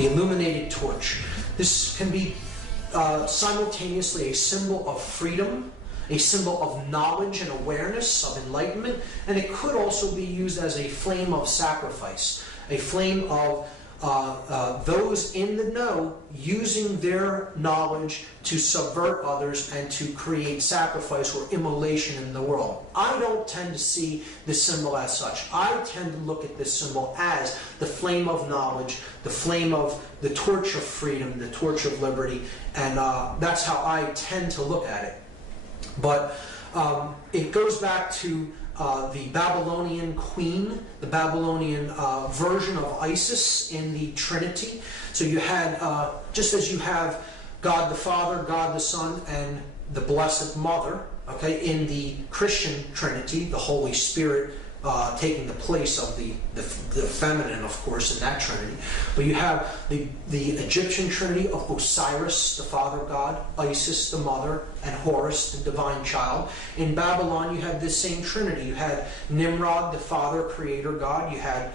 the illuminated torch. This can be simultaneously a symbol of freedom, a symbol of knowledge and awareness, of enlightenment, and it could also be used as a flame of sacrifice, a flame of those in the know using their knowledge to subvert others and to create sacrifice or immolation in the world. I don't tend to see this symbol as such. I tend to look at this symbol as the flame of knowledge, the flame of the torch of freedom, the torch of liberty, and that's how I tend to look at it. But it goes back to the Babylonian queen, the Babylonian version of Isis in the Trinity. So you had, just as you have God the Father, God the Son, and the Blessed Mother, okay, in the Christian Trinity, the Holy Spirit taking the place of the feminine, of course, in that Trinity. But you have the Egyptian Trinity of Osiris, the Father God, Isis, the Mother, and Horus, the Divine Child. In Babylon, you have this same Trinity. You had Nimrod, the Father, Creator God. You had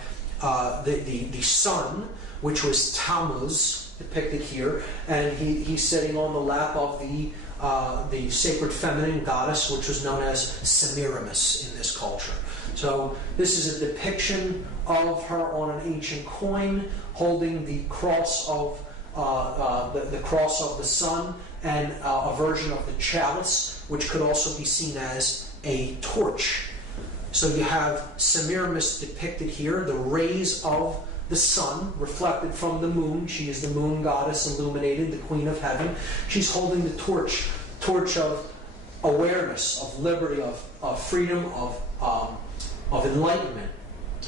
the Son, which was Tammuz, depicted here, and he's sitting on the lap of the sacred feminine goddess, which was known as Semiramis in this culture. So this is a depiction of her on an ancient coin, holding the cross of the cross of the sun, and a version of the chalice, which could also be seen as a torch. So you have Semiramis depicted here, the rays of the sun reflected from the moon. She is the moon goddess illuminated, the queen of heaven. She's holding the torch of awareness, of liberty, of freedom, of enlightenment.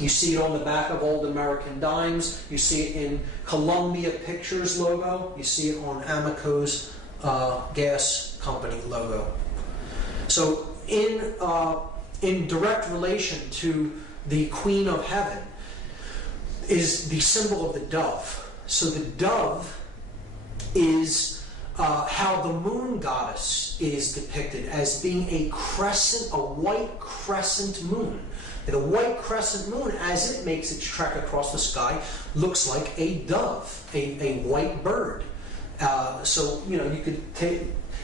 You see it on the back of old American dimes. You see it in Columbia Pictures logo. You see it on Amoco's gas company logo. So in direct relation to the Queen of Heaven is the symbol of the dove. So the dove is how the moon goddess is depicted as being a crescent, a white crescent moon. And a white crescent moon, as it makes its trek across the sky, looks like a dove, a white bird. So, you could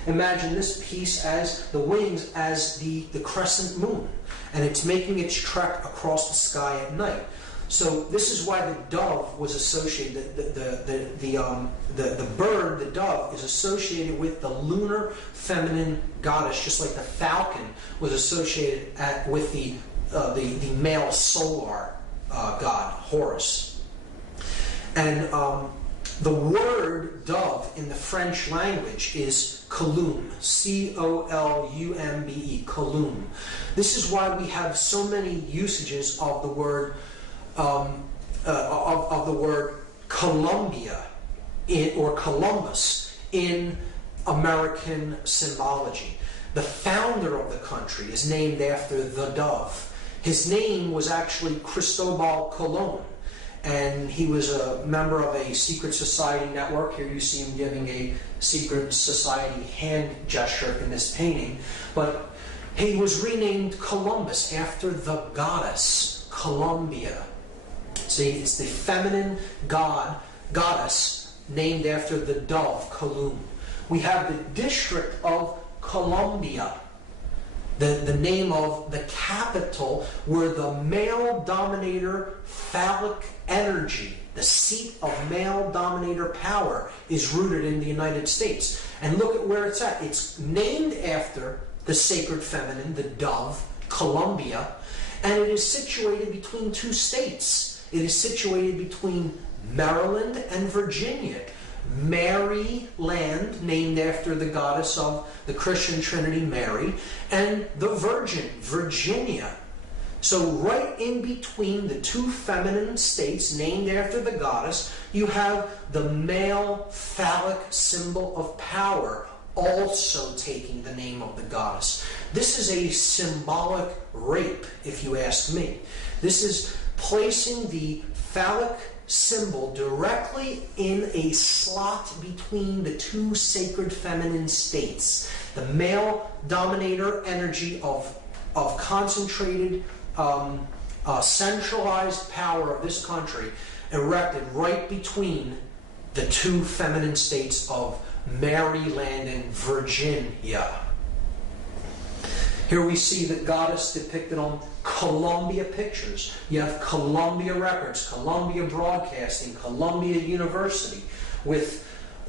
imagine this piece as the wings as the crescent moon. And it's making its trek across the sky at night. So this is why the dove was associated, the bird, the dove, is associated with the lunar feminine goddess, just like the falcon was associated with the male solar god, Horus. And the word dove in the French language is columbe, C-O-L-U-M-B-E, columbe. This is why we have so many usages of the word Columbia or Columbus in American symbology. The founder of the country is named after the dove. His name was actually Cristobal Colon, and he was a member of a secret society network. Here you see him giving a secret society hand gesture in this painting. But he was renamed Columbus after the goddess Columbia. See, it's the feminine goddess named after the dove, Columbe. We have the district of Columbia, the name of the capital where the male dominator phallic energy, the seat of male dominator power, is rooted in the United States. And look at where it's at. It's named after the sacred feminine, the dove, Columbia, and it is situated between two states. It is situated between Maryland and Virginia. Maryland, named after the goddess of the Christian Trinity, Mary, and the Virgin, Virginia. So right in between the two feminine states named after the goddess, you have the male phallic symbol of power also taking the name of the goddess. This is a symbolic rape, if you ask me. This is placing the phallic symbol directly in a slot between the two sacred feminine states. The male dominator energy of concentrated, centralized power of this country erected right between the two feminine states of Maryland and Virginia. Here we see the goddess depicted on Columbia pictures. You have Columbia Records, Columbia Broadcasting, Columbia University, with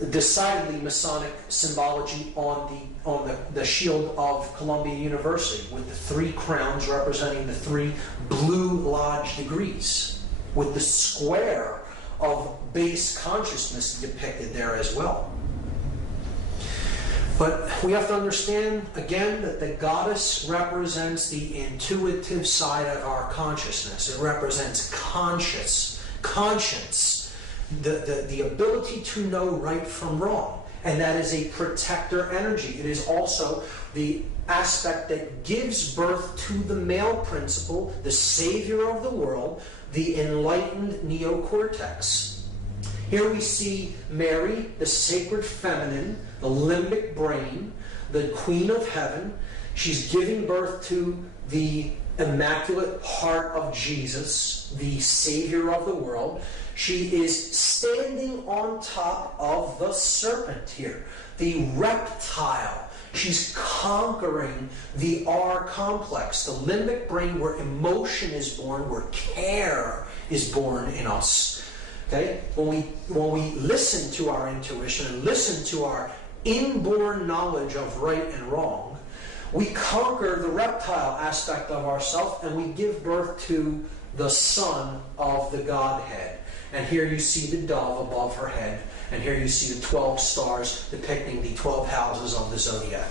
decidedly Masonic symbology on the shield of Columbia University, with the three crowns representing the three Blue Lodge degrees, with the square of base consciousness depicted there as well. But we have to understand, again, that the goddess represents the intuitive side of our consciousness. It represents conscience, the ability to know right from wrong. And that is a protector energy. It is also the aspect that gives birth to the male principle, the savior of the world, the enlightened neocortex. Here we see Mary, the sacred feminine, the limbic brain, the queen of heaven. She's giving birth to the immaculate heart of Jesus, the savior of the world. She is standing on top of the serpent here, the reptile. She's conquering the R complex, the limbic brain, where emotion is born, where care is born in us. Okay? When we listen to our intuition and listen to our inborn knowledge of right and wrong, we conquer the reptile aspect of ourself and we give birth to the son of the Godhead. And here you see the dove above her head, and here you see the 12 stars depicting the 12 houses of the zodiac.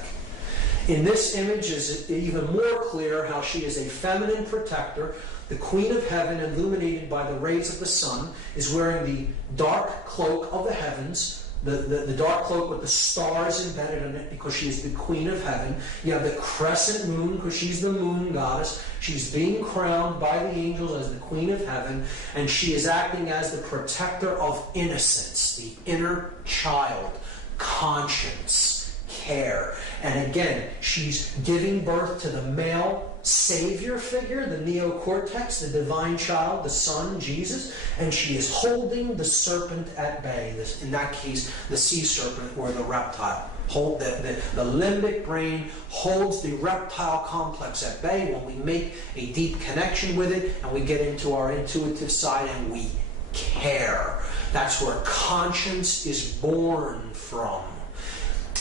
In this image is even more clear how she is a feminine protector. The Queen of Heaven, illuminated by the rays of the sun, is wearing the dark cloak of the heavens, the dark cloak with the stars embedded in it, because she is the Queen of Heaven. You have the crescent moon, because she's the moon goddess. She's being crowned by the angels as the Queen of Heaven, and she is acting as the protector of innocence, the inner child, conscience, care. And again, she's giving birth to the male savior figure, the neocortex, the divine child, the son, Jesus, and she is holding the serpent at bay. In that case, the sea serpent or the reptile. The limbic brain holds the reptile complex at bay when we make a deep connection with it and we get into our intuitive side and we care. That's where conscience is born from.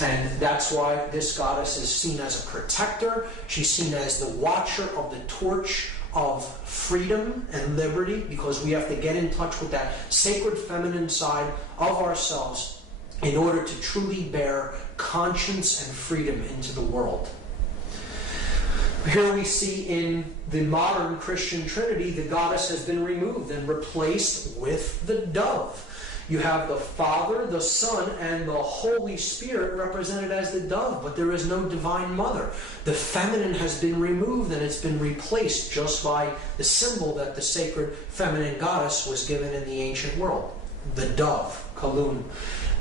And that's why this goddess is seen as a protector. She's seen as the watcher of the torch of freedom and liberty, because we have to get in touch with that sacred feminine side of ourselves in order to truly bear conscience and freedom into the world. Here we see in the modern Christian Trinity, the goddess has been removed and replaced with the dove. You have the Father, the Son, and the Holy Spirit represented as the dove, but there is no divine mother. The feminine has been removed and it's been replaced just by the symbol that the sacred feminine goddess was given in the ancient world, the dove, Kalun.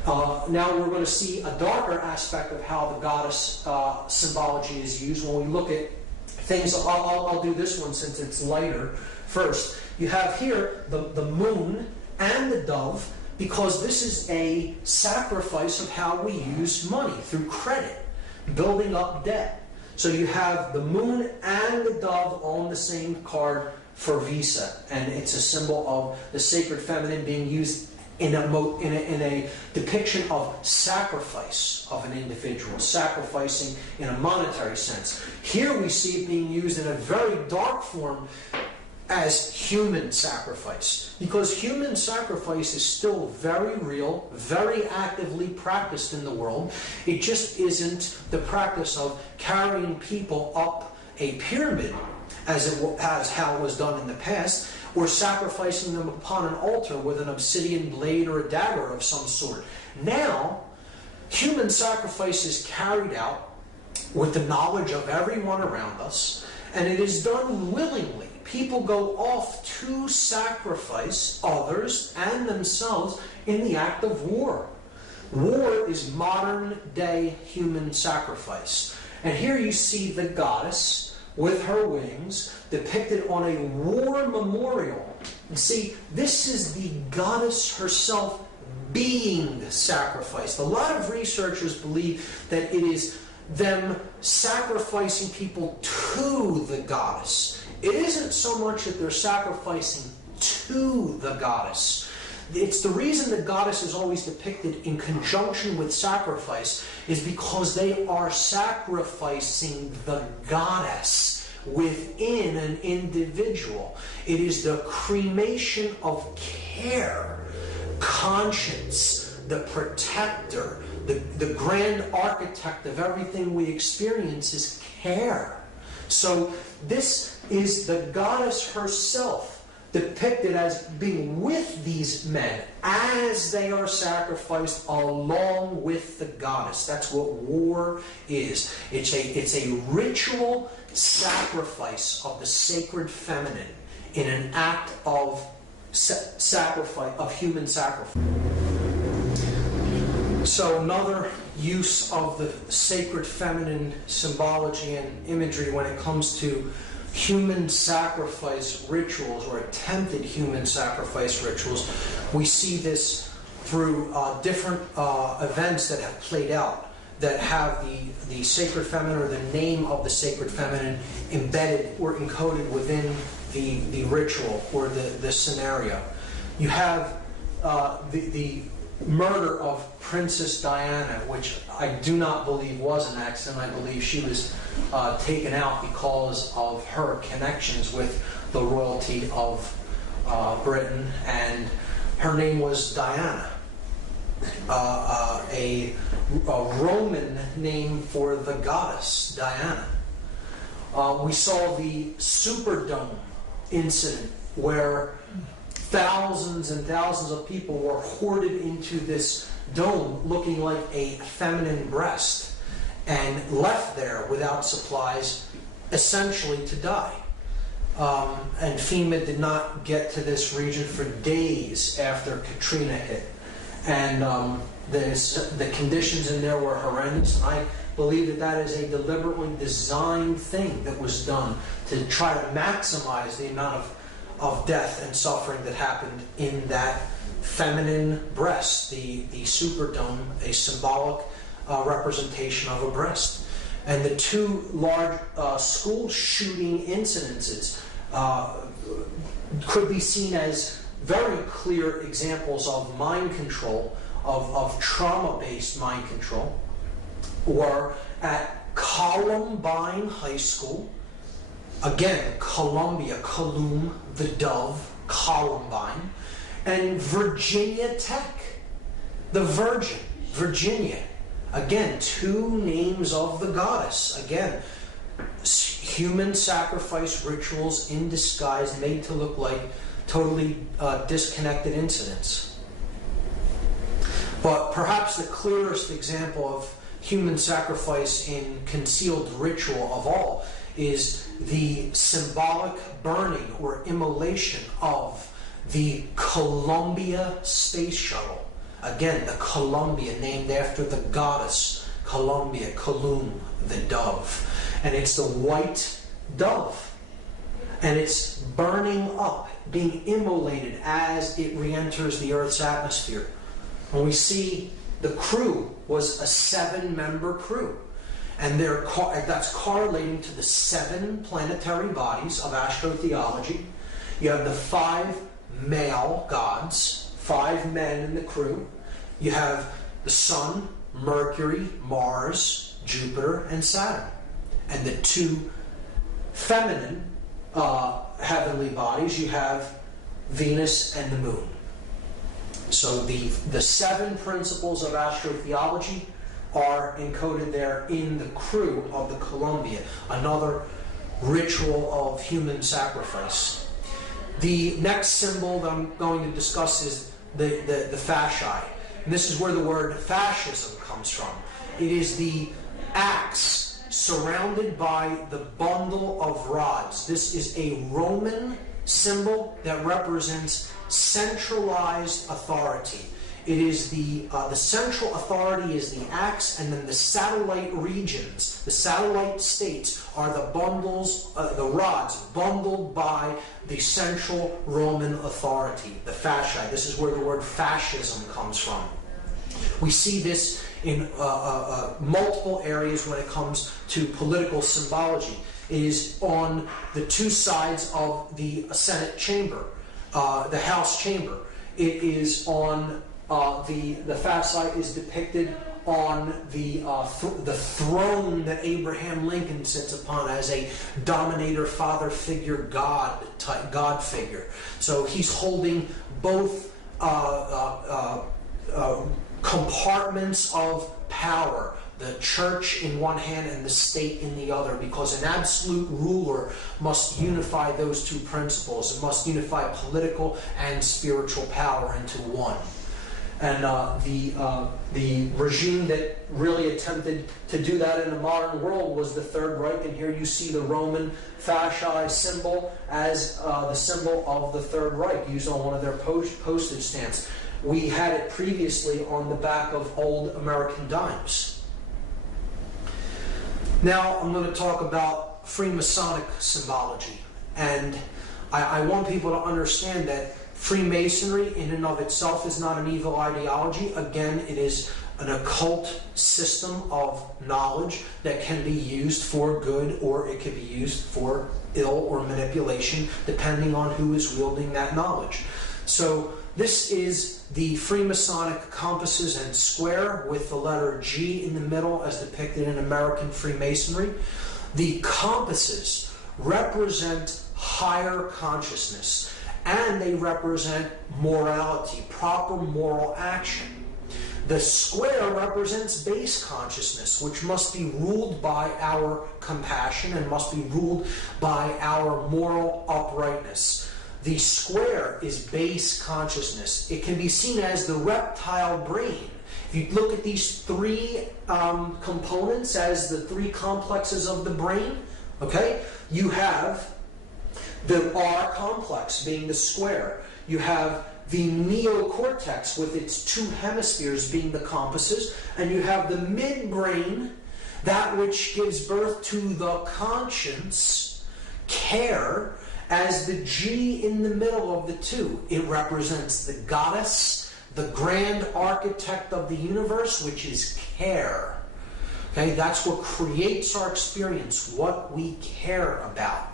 Now we're going to see a darker aspect of how the goddess symbology is used. When we look at things, I'll do this one since it's lighter first. You have here the moon and the dove, because this is a sacrifice of how we use money, through credit, building up debt. So you have the moon and the dove on the same card for Visa, and it's a symbol of the sacred feminine being used in a depiction of sacrifice of an individual, sacrificing in a monetary sense. Here we see it being used in a very dark form as human sacrifice, because human sacrifice is still very real, very actively practiced in the world. It just isn't the practice of carrying people up a pyramid as how it was done in the past, or sacrificing them upon an altar with an obsidian blade or a dagger of some sort. Now, human sacrifice is carried out with the knowledge of everyone around us, and it is done willingly. People go off to sacrifice others and themselves in the act of war. War is modern day human sacrifice. And here you see the goddess with her wings depicted on a war memorial. And see, this is the goddess herself being sacrificed. A lot of researchers believe that it is them sacrificing people to the goddess. It isn't so much that they're sacrificing to the goddess. It's the reason the goddess is always depicted in conjunction with sacrifice is because they are sacrificing the goddess within an individual. It is the cremation of care, conscience, the protector, the grand architect of everything we experience is care. So this is the goddess herself depicted as being with these men as they are sacrificed along with the goddess. That's what war is. It's a ritual sacrifice of the sacred feminine in an act of sacrifice, of human sacrifice. So another use of the sacred feminine symbology and imagery when it comes to human sacrifice rituals or attempted human sacrifice rituals, we see this through different events that have played out that have the sacred feminine or the name of the sacred feminine embedded or encoded within the ritual or the scenario. You have the murder of Princess Diana, which I do not believe was an accident. I believe she was taken out because of her connections with the royalty of Britain, and her name was Diana, a Roman name for the goddess Diana. We saw the Superdome incident where thousands and thousands of people were hoarded into this dome looking like a feminine breast and left there without supplies, essentially to die. And FEMA did not get to this region for days after Katrina hit. And the conditions in there were horrendous. I believe that is a deliberately designed thing that was done to try to maximize the amount of death and suffering that happened in that feminine breast, the Superdome, a symbolic representation of a breast. And the two large school shooting incidences could be seen as very clear examples of mind control, of trauma-based mind control, or at Columbine High School. Again, Columbia, Column, the dove, Columbine, and Virginia Tech, the Virgin, Virginia. Again, two names of the goddess. Again, human sacrifice rituals in disguise made to look like totally disconnected incidents. But perhaps the clearest example of human sacrifice in concealed ritual of all is the symbolic burning or immolation of the Columbia Space Shuttle. Again, the Columbia, named after the goddess Columbia, Column, the dove. And it's the white dove. And it's burning up, being immolated as it re-enters the Earth's atmosphere. And we see the crew was a 7-member crew. And that's correlating to the 7 planetary bodies of astrotheology. You have the 5 male gods, 5 men in the crew. You have the Sun, Mercury, Mars, Jupiter, and Saturn. And the 2 feminine heavenly bodies, you have Venus and the Moon. So the 7 principles of astrotheology are encoded there in the crew of the Columbia, another ritual of human sacrifice. The next symbol that I'm going to discuss is the fasci. And this is where the word fascism comes from. It is the axe surrounded by the bundle of rods. This is a Roman symbol that represents centralized authority. It is the central authority is the axe, and then the satellite regions, the satellite states are the bundles, the rods bundled by the central Roman authority, the fasci. This is where the word fascism comes from. We see this in multiple areas when it comes to political symbology. It is on the two sides of the Senate chamber, the House chamber. It is on the fasci is depicted on the throne that Abraham Lincoln sits upon as a dominator, father figure, God figure. So he's holding both compartments of power, the church in one hand and the state in the other, because an absolute ruler must unify those two principles. It must unify political and spiritual power into one. And the regime that really attempted to do that in the modern world was the Third Reich. And here you see the Roman fasci symbol as the symbol of the Third Reich, used on one of their postage stamps. We had it previously on the back of old American dimes. Now I'm going to talk about Freemasonic symbology. And I want people to understand that Freemasonry in and of itself is not an evil ideology. Again, it is an occult system of knowledge that can be used for good, or it can be used for ill or manipulation, depending on who is wielding that knowledge. So this is the Freemasonic compasses and square with the letter G in the middle as depicted in American Freemasonry. The compasses represent higher consciousness, and they represent morality, proper moral action. The square represents base consciousness, which must be ruled by our compassion and must be ruled by our moral uprightness. The square is base consciousness. It can be seen as the reptile brain. If you look at these three components as the three complexes of the brain, okay, you have the R complex being the square. You have the neocortex with its two hemispheres being the compasses, and you have the midbrain, that which gives birth to the conscience, care, as the G in the middle of the two. It represents the goddess, the grand architect of the universe, which is care. Okay, that's what creates our experience, what we care about.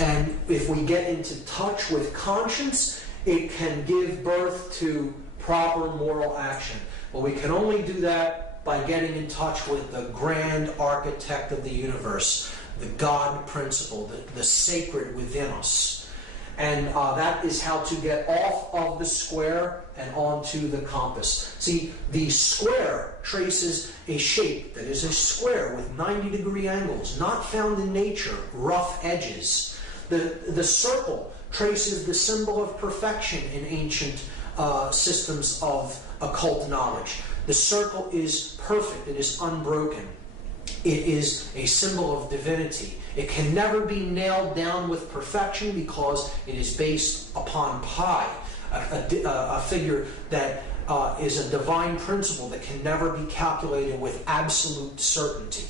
And if we get into touch with conscience, it can give birth to proper moral action. But we can only do that by getting in touch with the grand architect of the universe, the God principle, the sacred within us. And that is how to get off of the square and onto the compass. See, the square traces a shape that is a square with 90-degree angles, not found in nature, rough edges. The circle traces the symbol of perfection in ancient systems of occult knowledge. The circle is perfect, it is unbroken. It is a symbol of divinity. It can never be nailed down with perfection because it is based upon pi, a figure that is a divine principle that can never be calculated with absolute certainty.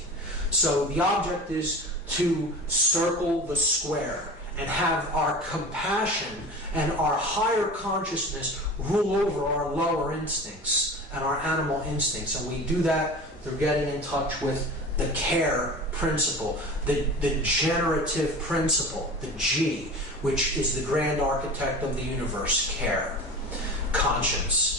So the object is to circle the square and have our compassion and our higher consciousness rule over our lower instincts and our animal instincts. And we do that through getting in touch with the care principle, the generative principle, the G, which is the grand architect of the universe, care, conscience.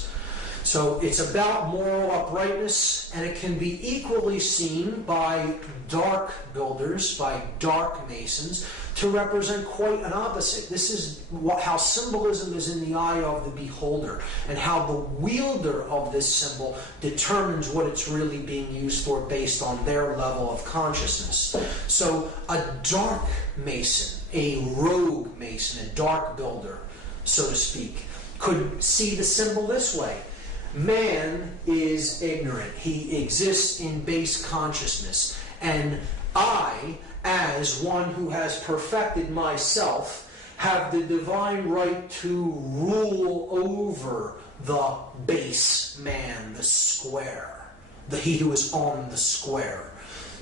So it's about moral uprightness, and it can be equally seen by dark builders, by dark masons, to represent quite an opposite. This is how symbolism is in the eye of the beholder, and how the wielder of this symbol determines what it's really being used for based on their level of consciousness. So a dark mason, a rogue mason, a dark builder, so to speak, could see the symbol this way. Man is ignorant. He exists in base consciousness. And I, as one who has perfected myself, have the divine right to rule over the base man, the square, he who is on the square.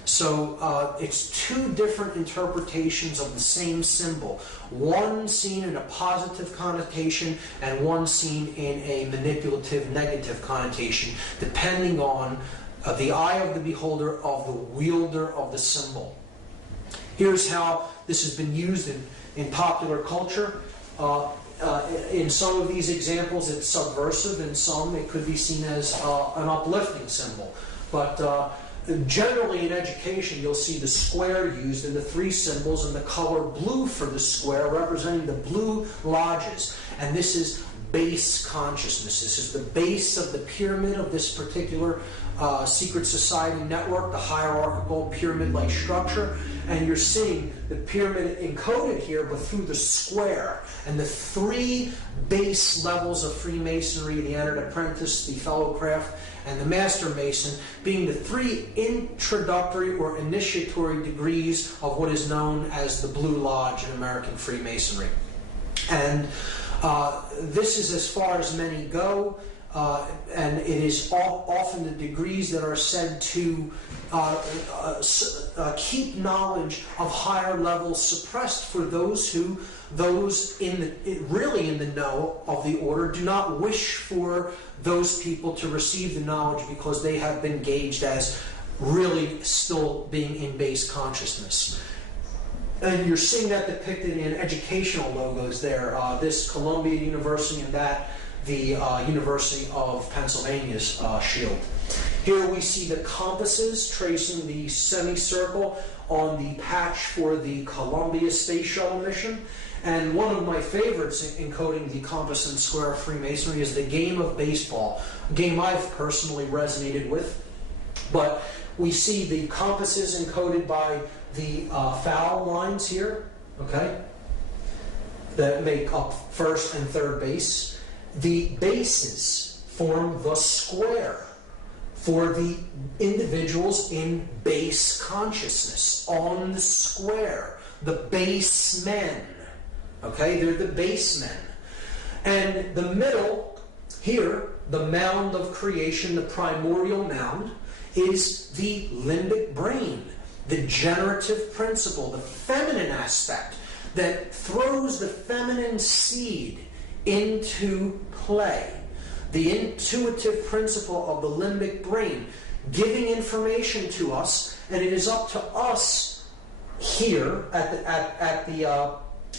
So it's two different interpretations of the same symbol. One seen in a positive connotation and one seen in a manipulative, negative connotation, depending on the eye of the beholder, of the wielder of the symbol. Here's how this has been used in popular culture. In some of these examples, it's subversive. In some, it could be seen as an uplifting symbol. But generally in education, you'll see the square used in the three symbols and the color blue for the square representing the blue lodges. And this is base consciousness. This is the base of the pyramid of this particular secret society network, the hierarchical pyramid-like structure. And you're seeing the pyramid encoded here, but through the square. And the three base levels of Freemasonry, the entered apprentice, the fellow craft, and the master mason, being the three introductory or initiatory degrees of what is known as the Blue Lodge in American Freemasonry. And this is as far as many go, and it is often the degrees that are said to keep knowledge of higher levels suppressed for those really in the know of the order do not wish for those people to receive the knowledge because they have been gauged as really still being in base consciousness. And you're seeing that depicted in educational logos there. This Columbia University and that the University of Pennsylvania's shield. Here we see the compasses tracing the semicircle on the patch for the Columbia Space Shuttle mission. And one of my favorites encoding the compass and square of Freemasonry is the game of baseball, a game I've personally resonated with. But we see the compasses encoded by the foul lines here, okay, that make up first and third base. The bases form the square for the individuals in base consciousness, on the square, the base men. Okay, they're the base men. And the middle, here, the mound of creation, the primordial mound, is the limbic brain, the generative principle, the feminine aspect that throws the feminine seed into play. The intuitive principle of the limbic brain, giving information to us, and it is up to us here at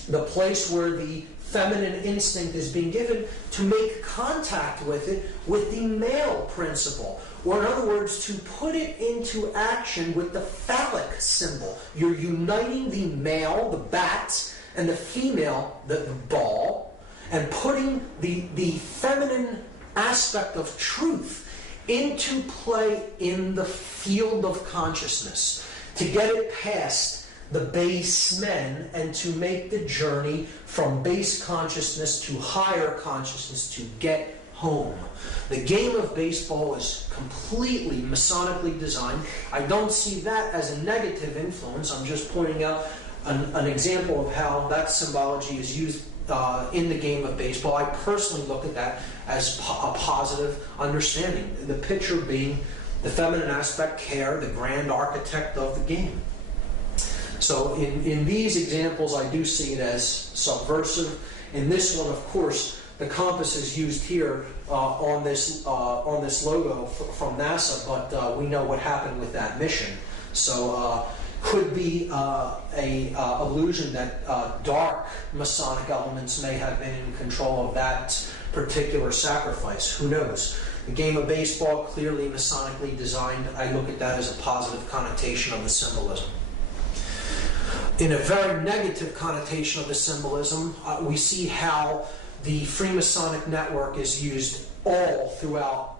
the place where the feminine instinct is being given to make contact with it with the male principle. Or in other words, to put it into action with the phallic symbol. You're uniting the male, the bat, and the female, the ball, and putting the feminine aspect of truth into play in the field of consciousness to get it past the base men and to make the journey from base consciousness to higher consciousness to get home. The game of baseball is completely Masonically designed. I don't see that as a negative influence. I'm just pointing out an example of how that symbology is used in the game of baseball. I personally look at that as a positive understanding. The pitcher being the feminine aspect, care, the grand architect of the game. So in these examples, I do see it as subversive. In this one, of course, the compass is used here on this logo from NASA, but we know what happened with that mission. So could be a illusion that dark Masonic elements may have been in control of that particular sacrifice. Who knows? The game of baseball, clearly Masonically designed. I look at that as a positive connotation of the symbolism. In a very negative connotation of the symbolism, we see how the Freemasonic network is used all throughout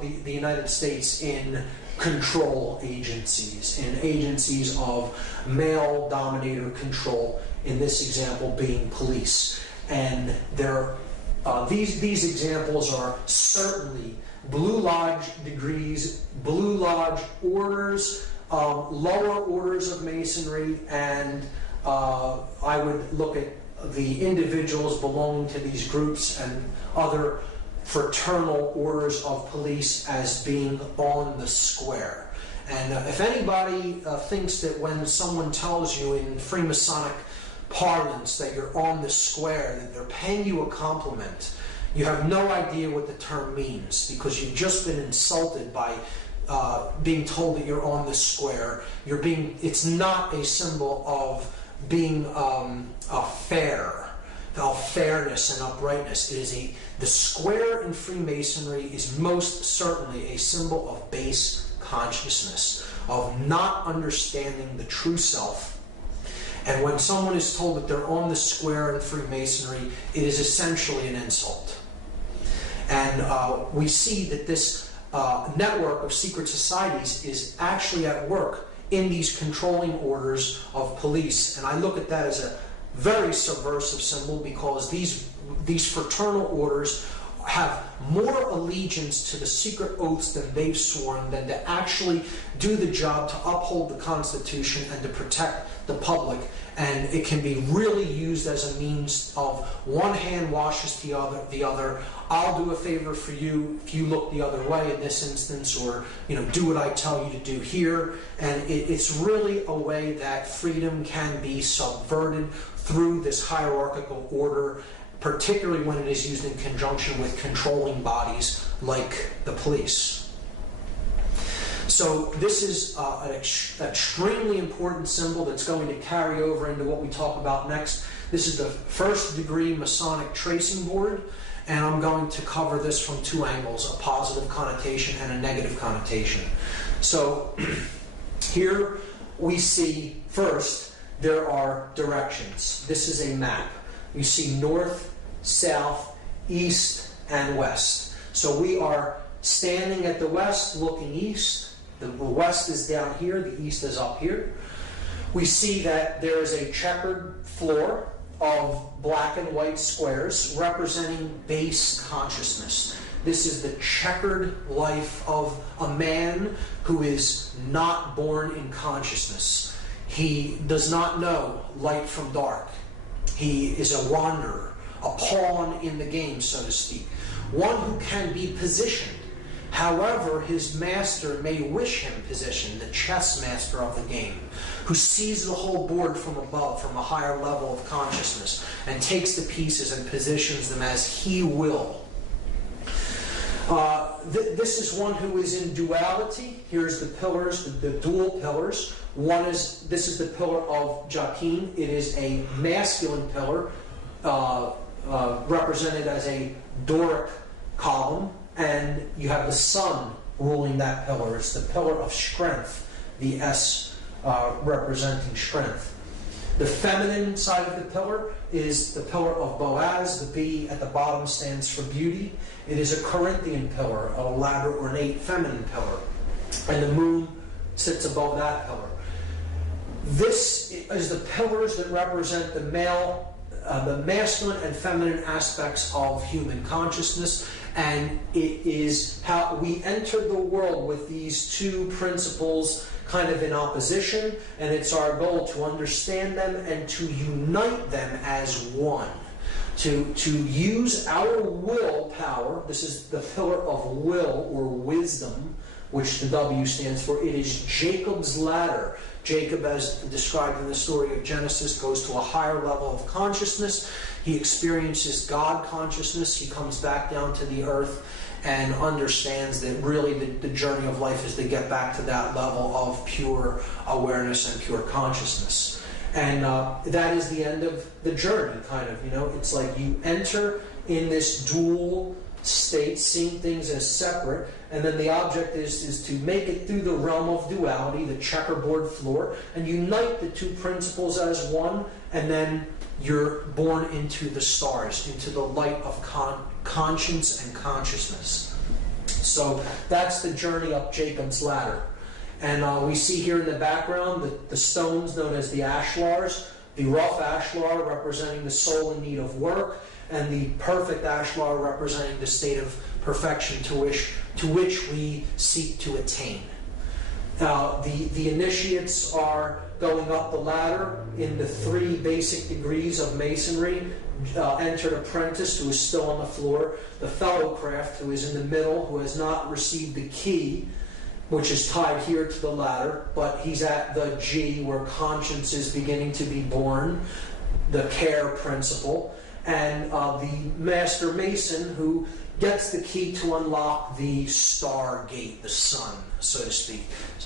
the United States in control agencies, in agencies of male dominator control, in this example being police. And these examples are certainly Blue Lodge degrees, Blue Lodge orders, lower orders of Masonry, and I would look at the individuals belonging to these groups and other fraternal orders of police as being on the square. And if anybody thinks that when someone tells you in Freemasonic parlance that you're on the square, that they're paying you a compliment, you have no idea what the term means, because you've just been insulted by being told that you're on the square. It's not a symbol of being fairness and uprightness. The square in Freemasonry is most certainly a symbol of base consciousness, of not understanding the true self. And when someone is told that they're on the square in Freemasonry, it is essentially an insult. And we see that this network of secret societies is actually at work in these controlling orders of police. And I look at that as a very subversive symbol, because these fraternal orders have more allegiance to the secret oaths than they've sworn than to actually do the job to uphold the Constitution and to protect the public. And it can be really used as a means of one hand washes the other. I'll do a favor for you if you look the other way in this instance, or do what I tell you to do here. And it's really a way that freedom can be subverted through this hierarchical order, particularly when it is used in conjunction with controlling bodies like the police. So this is an extremely important symbol that's going to carry over into what we talk about next. This is the first degree Masonic tracing board, and I'm going to cover this from two angles, a positive connotation and a negative connotation. So here we see, first, there are directions. This is a map. You see north, south, east, and west. So we are standing at the west, looking east. The west is down here, the east is up here. We see that there is a checkered floor of black and white squares representing base consciousness. This is the checkered life of a man who is not born in consciousness. He does not know light from dark. He is a wanderer, a pawn in the game, so to speak. One who can be positioned. However, his master may wish him positioned, the chess master of the game, who sees the whole board from above, from a higher level of consciousness, and takes the pieces and positions them as he will. This is one who is in duality. Here's the pillars, the dual pillars. This is the pillar of Jachin. It is a masculine pillar, represented as a Doric column, and you have the sun ruling that pillar. It's the pillar of strength, the S representing strength. The feminine side of the pillar is the pillar of Boaz. The B at the bottom stands for beauty. It is a Corinthian pillar, an elaborate, ornate, feminine pillar. And the moon sits above that pillar. This is the pillars that represent the masculine and feminine aspects of human consciousness, and it is how we enter the world with these two principles kind of in opposition, and it's our goal to understand them and to unite them as one. To use our will power. This is the pillar of will or wisdom, which the W stands for. It is Jacob's ladder. Jacob, as described in the story of Genesis, goes to a higher level of consciousness. He experiences God consciousness. He comes back down to the earth and understands that really the journey of life is to get back to that level of pure awareness and pure consciousness. And that is the end of the journey, kind of. It's like you enter in this dual state, seeing things as separate, and then the object is to make it through the realm of duality, the checkerboard floor, and unite the two principles as one, and then you're born into the stars, into the light of conscience and consciousness. So that's the journey up Jacob's ladder. And we see here in the background the stones known as the ashlars, the rough ashlar representing the soul in need of work, and the perfect ashlar representing the state of perfection to which we seek to attain. The initiates are going up the ladder in the 3 basic degrees of Masonry. Entered apprentice, who is still on the floor. The fellowcraft, who is in the middle, who has not received the key, which is tied here to the ladder, but he's at the G, where conscience is beginning to be born, the care principle. And the Master Mason, who gets the key to unlock the star gate, the sun, so to speak,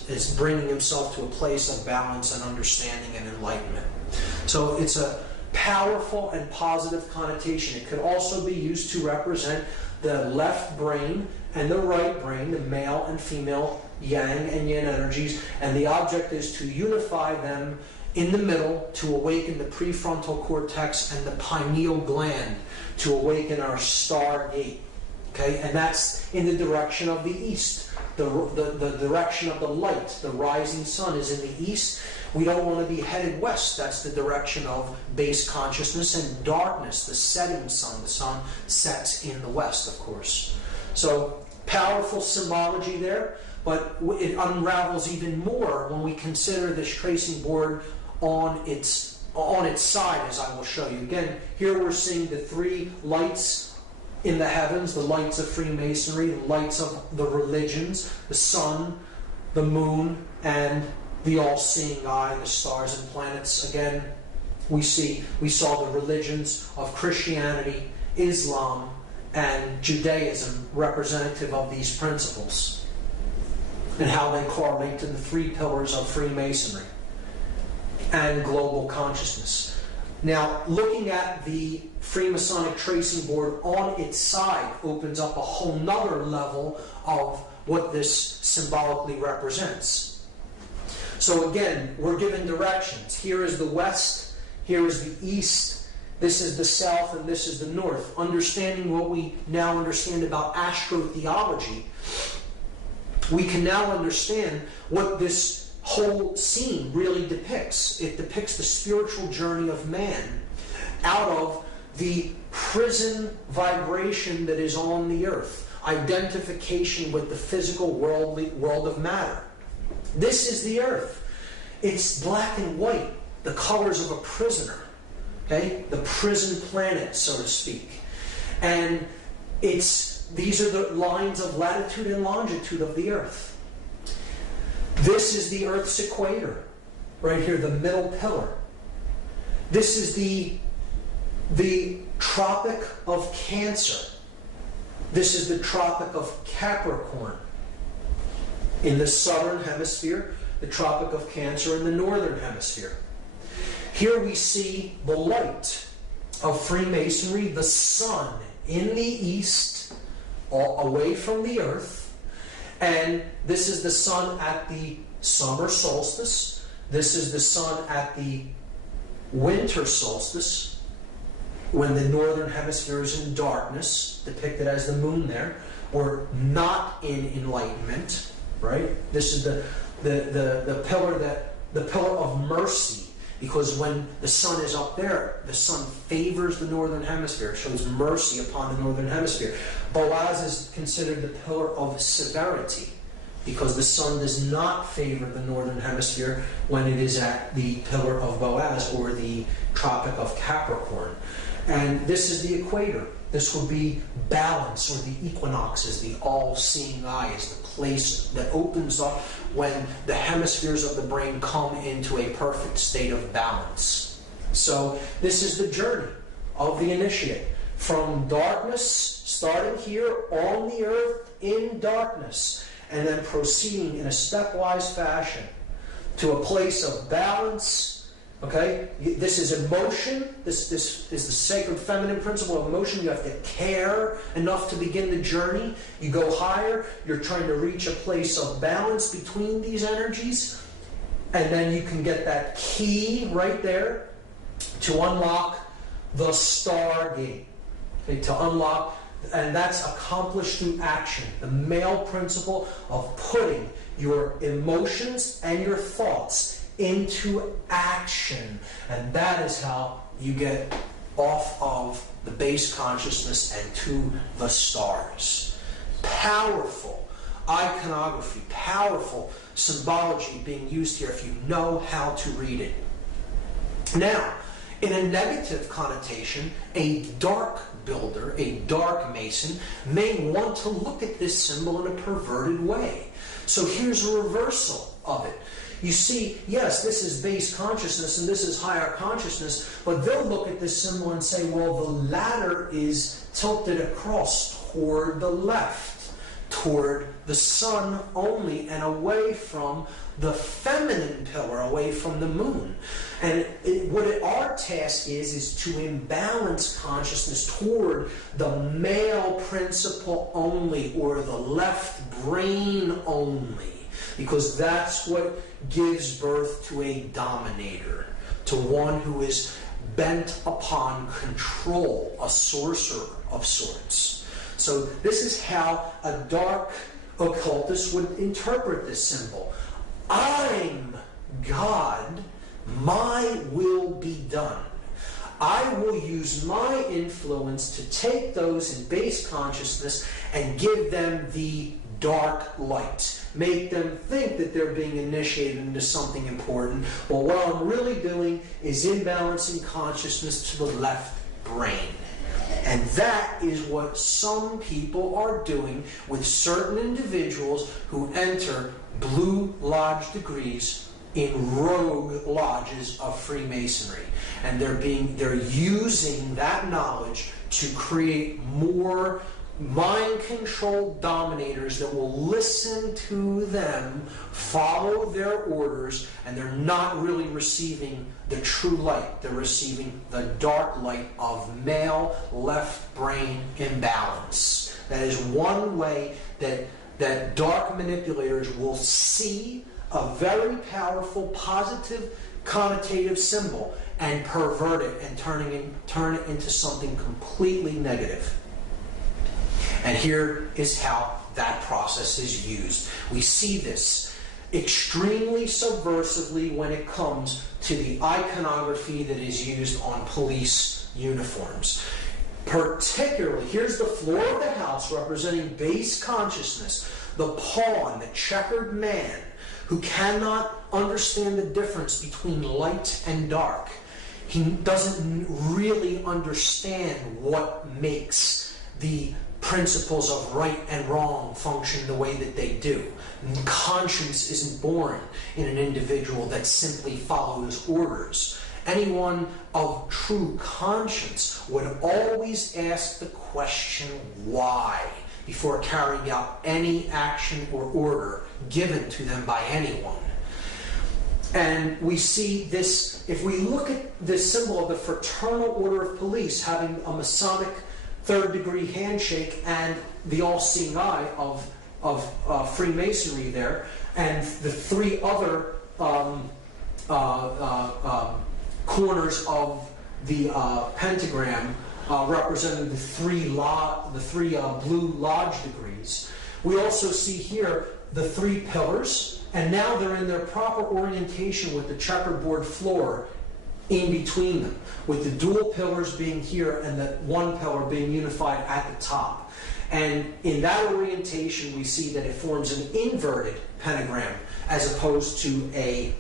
is bringing himself to a place of balance and understanding and enlightenment. So it's a powerful and positive connotation. It could also be used to represent the left brain and the right brain, the male and female yang and yin energies, and the object is to unify them in the middle to awaken the prefrontal cortex and the pineal gland, to awaken our star gate. Okay, and that's in the direction of the east. The direction of the light, the rising sun, is in the east. We don't want to be headed west. That's the direction of base consciousness, and darkness, the setting sun. The sun sets in the west, of course. So powerful symbology there, but it unravels even more when we consider this tracing board on its side, as I will show you. Again, here we're seeing the 3 lights in the heavens, the lights of Freemasonry, the lights of the religions, the sun, the moon, and the all-seeing eye, the stars and planets. Again, we saw the religions of Christianity, Islam, and Judaism representative of these principles, and how they correlate to the 3 pillars of Freemasonry and global consciousness. Now, looking at the Freemasonic tracing board on its side opens up a whole nother level of what this symbolically represents. So again, we're given directions. Here is the west, here is the east, this is the south, and this is the north. Understanding what we now understand about astrotheology, we can now understand what this whole scene really depicts. It depicts the spiritual journey of man out of the prison vibration that is on the earth, identification with the physical world of matter. This is the earth. It's black and white, the colors of a prisoner, okay? The prison planet, so to speak. And these are the lines of latitude and longitude of the earth. This is the Earth's equator, right here, the middle pillar. This is the Tropic of Cancer. This is the Tropic of Capricorn in the southern hemisphere, the Tropic of Cancer in the northern hemisphere. Here we see the light of Freemasonry, the sun in the east, away from the earth. And this is the sun at the summer solstice. This is the sun at the winter solstice, when the northern hemisphere is in darkness, depicted as the moon there. We're not in enlightenment, right? This is the pillar of mercy, because when the sun is up there, the sun favors the northern hemisphere, shows mercy upon the northern hemisphere. Boaz is considered the pillar of severity, because the sun does not favor the northern hemisphere when it is at the pillar of Boaz, or the Tropic of Capricorn. And this is the equator. This will be balance, or the equinoxes, the all-seeing eye, is the place that opens up when the hemispheres of the brain come into a perfect state of balance. So this is the journey of the initiate, from darkness, starting here on the earth in darkness, and then proceeding in a stepwise fashion to a place of balance. Okay, this is emotion. This is the sacred feminine principle of emotion. You have to care enough to begin the journey. You go higher. You're trying to reach a place of balance between these energies. And then you can get that key right there to unlock the stargate. Okay, to unlock, and that's accomplished through action. The male principle of putting your emotions and your thoughts into action. And that is how you get off of the base consciousness and to the stars. Powerful iconography, powerful symbology being used here if you know how to read it. Now, in a negative connotation, a dark builder, a dark Mason, may want to look at this symbol in a perverted way. So here's a reversal of it. You see, yes, this is base consciousness and this is higher consciousness, but they'll look at this symbol and say, well, the latter is tilted across toward the left, toward the sun only, and away from the feminine pillar, away from the moon. And our task is to imbalance consciousness toward the male principle only, or the left brain only, because that's what gives birth to a dominator, to one who is bent upon control, a sorcerer of sorts. So this is how a dark occultist would interpret this symbol. I'm God, my will be done. I will use my influence to take those in base consciousness and give them the dark light. Make them think that they're being initiated into something important. Well, what I'm really doing is imbalancing consciousness to the left brain. And that is what some people are doing with certain individuals who enter Blue Lodge degrees in rogue lodges of Freemasonry. And they're using that knowledge to create more mind-controlled dominators that will listen to them, follow their orders, and they're not really receiving the true light. They're receiving the dark light of male left brain imbalance. That is one way that dark manipulators will see a very powerful, positive, connotative symbol and pervert it and turn it into something completely negative. And here is how that process is used. We see this extremely subversively when it comes to the iconography that is used on police uniforms. Particularly, here's the floor of the house representing base consciousness, the pawn, the checkered man, who cannot understand the difference between light and dark. He doesn't really understand what makes the principles of right and wrong function the way that they do. Conscience isn't born in an individual that simply follows orders. Anyone of true conscience would always ask the question, why, before carrying out any action or order given to them by anyone. And we see this, if we look at the symbol of the Fraternal Order of Police having a Masonic third-degree handshake and the all-seeing eye of Freemasonry there, and the three other corners of the pentagram representing the three blue lodge degrees. We also see here the three pillars, and now they're in their proper orientation with the checkerboard floor in between them, with the dual pillars being here and the one pillar being unified at the top. And in that orientation, we see that it forms an inverted pentagram as opposed to a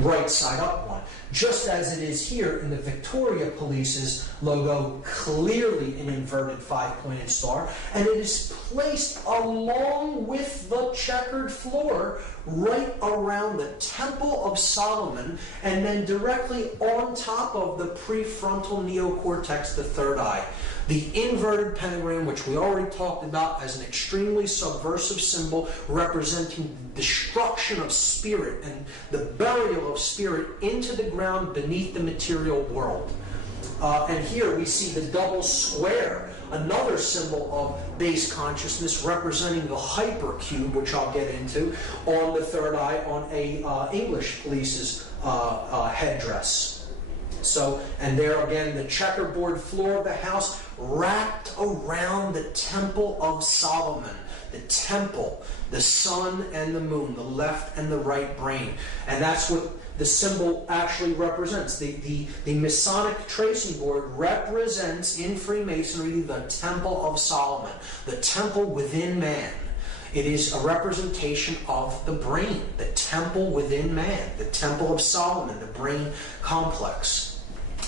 right side up one, just as it is here in the Victoria Police's logo, clearly an inverted five-pointed star, and it is placed along with the checkered floor right around the Temple of Solomon, and then directly on top of the prefrontal neocortex, the third eye. The inverted pentagram, which we already talked about as an extremely subversive symbol representing destruction of spirit and the burial of spirit into the ground beneath the material world. And here we see the double square, another symbol of base consciousness representing the hypercube, which I'll get into, on the third eye on a English police's headdress. So, and there again, the checkerboard floor of the house wrapped around the Temple of Solomon. The temple, the sun and the moon, the left and the right brain. And that's what the symbol actually represents. The Masonic tracing board represents in Freemasonry the Temple of Solomon, the temple within man. It is a representation of the brain, the temple within man, the temple of Solomon, the brain complex.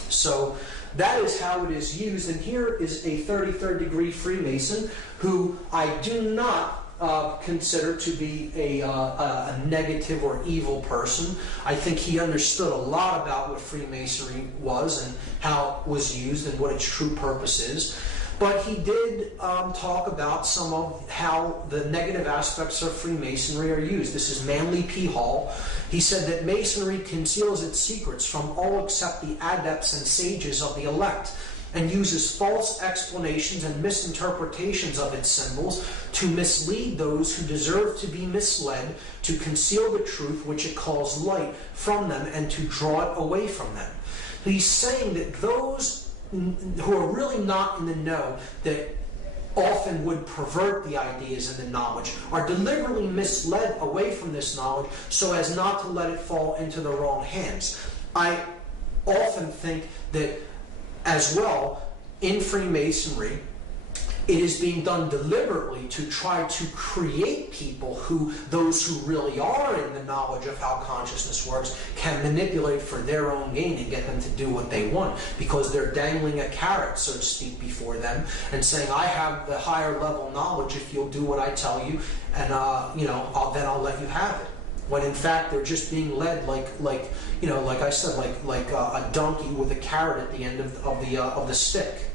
So that is how it is used. And here is a 33rd degree Freemason who I do not consider to be a negative or evil person. I think he understood a lot about what Freemasonry was and how it was used and what its true purpose is. But he did talk about some of how the negative aspects of Freemasonry are used. This is Manly P. Hall. He said that Masonry conceals its secrets from all except the adepts and sages of the elect, and uses false explanations and misinterpretations of its symbols to mislead those who deserve to be misled, to conceal the truth which it calls light from them, and to draw it away from them. He's saying that those who are really not in the know, that often would pervert the ideas and the knowledge, are deliberately misled away from this knowledge so as not to let it fall into the wrong hands. I often think that as well, in Freemasonry, it is being done deliberately to try to create people who, those who really are in the knowledge of how consciousness works, can manipulate for their own gain and get them to do what they want, because they're dangling a carrot, so to speak, before them and saying, I have the higher level knowledge if you'll do what I tell you, and then I'll let you have it. When in fact they're just being led like I said, like a donkey with a carrot at the end of the stick.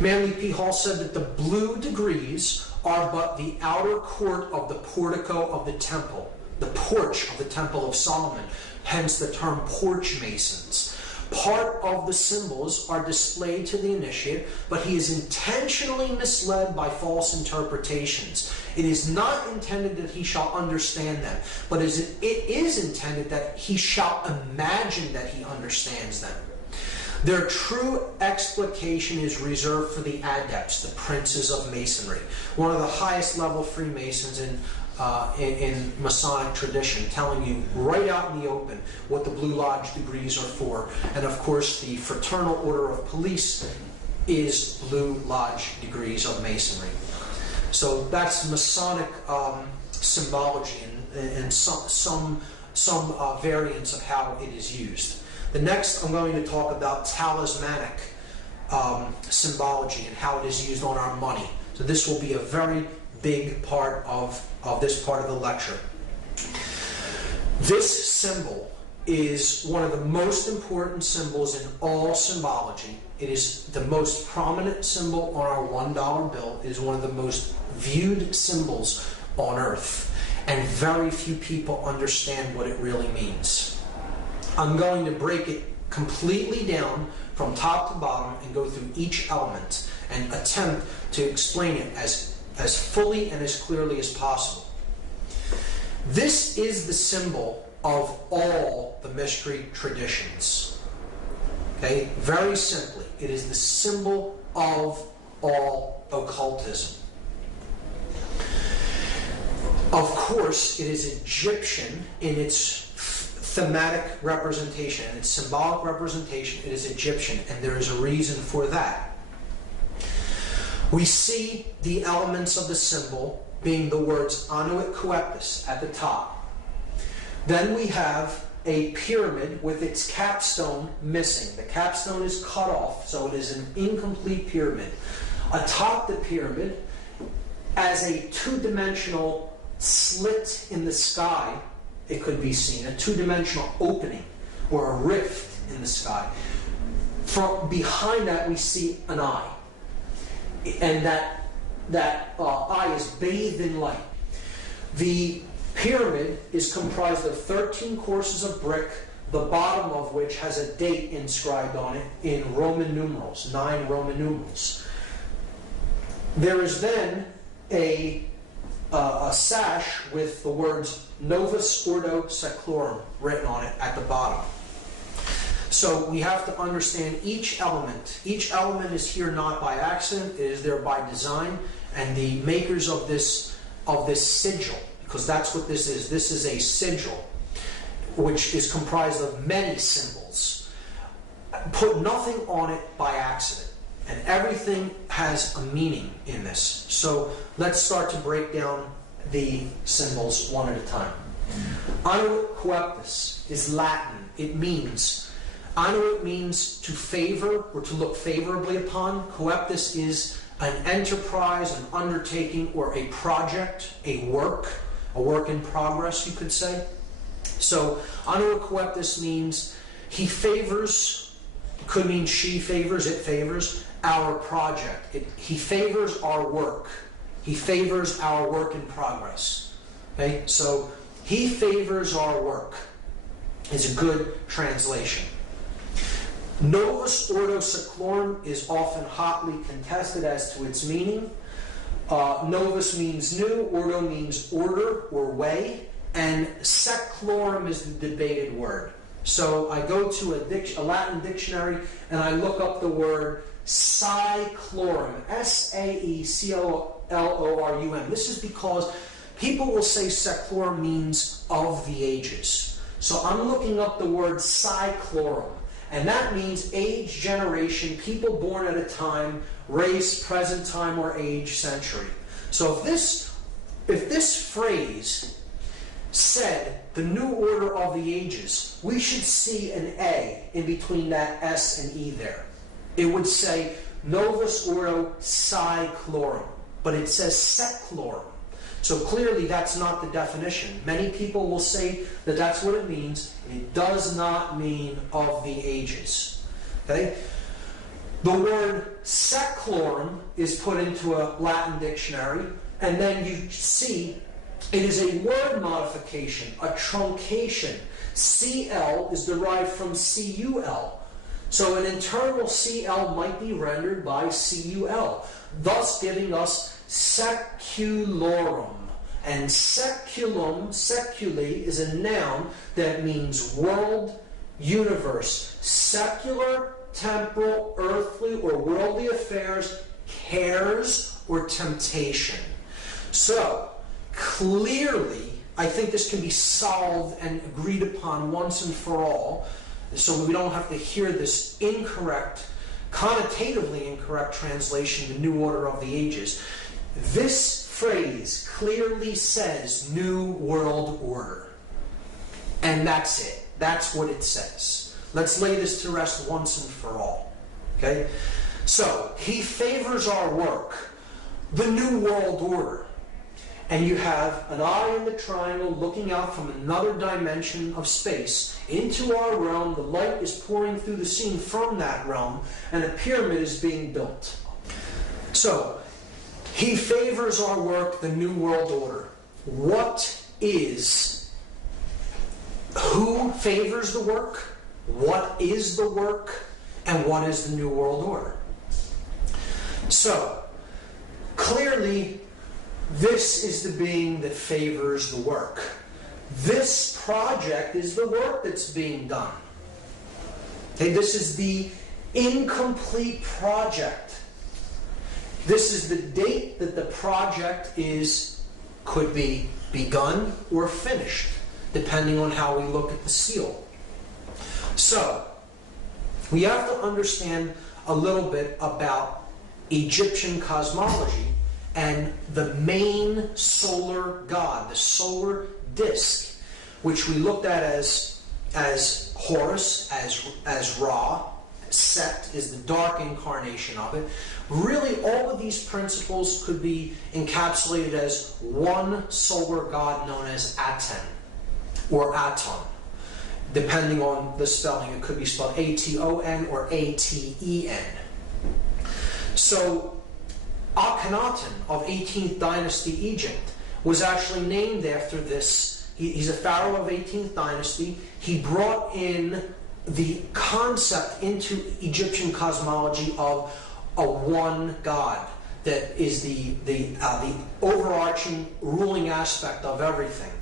Manly P. Hall said that the blue degrees are but the outer court of the portico of the temple, the porch of the Temple of Solomon, hence the term porch masons. Part of the symbols are displayed to the initiate, but he is intentionally misled by false interpretations. It is not intended that he shall understand them, but it is intended that he shall imagine that he understands them. Their true explication is reserved for the adepts, the princes of Masonry, one of the highest level Freemasons in Masonic tradition, telling you right out in the open what the Blue Lodge degrees are for. And of course, the Fraternal Order of Police is Blue Lodge degrees of Masonry. So that's Masonic symbology and some variants of how it is used. The next, I'm going to talk about talismanic symbology and how it is used on our money. So this will be a very big part of this part of the lecture. This symbol is one of the most important symbols in all symbology. It is the most prominent symbol on our $1 bill. It is one of the most viewed symbols on earth. And very few people understand what it really means. I'm going to break it completely down from top to bottom and go through each element and attempt to explain it as fully and as clearly as possible. This is the symbol of all the mystery traditions. Okay? Very simply, it is the symbol of all occultism. Of course, it is Egyptian in its thematic representation, and its symbolic representation. It is Egyptian, and there is a reason for that. We see the elements of the symbol being the words Anuit Coeptus at the top. Then we have a pyramid with its capstone missing. The capstone is cut off, so it is an incomplete pyramid. Atop the pyramid, as a two-dimensional slit in the sky, it could be seen, a two-dimensional opening or a rift in the sky. From behind that, we see an eye, and that eye is bathed in light. The pyramid is comprised of 13 courses of brick, the bottom of which has a date inscribed on it in Roman numerals, 9 Roman numerals. There is then a sash with the words Novus Ordo Seclorum written on it at the bottom. So we have to understand each element. Each element is here not by accident, it is there by design, and the makers of this sigil, because that's what this is a sigil, which is comprised of many symbols, put nothing on it by accident. And everything has a meaning in this. So let's start to break down the symbols one at a time. Annuit coeptis is Latin. It means, annuit means to favor or to look favorably upon. Coeptis is an enterprise, an undertaking, or a project, a work in progress, you could say. So annuit coeptis means he favors, could mean she favors, it favors, our project. He favors our work. He favors our work in progress. Okay, so he favors our work is a good translation. Novus Ordo Seclorum is often hotly contested as to its meaning. Novus means new, Ordo means order or way, and Seclorum is the debated word. So I go to a Latin dictionary and I look up the word Saeclorum, S-A-E-C-O-L-O-R-U-M. This is because people will say Seclorum means of the ages. So I'm looking up the word Saeclorum, and that means age, generation, people born at a time, race, present time, or age, century. So if this phrase said the new order of the ages, we should see an A in between that S and E there. It would say Novus Ordo Saeclorum, but it says Seclorum. So clearly that's not the definition. Many people will say that that's what it means. It does not mean of the ages. Okay? The word seclorum is put into a Latin dictionary, and then you see it is a word modification, a truncation. CL is derived from CUL. So an internal CL might be rendered by CUL, thus giving us seculorum. And seculum, seculi, is a noun that means world, universe, secular, temporal, earthly, or worldly affairs, cares, or temptation. So, clearly, I think this can be solved and agreed upon once and for all, so we don't have to hear this incorrect, connotatively incorrect translation, the new order of the ages. This phrase clearly says New World Order. And that's it. That's what it says. Let's lay this to rest once and for all. Okay? So, he favors our work, the New World Order. And you have an eye in the triangle looking out from another dimension of space into our realm. The light is pouring through the scene from that realm, and a pyramid is being built. So, he favors our work, the New World Order. Who favors the work? What is the work? And what is the New World Order? So, clearly, this is the being that favors the work. This project is the work that's being done. Okay, this is the incomplete project. This is the date that the project could be begun or finished, depending on how we look at the seal. So, we have to understand a little bit about Egyptian cosmology and the main solar god, the solar disk, which we looked at as Horus, as Ra. Set is the dark incarnation of it. Really, all of these principles could be encapsulated as one solar god known as Aten, or Aton. Depending on the spelling, it could be spelled A-T-O-N or A-T-E-N. So, Akhenaten of 18th dynasty Egypt was actually named after this. He's a pharaoh of 18th dynasty. He brought in the concept into Egyptian cosmology of a one god that is the overarching ruling aspect of everything,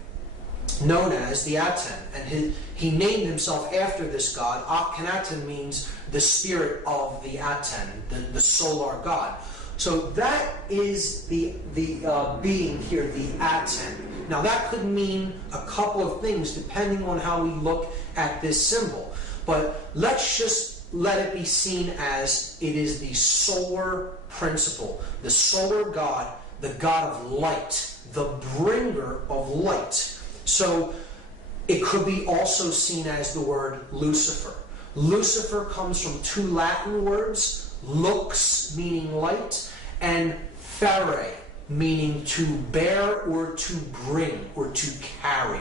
known as the Aten. And he named himself after this god. Akhenaten means the spirit of the Aten, the solar god. So that is the being here, the Aten. Now that could mean a couple of things depending on how we look at this symbol. But let's just let it be seen as it is the solar principle, the solar God, the God of light, the bringer of light. So it could be also seen as the word Lucifer. Lucifer comes from two Latin words, lux meaning light, and fere meaning to bear or to bring or to carry.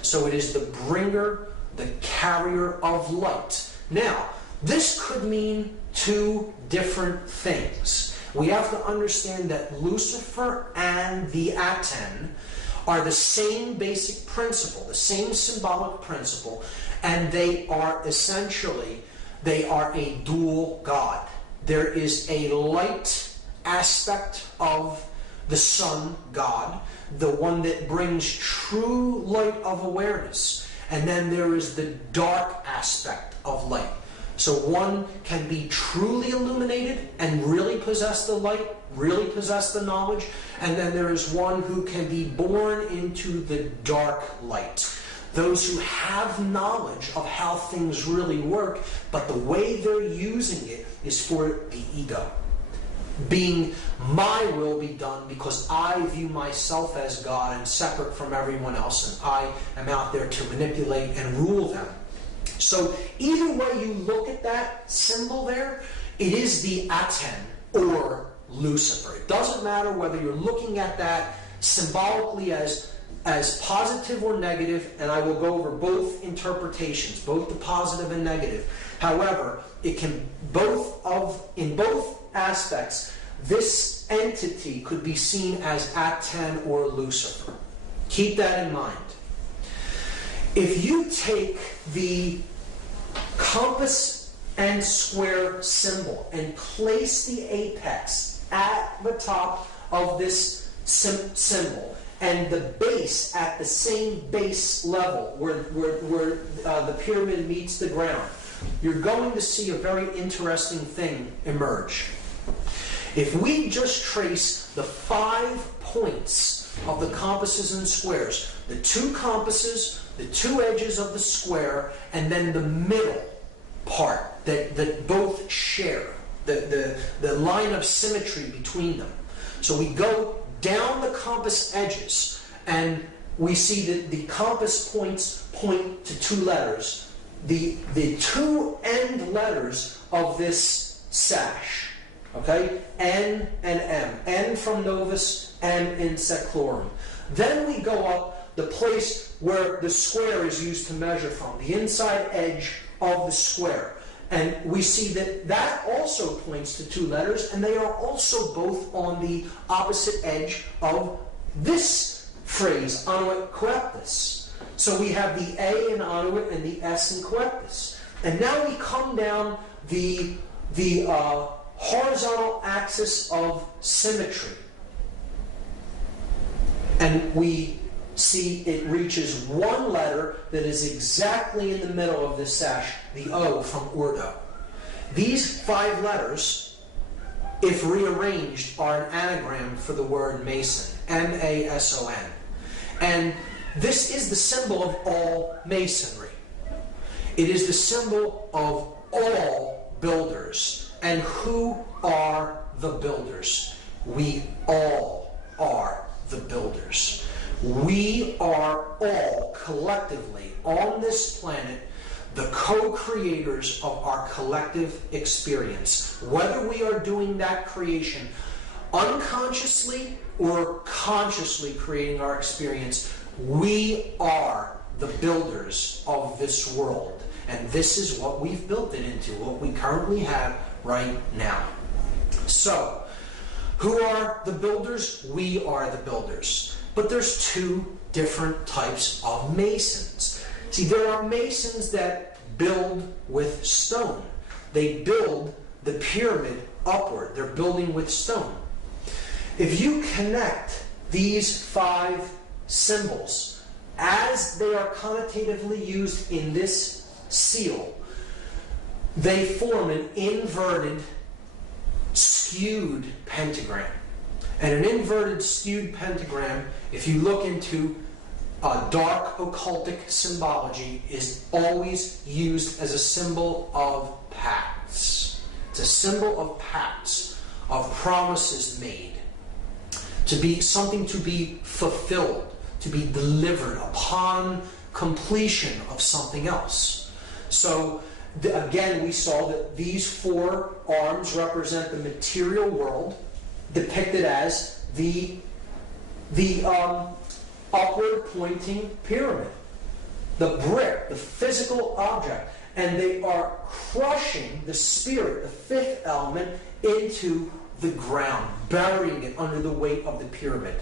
So it is the bringer, the carrier of light. Now, this could mean two different things. We have to understand that Lucifer and the Aten are the same basic principle, the same symbolic principle, and they are essentially, they are a dual God. There is a light aspect of the sun God, the one that brings true light of awareness. And then there is the dark aspect of light. So one can be truly illuminated and really possess the light, really possess the knowledge. And then there is one who can be born into the dark light. Those who have knowledge of how things really work, but the way they're using it is for the ego. Being my will be done because I view myself as God and separate from everyone else, and I am out there to manipulate and rule them. So either way you look at that symbol there, it is the Aten or Lucifer. It doesn't matter whether you're looking at that symbolically as positive or negative, and I will go over both interpretations, both the positive and negative. However, it can in both aspects, this entity could be seen as Aten or Lucifer. Keep that in mind. If you take the compass and square symbol and place the apex at the top of this symbol and the base at the same base level where the pyramid meets the ground, you're going to see a very interesting thing emerge. If we just trace the 5 points of the compasses and squares, the 2 compasses, the 2 edges of the square, and then the middle part that both share, the line of symmetry between them. So we go down the compass edges, and we see that the compass points point to 2 letters. The 2 end letters of this sash, okay? N and M. N from Novus, M in Seclorum. Then we go up the place where the square is used to measure from, the inside edge of the square. And we see that that also points to 2 letters, and they are also both on the opposite edge of this phrase, Annuit Coeptus. So we have the A in Annuit and the S in Coeptus. And now we come down the horizontal axis of symmetry. And we see it reaches 1 letter that is exactly in the middle of this sash, the O from Urdu. These 5 letters, if rearranged, are an anagram for the word Mason, M-A-S-O-N. And this is the symbol of all Masonry. It is the symbol of all builders. And who are the builders? We all are the builders. We are all collectively on this planet the co-creators of our collective experience. Whether we are doing that creation unconsciously or consciously creating our experience, we are the builders of this world. And this is what we've built it into, what we currently have right now. So, who are the builders? We are the builders. But there's 2 different types of Masons. See, there are Masons that build with stone. They build the pyramid upward. They're building with stone. If you connect these 5 symbols as they are connotatively used in this seal, they form an inverted, skewed pentagram. And an inverted, skewed pentagram, if you look into dark occultic symbology, is always used as a symbol of pact. pacts. It's a symbol of pacts, of promises made, to be something to be fulfilled, to be delivered upon completion of something else. So again, we saw that these four arms represent the material world, depicted as the upward pointing pyramid, the brick, the physical object, and they are crushing the spirit, the fifth element, into the ground, burying it under the weight of the pyramid.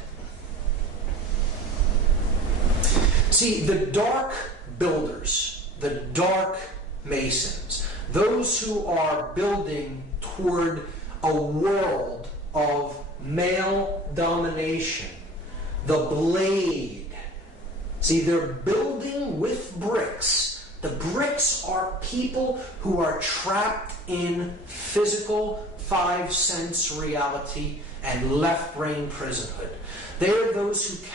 See, the dark builders, the dark masons, those who are building toward a world of male domination, the blade. See, they're building with bricks. The bricks are people who are trapped in physical five-sense reality and left-brain prisonhood. They are those who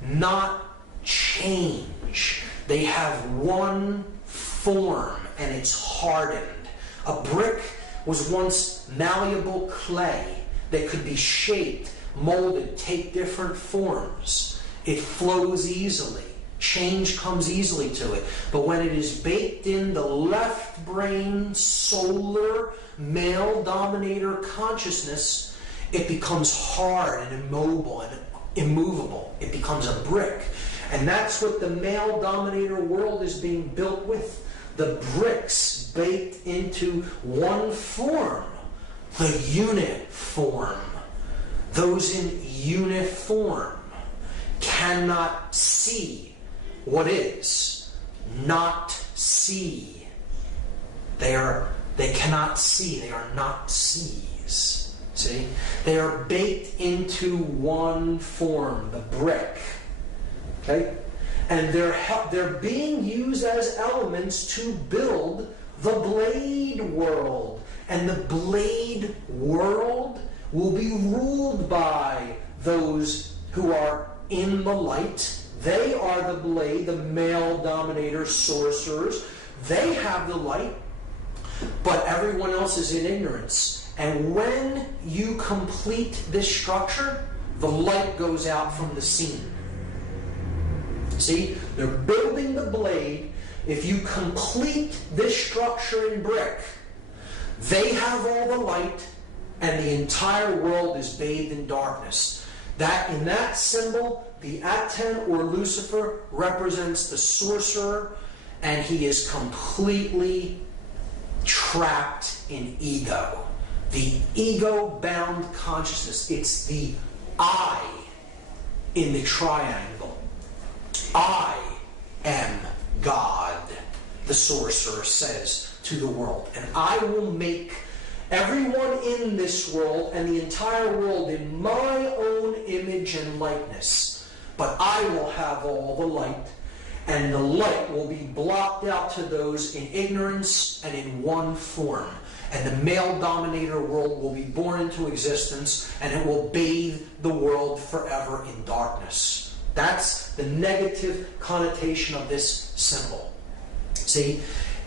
cannot change. They have one form, and it's hardened. A brick was once malleable clay that could be shaped, molded, take different forms. It flows easily. Change comes easily to it. But when it is baked in the left brain, solar, male dominator consciousness, it becomes hard and immobile and immovable. It becomes a brick. And that's what the male dominator world is being built with. The bricks baked into one form, the unit form. Those in unit form cannot see what is, not see. They cannot see. They are not sees. See? They are baked into one form, the brick. Okay? And they're being used as elements to build the blade world. And the blade world will be ruled by those who are in the light. They are the blade, the male dominator sorcerers. They have the light, but everyone else is in ignorance. And when you complete this structure, the light goes out from the scene. See, they're building the blade. If you complete this structure in brick, they have all the light, and the entire world is bathed in darkness. In that symbol, the Aten or Lucifer represents the sorcerer, and he is completely trapped in ego. The ego-bound consciousness. It's the I in the triangle. I am God, the sorcerer says to the world. And I will make everyone in this world and the entire world in my own image and likeness. But I will have all the light, and the light will be blocked out to those in ignorance and in one form. And the male dominator world will be born into existence, and it will bathe the world forever in darkness. That's the negative connotation of this symbol. See,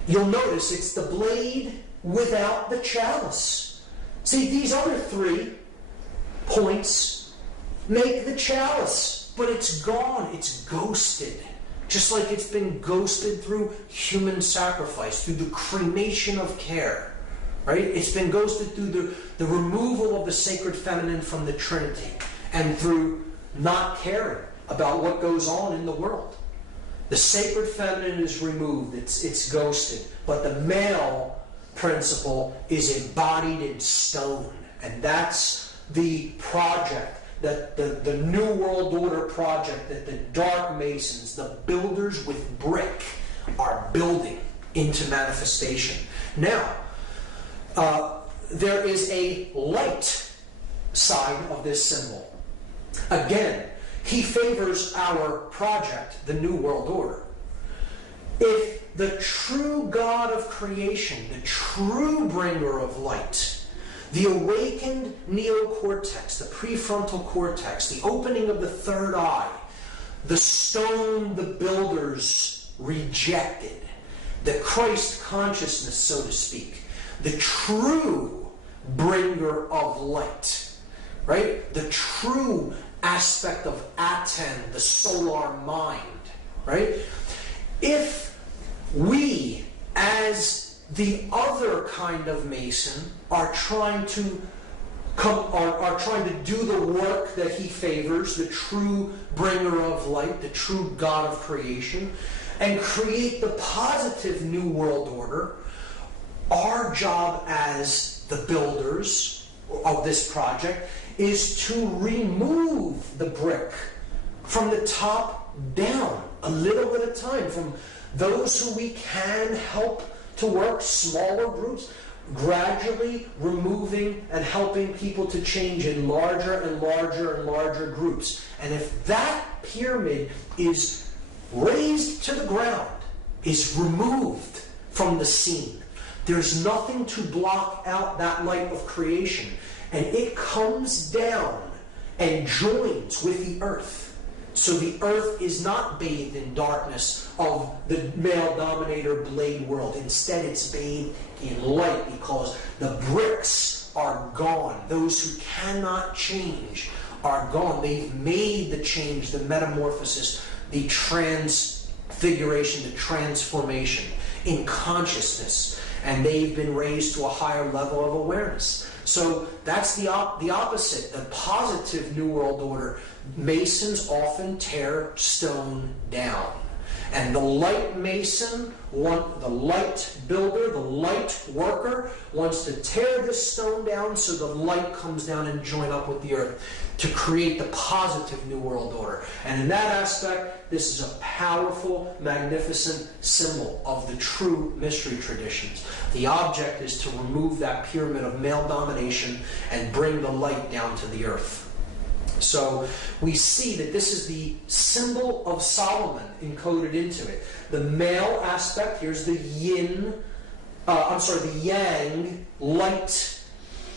you'll notice it's the blade without the chalice. See, these other 3 points make the chalice, but it's gone, it's ghosted. Just like it's been ghosted through human sacrifice, through the cremation of care. Right? It's been ghosted through the removal of the sacred feminine from the Trinity, and through not caring about what goes on in the world. The sacred feminine is removed, it's ghosted, but the male principle is embodied in stone. And that's the project, that the New World Order project that the Dark Masons, the builders with brick, are building into manifestation. Now, there is a light side of this symbol. Again, he favors our project, the New World Order. If the true God of creation, the true bringer of light, the awakened neocortex, the prefrontal cortex, the opening of the third eye, the stone the builders rejected, the Christ consciousness, so to speak, the true bringer of light, right? The true aspect of Aten, the solar mind, right? If we, as the other kind of Mason, are trying to do the work that he favors, the true bringer of light, the true God of creation, and create the positive New World Order, our job as the builders of this project is to remove the brick from the top down, a little at a time, from those who we can help to work, smaller groups, gradually removing and helping people to change in larger and larger and larger groups. And if that pyramid is razed to the ground, is removed from the scene, there's nothing to block out that light of creation. And it comes down and joins with the earth. So the earth is not bathed in darkness of the male dominator blade world. Instead, it's bathed in light because the bricks are gone. Those who cannot change are gone. They've made the change, the metamorphosis, the transfiguration, the transformation in consciousness. And they've been raised to a higher level of awareness. So that's the opposite, the positive New World Order. Masons often tear stone down. And the light Mason, the light builder, the light worker, wants to tear this stone down so the light comes down and join up with the earth to create the positive New World Order. And in that aspect, this is a powerful, magnificent symbol of the true mystery traditions. The object is to remove that pyramid of male domination and bring the light down to the earth. So we see that this is the symbol of Solomon encoded into it. The male aspect, here's the the yang light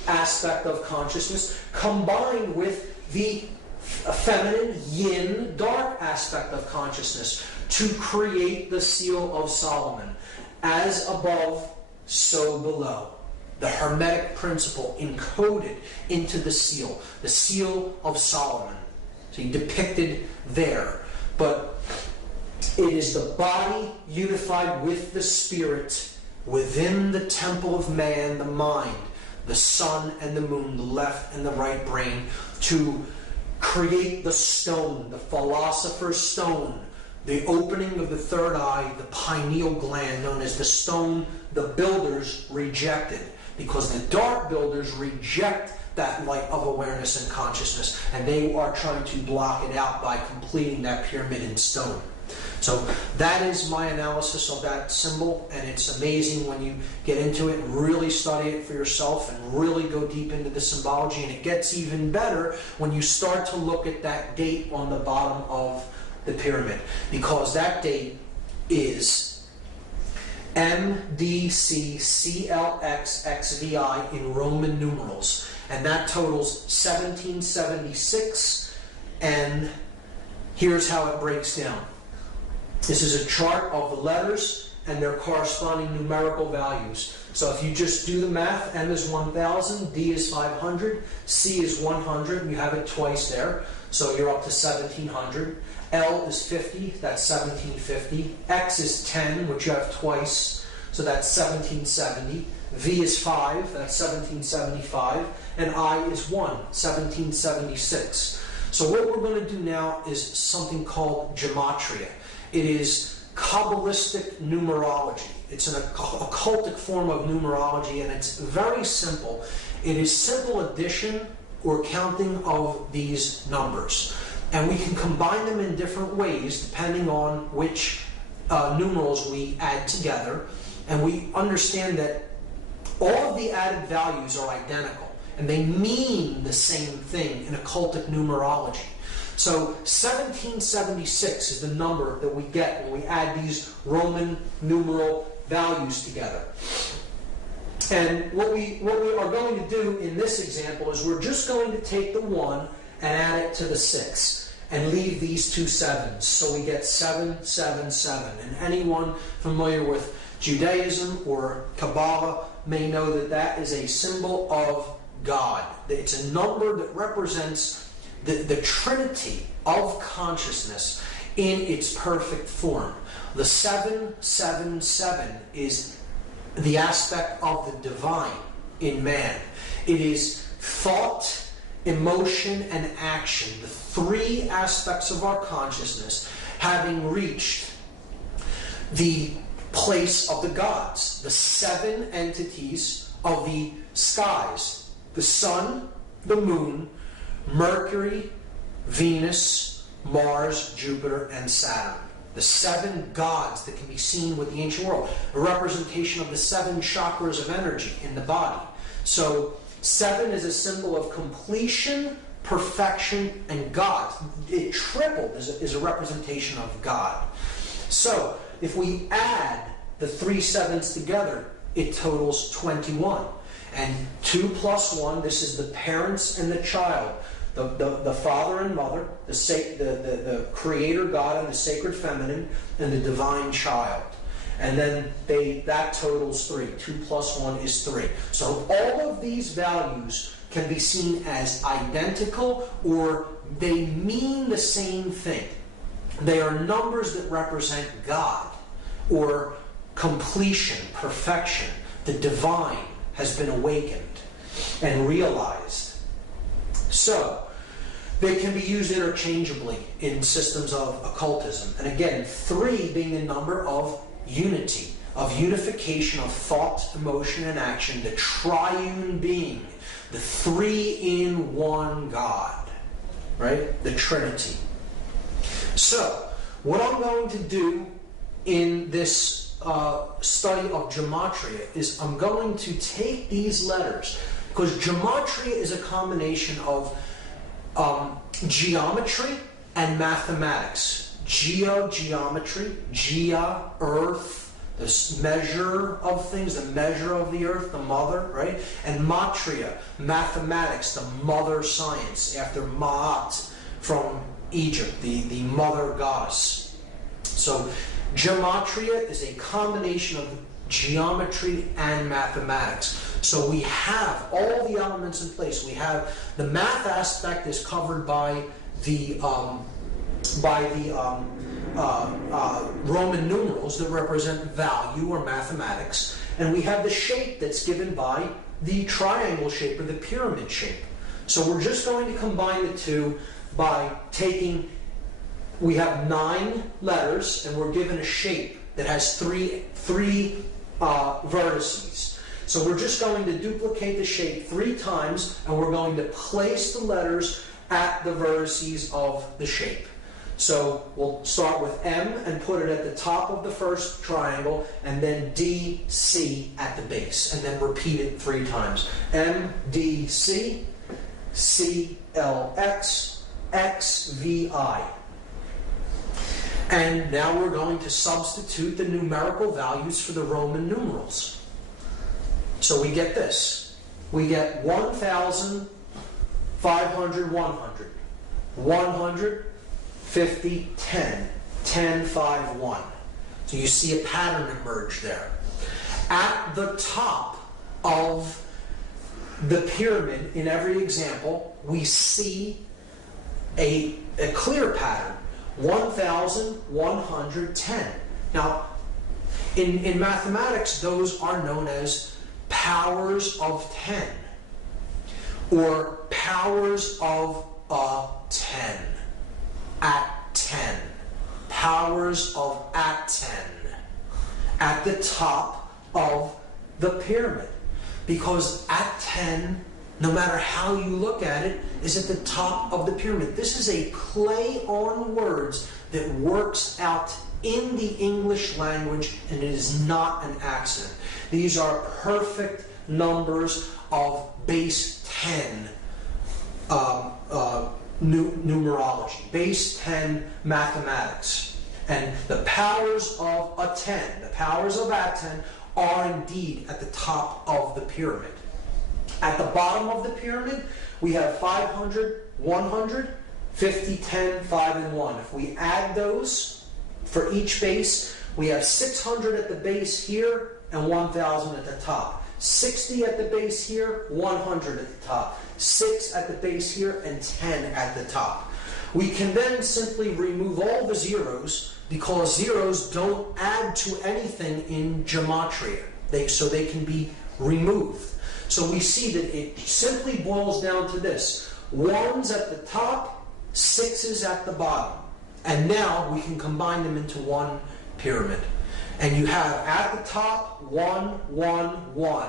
aspect of consciousness, combined with the feminine yin dark aspect of consciousness to create the seal of Solomon. As above, so below. The Hermetic principle encoded into the seal of Solomon. So depicted there. But it is the body unified with the spirit within the temple of man, the mind, the sun and the moon, the left and the right brain, to create the stone, the philosopher's stone, the opening of the third eye, the pineal gland, known as the stone the builders rejected. Because the dark builders reject that light of awareness and consciousness, and they are trying to block it out by completing that pyramid in stone. So that is my analysis of that symbol, and it's amazing when you get into it and really study it for yourself and really go deep into the symbology. And it gets even better when you start to look at that date on the bottom of the pyramid, because that date is MDCCLXXVI in Roman numerals, and that totals 1776. And here's how it breaks down. This is a chart of the letters and their corresponding numerical values. So if you just do the math, M is 1000, D is 500, C is 100, you have it twice there, so you're up to 1700. L is 50, that's 1750. X is 10, which you have twice, so that's 1770. V is 5, that's 1775. And I is 1, 1776. So what we're going to do now is something called gematria. It is Kabbalistic numerology. It's an occultic form of numerology, and it's very simple. It is simple addition or counting of these numbers. And we can combine them in different ways depending on which numerals we add together. And we understand that all of the added values are identical, and they mean the same thing in occultic numerology. So 1776 is the number that we get when we add these Roman numeral values together. And what we are going to do in this example is we're just going to take the 1 and add it to the 6 and leave these two 7s. So we get 777. And anyone familiar with Judaism or Kabbalah may know that that is a symbol of God. It's a number that represents the Trinity of consciousness in its perfect form. The 777 is the aspect of the divine in man. It is thought, emotion, and action, the three aspects of our consciousness, having reached the place of the gods, the seven entities of the skies: the sun, the moon, Mercury, Venus, Mars, Jupiter, and Saturn. The seven gods that can be seen with the ancient world, a representation of the seven chakras of energy in the body. So 7 is a symbol of completion, perfection, and God. It tripled is a representation of God. So if we add the 3 sevens together, it totals 21. And 2 plus 1, this is the parents and the child, the father and mother, the creator God and the sacred feminine, and the divine child. And then that totals 3. 2 plus 1 is 3. So all of these values can be seen as identical, or they mean the same thing. They are numbers that represent God, or completion, perfection. The divine has been awakened and realized. So they can be used interchangeably in systems of occultism. And again, 3 being the number of unity, of unification of thought, emotion, and action, the triune being, the 3-in-1 God, right? The Trinity. So, what I'm going to do in this study of gematria is I'm going to take these letters, because gematria is a combination of geometry and mathematics. Geometry, earth, the measure of things, the measure of the earth, the mother, right? And matria, mathematics, the mother science, after Ma'at from Egypt, the mother goddess. So gematria is a combination of geometry and mathematics. So we have all the elements in place. We have the math aspect is covered by the Roman numerals that represent value or mathematics, and we have the shape that's given by the triangle shape or the pyramid shape. So we're just going to combine the two by taking, we have 9 letters, and we're given a shape that has three vertices. So we're just going to duplicate the shape 3 times, and we're going to place the letters at the vertices of the shape. So we'll start with M and put it at the top of the first triangle, and then D, C at the base, and then repeat it 3 times. M, D, C, C, L, X, X, V, I. And now we're going to substitute the numerical values for the Roman numerals. So we get this. We get 1,000, 500, 100. 100, 50, 10. 10, 5, 1. So you see a pattern emerge there. At the top of the pyramid, in every example, we see a clear pattern. 1,110. Now, in mathematics, those are known as powers of 10, or powers of a 10, at 10, powers of at 10, at the top of the pyramid. Because at 10, no matter how you look at it, is at the top of the pyramid. This is a play on words that works out in the English language, and it is not an accident. These are perfect numbers of base 10 numerology, base 10 mathematics. And the powers of a 10, the powers of at 10, are indeed at the top of the pyramid. At the bottom of the pyramid, we have 500, 100, 50, 10, 5, and 1. If we add those for each base, we have 600 at the base here and 1,000 at the top. 60 at the base here, 100 at the top, 6 at the base here, and 10 at the top. We can then simply remove all the zeros because zeros don't add to anything in gematria. So they can be removed. So we see that it simply boils down to this. 1's at the top, 6's at the bottom. And now we can combine them into one pyramid. And you have at the top 1, 1, 1,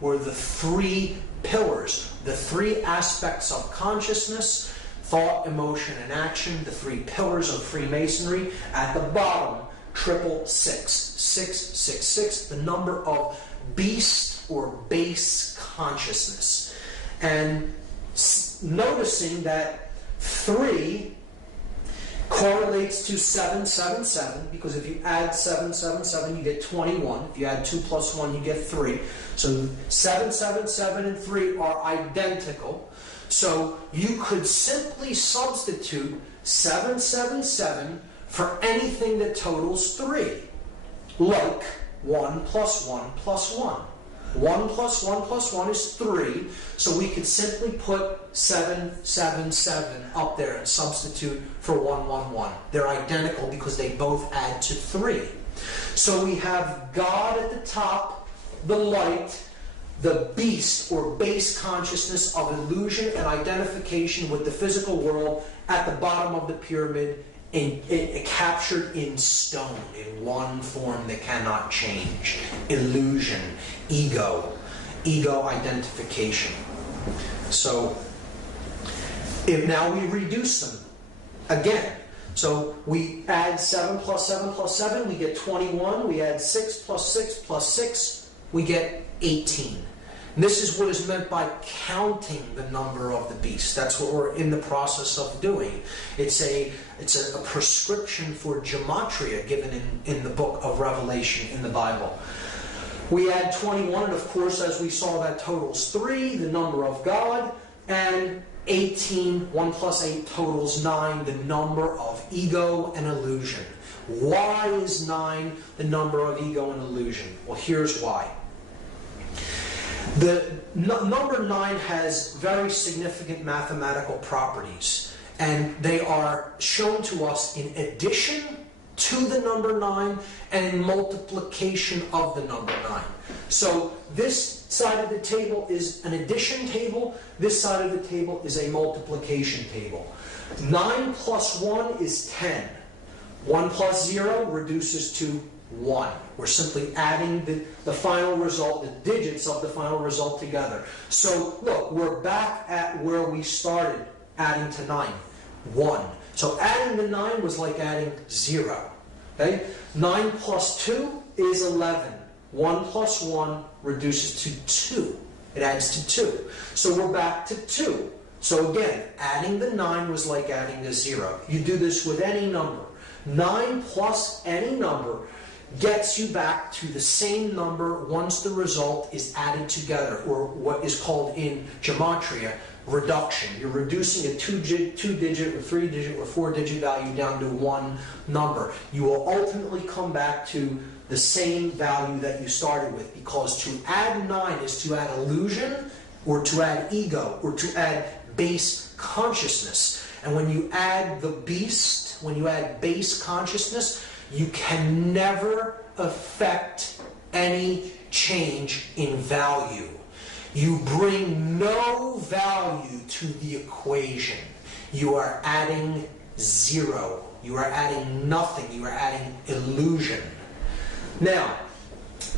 where the 3 pillars, the 3 aspects of consciousness, thought, emotion, and action, the 3 pillars of Freemasonry. At the bottom, 666, 666, the number of beast or base consciousness. And noticing that 3 correlates to 777, because if you add 777, you get 21. If you add 2 plus 1, you get 3. So 777 and 3 are identical. So you could simply substitute 777 for anything that totals 3. Like 1 plus 1 plus 1. 1 plus 1 plus 1 is 3. So we could simply put 777 up there and substitute for 111. They're identical because they both add to 3. So we have God at the top, the light, the beast or base consciousness of illusion and identification with the physical world at the bottom of the pyramid, captured in stone, in one form that cannot change. Illusion, ego identification. So, if now we reduce them again. So we add 7 plus 7 plus 7, we get 21. We add 6 plus 6 plus 6, we get 18. And this is what is meant by counting the number of the beast. That's what we're in the process of doing. It's a prescription for gematria given in the book of Revelation in the Bible. We add 21, and of course, as we saw, that totals 3, the number of God, and 18, 1 plus 8 totals 9, the number of ego and illusion. Why is 9 the number of ego and illusion? Well, here's why. The number 9 has very significant mathematical properties, and they are shown to us in addition to the number 9 and in multiplication of the number 9. So this side of the table is an addition table, this side of the table is a multiplication table. 9 plus 1 is 10. 1 plus 0 reduces to 1. We're simply adding the final result, the digits of the final result together. So look, we're back at where we started adding to 9. 1. So adding the 9 was like adding 0. Okay? 9 plus 2 is 11. 1 plus 1 reduces to 2. It adds to 2. So we're back to 2. So again, adding the 9 was like adding a 0. You do this with any number. 9 plus any number gets you back to the same number once the result is added together, or what is called in gematria reduction. You're reducing a 2-digit or 3-digit or 4-digit value down to one number. You will ultimately come back to the same value that you started with, because to add 9 is to add illusion, or to add ego, or to add base consciousness. And when you add the beast, when you add base consciousness, you can never affect any change in value. You bring no value to the equation. You are adding 0. You are adding nothing. You are adding illusion. Now,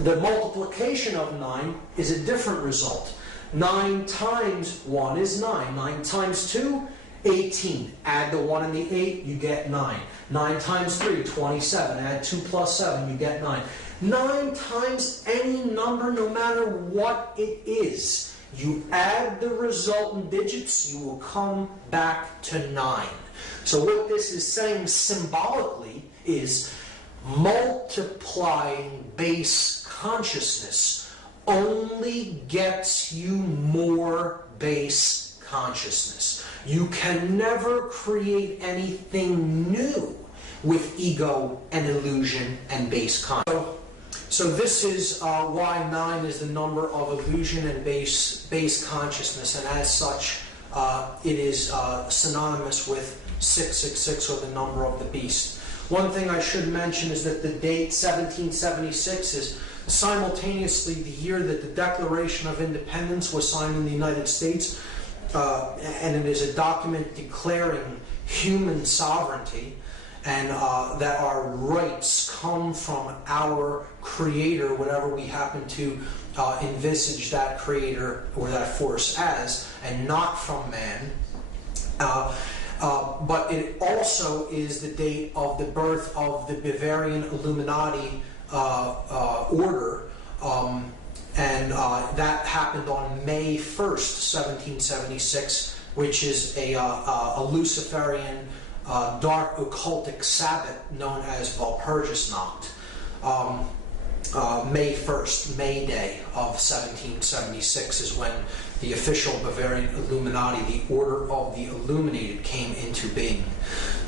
the multiplication of 9 is a different result. 9 times 1 is 9. 9 times 2, 18. Add the 1 and the 8, you get 9. 9 times 3, 27. Add 2 plus 7, you get 9. 9 times any number, no matter what it is. You add the resultant digits, you will come back to 9. So what this is saying symbolically is multiplying base consciousness only gets you more base consciousness. You can never create anything new with ego and illusion and base consciousness. So this is why 9 is the number of illusion and base consciousness, and as such, it is synonymous with 666, or the number of the beast. One thing I should mention is that the date 1776 is simultaneously the year that the Declaration of Independence was signed in the United States, and it is a document declaring human sovereignty, and that our rights come from our Creator, whatever we happen to envisage that Creator or that force as, and not from man. But it also is the date of the birth of the Bavarian Illuminati order, and that happened on May 1st, 1776, which is a Luciferian dark occultic Sabbath known as Walpurgisnacht. May 1st, May Day of 1776 is when the official Bavarian Illuminati, the Order of the Illuminated, came into being.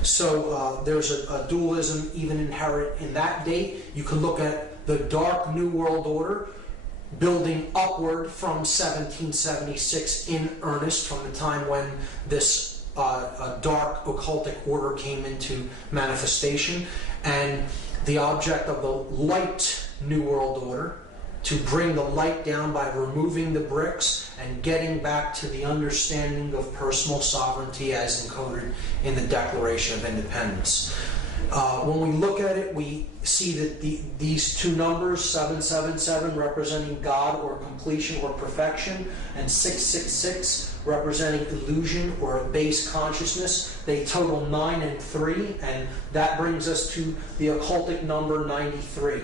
So there's a dualism even inherent in that date. You can look at the Dark New World Order building upward from 1776 in earnest, from the time when this dark occultic order came into manifestation, and the object of the light New World Order to bring the light down by removing the bricks and getting back to the understanding of personal sovereignty as encoded in the Declaration of Independence. When we look at it, we see that these two numbers, 777 representing God or completion or perfection, and 666 representing illusion or base consciousness, they total 9 and 3, and that brings us to the occultic number 93.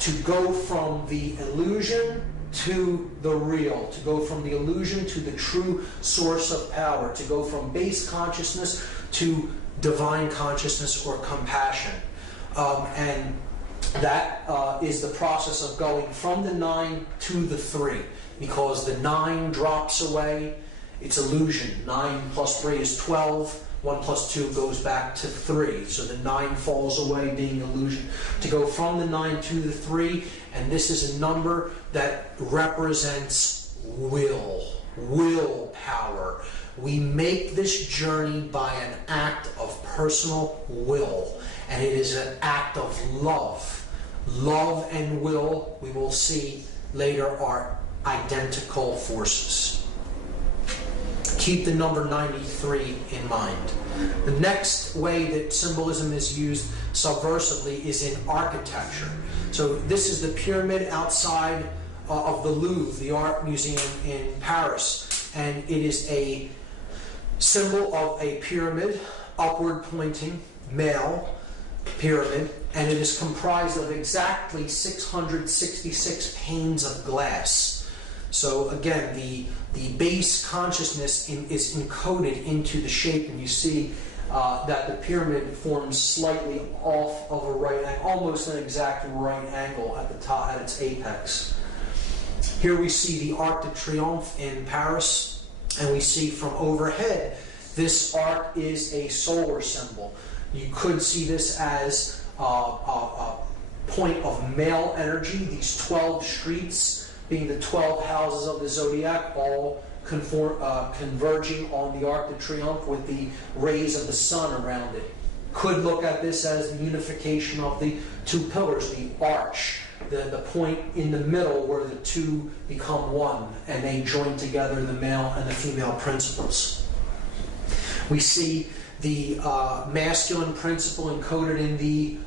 To go from the illusion to the real, to go from the illusion to the true source of power, to go from base consciousness to divine consciousness or compassion. And that is the process of going from the 9 to the 3, because the 9 drops away, it's illusion. 9 plus 3 is 12. 1 plus 2 goes back to 3. So the 9 falls away, being illusion. To go from the 9 to the 3, and this is a number that represents willpower. We make this journey by an act of personal will, and it is an act of love. Love and will, we will see later, are identical forces. Keep the number 93 in mind. The next way that symbolism is used subversively is in architecture. So this is the pyramid outside of the Louvre, the art museum in Paris, and it is a symbol of a pyramid, upward pointing, male pyramid, and it is comprised of exactly 666 panes of glass. So again, the base consciousness is encoded into the shape, and you see that the pyramid forms slightly off of a right angle, almost an exact right angle at the top, at its apex. Here we see the Arc de Triomphe in Paris, and we see from overhead, this arc is a solar symbol. You could see this as a point of male energy, these 12 streets being the 12 houses of the zodiac, all converging on the Arc de Triomphe with the rays of the sun around it. Could look at this as the unification of the two pillars, the arch, the point in the middle where the two become one, and they join together the male and the female principles. We see the masculine principle encoded in the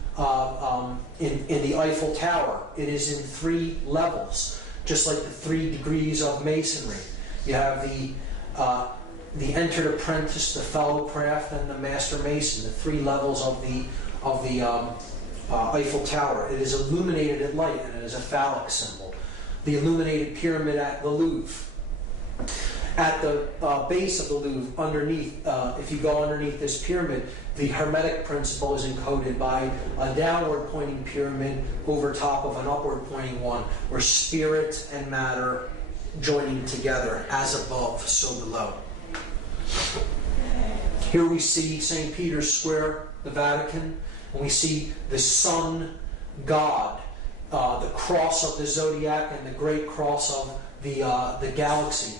Eiffel Tower. It is in 3 levels. Just like the 3 degrees of masonry. You have the entered apprentice, the fellow craft, and the master mason, the 3 levels of the Eiffel Tower. It is illuminated at light, and it is a phallic symbol. The illuminated pyramid at the Louvre. At the base of the Louvre, underneath, if you go underneath this pyramid, the Hermetic principle is encoded by a downward pointing pyramid over top of an upward pointing one, where spirit and matter joining together, as above, so below. Here we see St. Peter's Square, the Vatican, and we see the sun god the cross of the zodiac and the great cross of the galaxy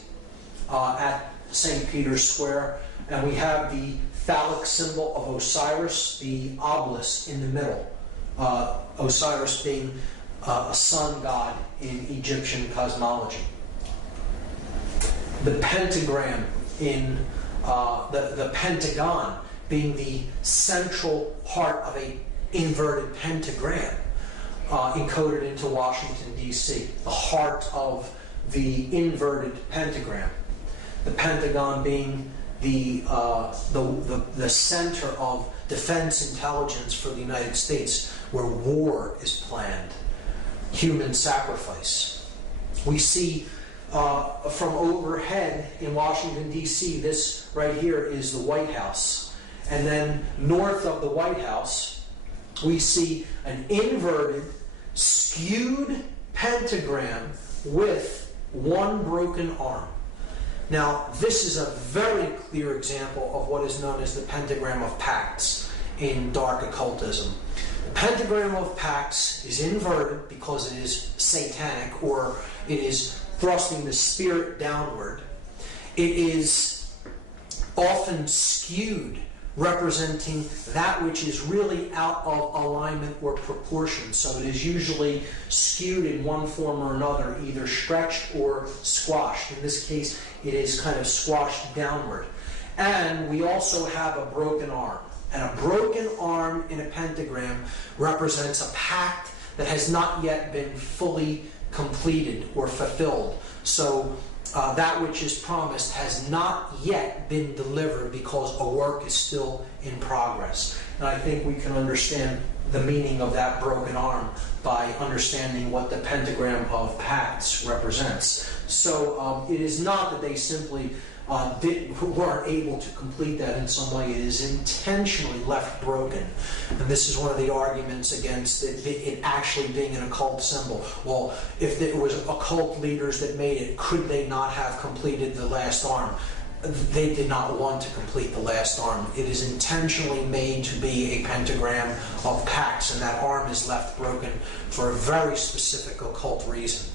at St. Peter's Square. And we have the phallic symbol of Osiris, the obelisk in the middle. Osiris being a sun god in Egyptian cosmology. The pentagram in the pentagon being the central part of a inverted pentagram encoded into Washington, D.C., the heart of the inverted pentagram. The Pentagon being the center of defense intelligence for the United States, where war is planned, human sacrifice. We see from overhead in Washington, D.C., this right here is the White House. And then north of the White House, we see an inverted, skewed pentagram with one broken arm. Now, this is a very clear example of what is known as the pentagram of Pax in dark occultism. The pentagram of Pax is inverted because it is satanic, or it is thrusting the spirit downward. It is often skewed, representing that which is really out of alignment or proportion. So it is usually skewed in one form or another, either stretched or squashed. In this case, it is kind of squashed downward. And we also have a broken arm. And a broken arm in a pentagram represents a pact that has not yet been fully completed or fulfilled. So that which is promised has not yet been delivered because a work is still in progress. And I think we can understand the meaning of that broken arm by understanding what the pentagram of Pax represents. So it is not that they simply weren't able to complete that in some way. It is intentionally left broken. And this is one of the arguments against it actually being an occult symbol. Well, if there was occult leaders that made it, could they not have completed the last arm? They did not want to complete the last arm. It is intentionally made to be a pentagram of Pax, and that arm is left broken for a very specific occult reason.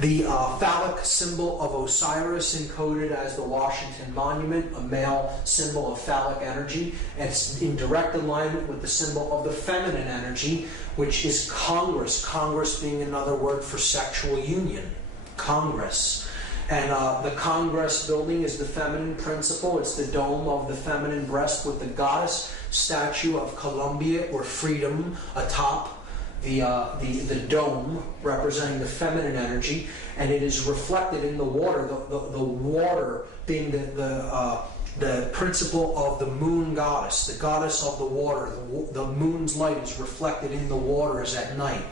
The phallic symbol of Osiris, encoded as the Washington Monument, a male symbol of phallic energy. And it's in direct alignment with the symbol of the feminine energy, which is Congress. Congress being another word for sexual union. Congress. And the Congress building is the feminine principle. It's the dome of the feminine breast with the goddess statue of Columbia, or freedom, atop the dome, representing the feminine energy, and it is reflected in the water. The water being the principle of the moon goddess, the goddess of the water. The moon's light is reflected in the waters at night.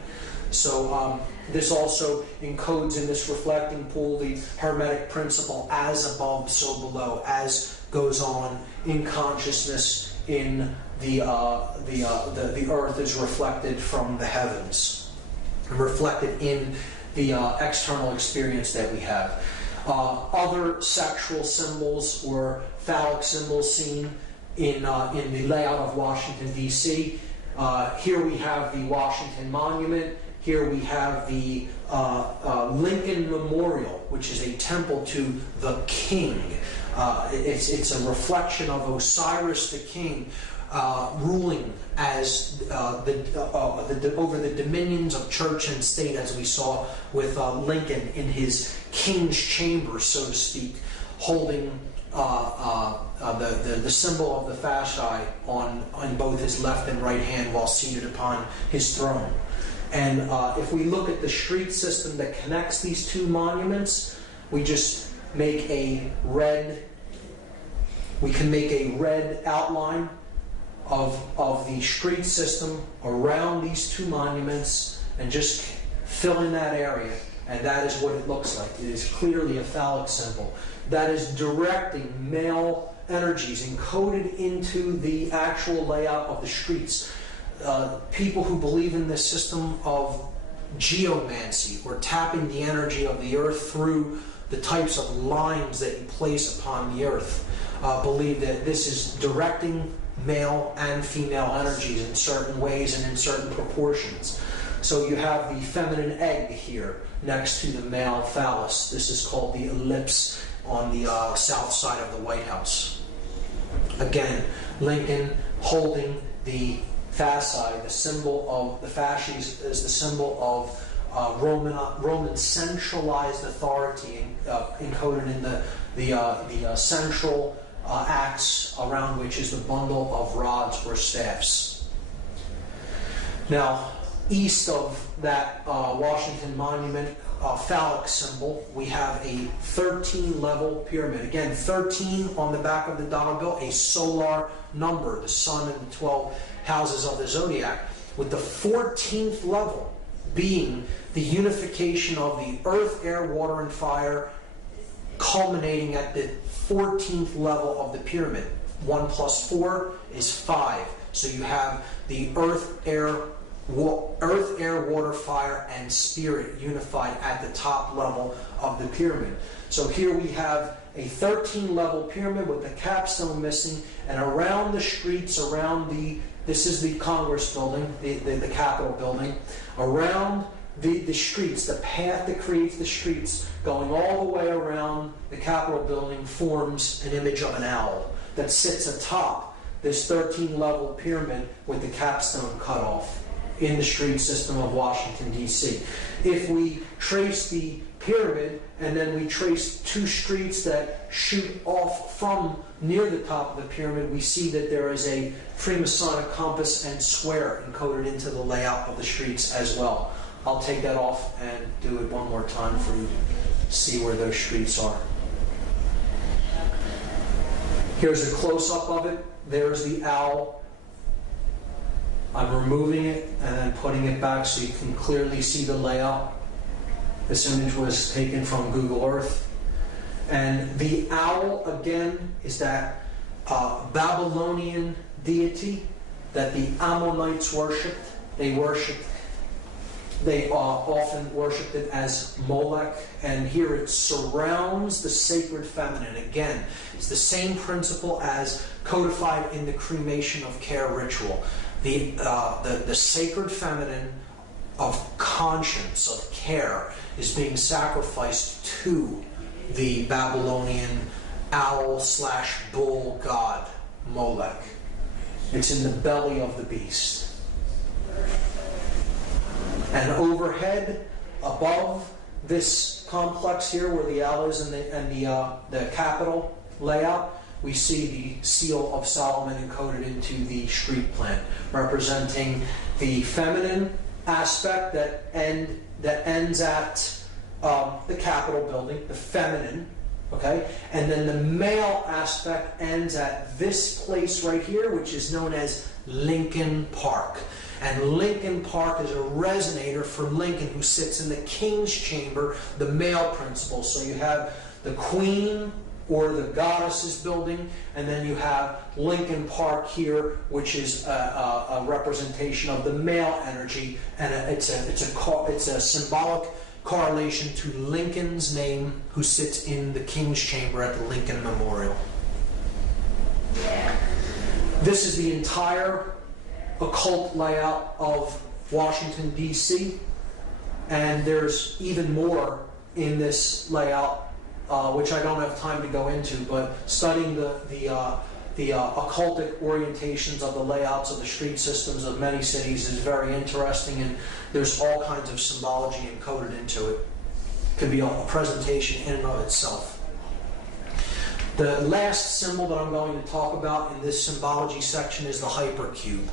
So this also encodes in this reflecting pool the Hermetic principle, as above, so below, as goes on in consciousness in the earth is reflected from the heavens, and reflected in the external experience that we have. Other sexual symbols or phallic symbols seen in the layout of Washington, D.C. Here we have the Washington Monument. Here we have the Lincoln Memorial, which is a temple to the king. It's a reflection of Osiris the king, ruling as over the dominions of church and state, as we saw with Lincoln in his king's chamber, so to speak, holding the symbol of the fasci on both his left and right hand while seated upon his throne. And if we look at the street system that connects these two monuments, we just make a red. We can make a red outline of the street system around these two monuments and just fill in that area, and that is what it looks like. It is clearly a phallic symbol that is directing male energies encoded into the actual layout of the streets. People who believe in this system of geomancy, or tapping the energy of the earth through the types of lines that you place upon the earth, believe that this is directing male and female energies in certain ways and in certain proportions. So you have the feminine egg here next to the male phallus. This is called the ellipse on the south side of the White House. Again, Lincoln holding the fasci, the symbol of the fasces is the symbol of Roman centralized authority encoded in the central axe around which is the bundle of rods or staffs. Now, east of that Washington Monument phallic symbol, we have a 13-level pyramid. Again, 13 on the back of the dollar bill, a solar number, the sun and the 12 houses of the zodiac, with the 14th level being the unification of the earth, air, water, and fire, culminating at the 14th level of the pyramid. 1 plus 4 is 5. So you have the earth, air, water, fire, and spirit unified at the top level of the pyramid. So here we have a 13-level pyramid with the capstone missing, and around the streets, this is the Congress building, the Capitol building, around the streets, the path that creates the streets, going all the way around the Capitol building, forms an image of an owl that sits atop this 13-level pyramid with the capstone cut off in the street system of Washington, D.C. If we trace the pyramid and then we trace 2 streets that shoot off from near the top of the pyramid, we see that there is a Freemasonic compass and square encoded into the layout of the streets as well. I'll take that off and do it one more time for you to see where those streets are. Here's a close-up of it. There's the owl. I'm removing it and then putting it back so you can clearly see the layout. This image was taken from Google Earth. And the owl, again, is that Babylonian deity that the Ammonites worshipped. They often worshipped it as Molech, and here it surrounds the sacred feminine. Again, it's the same principle as codified in the cremation of care ritual. The sacred feminine of conscience, of care, is being sacrificed to the Babylonian owl/bull god, Molech. It's in the belly of the beast. And overhead, above this complex here, where the owl is and the Capitol layout, we see the seal of Solomon encoded into the street plan, representing the feminine aspect that ends at the Capitol building, the feminine, okay, and then the male aspect ends at this place right here, which is known as Lincoln Park. And Lincoln Park is a resonator for Lincoln, who sits in the King's Chamber, the male principle. So you have the Queen or the Goddess's building, and then you have Lincoln Park here, which is a representation of the male energy, and it's a symbolic correlation to Lincoln's name, who sits in the King's Chamber at the Lincoln Memorial. This is the entire occult layout of Washington, D.C., and there's even more in this layout, which I don't have time to go into, but studying the occultic orientations of the layouts of the street systems of many cities is very interesting, and there's all kinds of symbology encoded into it. It could be a presentation in and of itself. The last symbol that I'm going to talk about in this symbology section is the hypercube.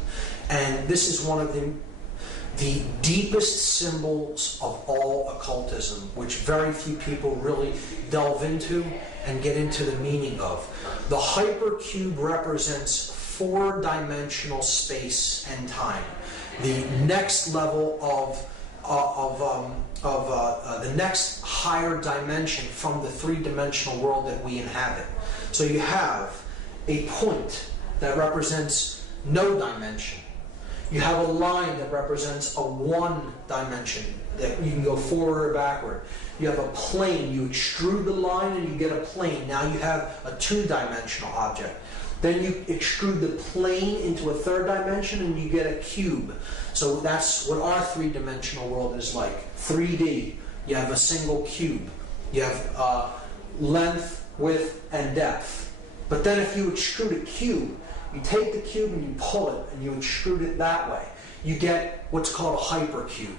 And this is one of the deepest symbols of all occultism, which very few people really delve into and get into the meaning of. The hypercube represents 4-dimensional space and time. The next level the next higher dimension from the 3-dimensional world that we inhabit. So you have a point that represents no dimension. You have a line that represents a 1 dimension, that you can go forward or backward. You have a plane. You extrude the line and you get a plane. Now you have a 2-dimensional object. Then you extrude the plane into a third dimension and you get a cube. So that's what our three-dimensional world is like. 3D, you have a single cube. You have length, width, and depth. But then if you extrude a cube, you take the cube and you pull it and you extrude it that way. You get what's called a hypercube.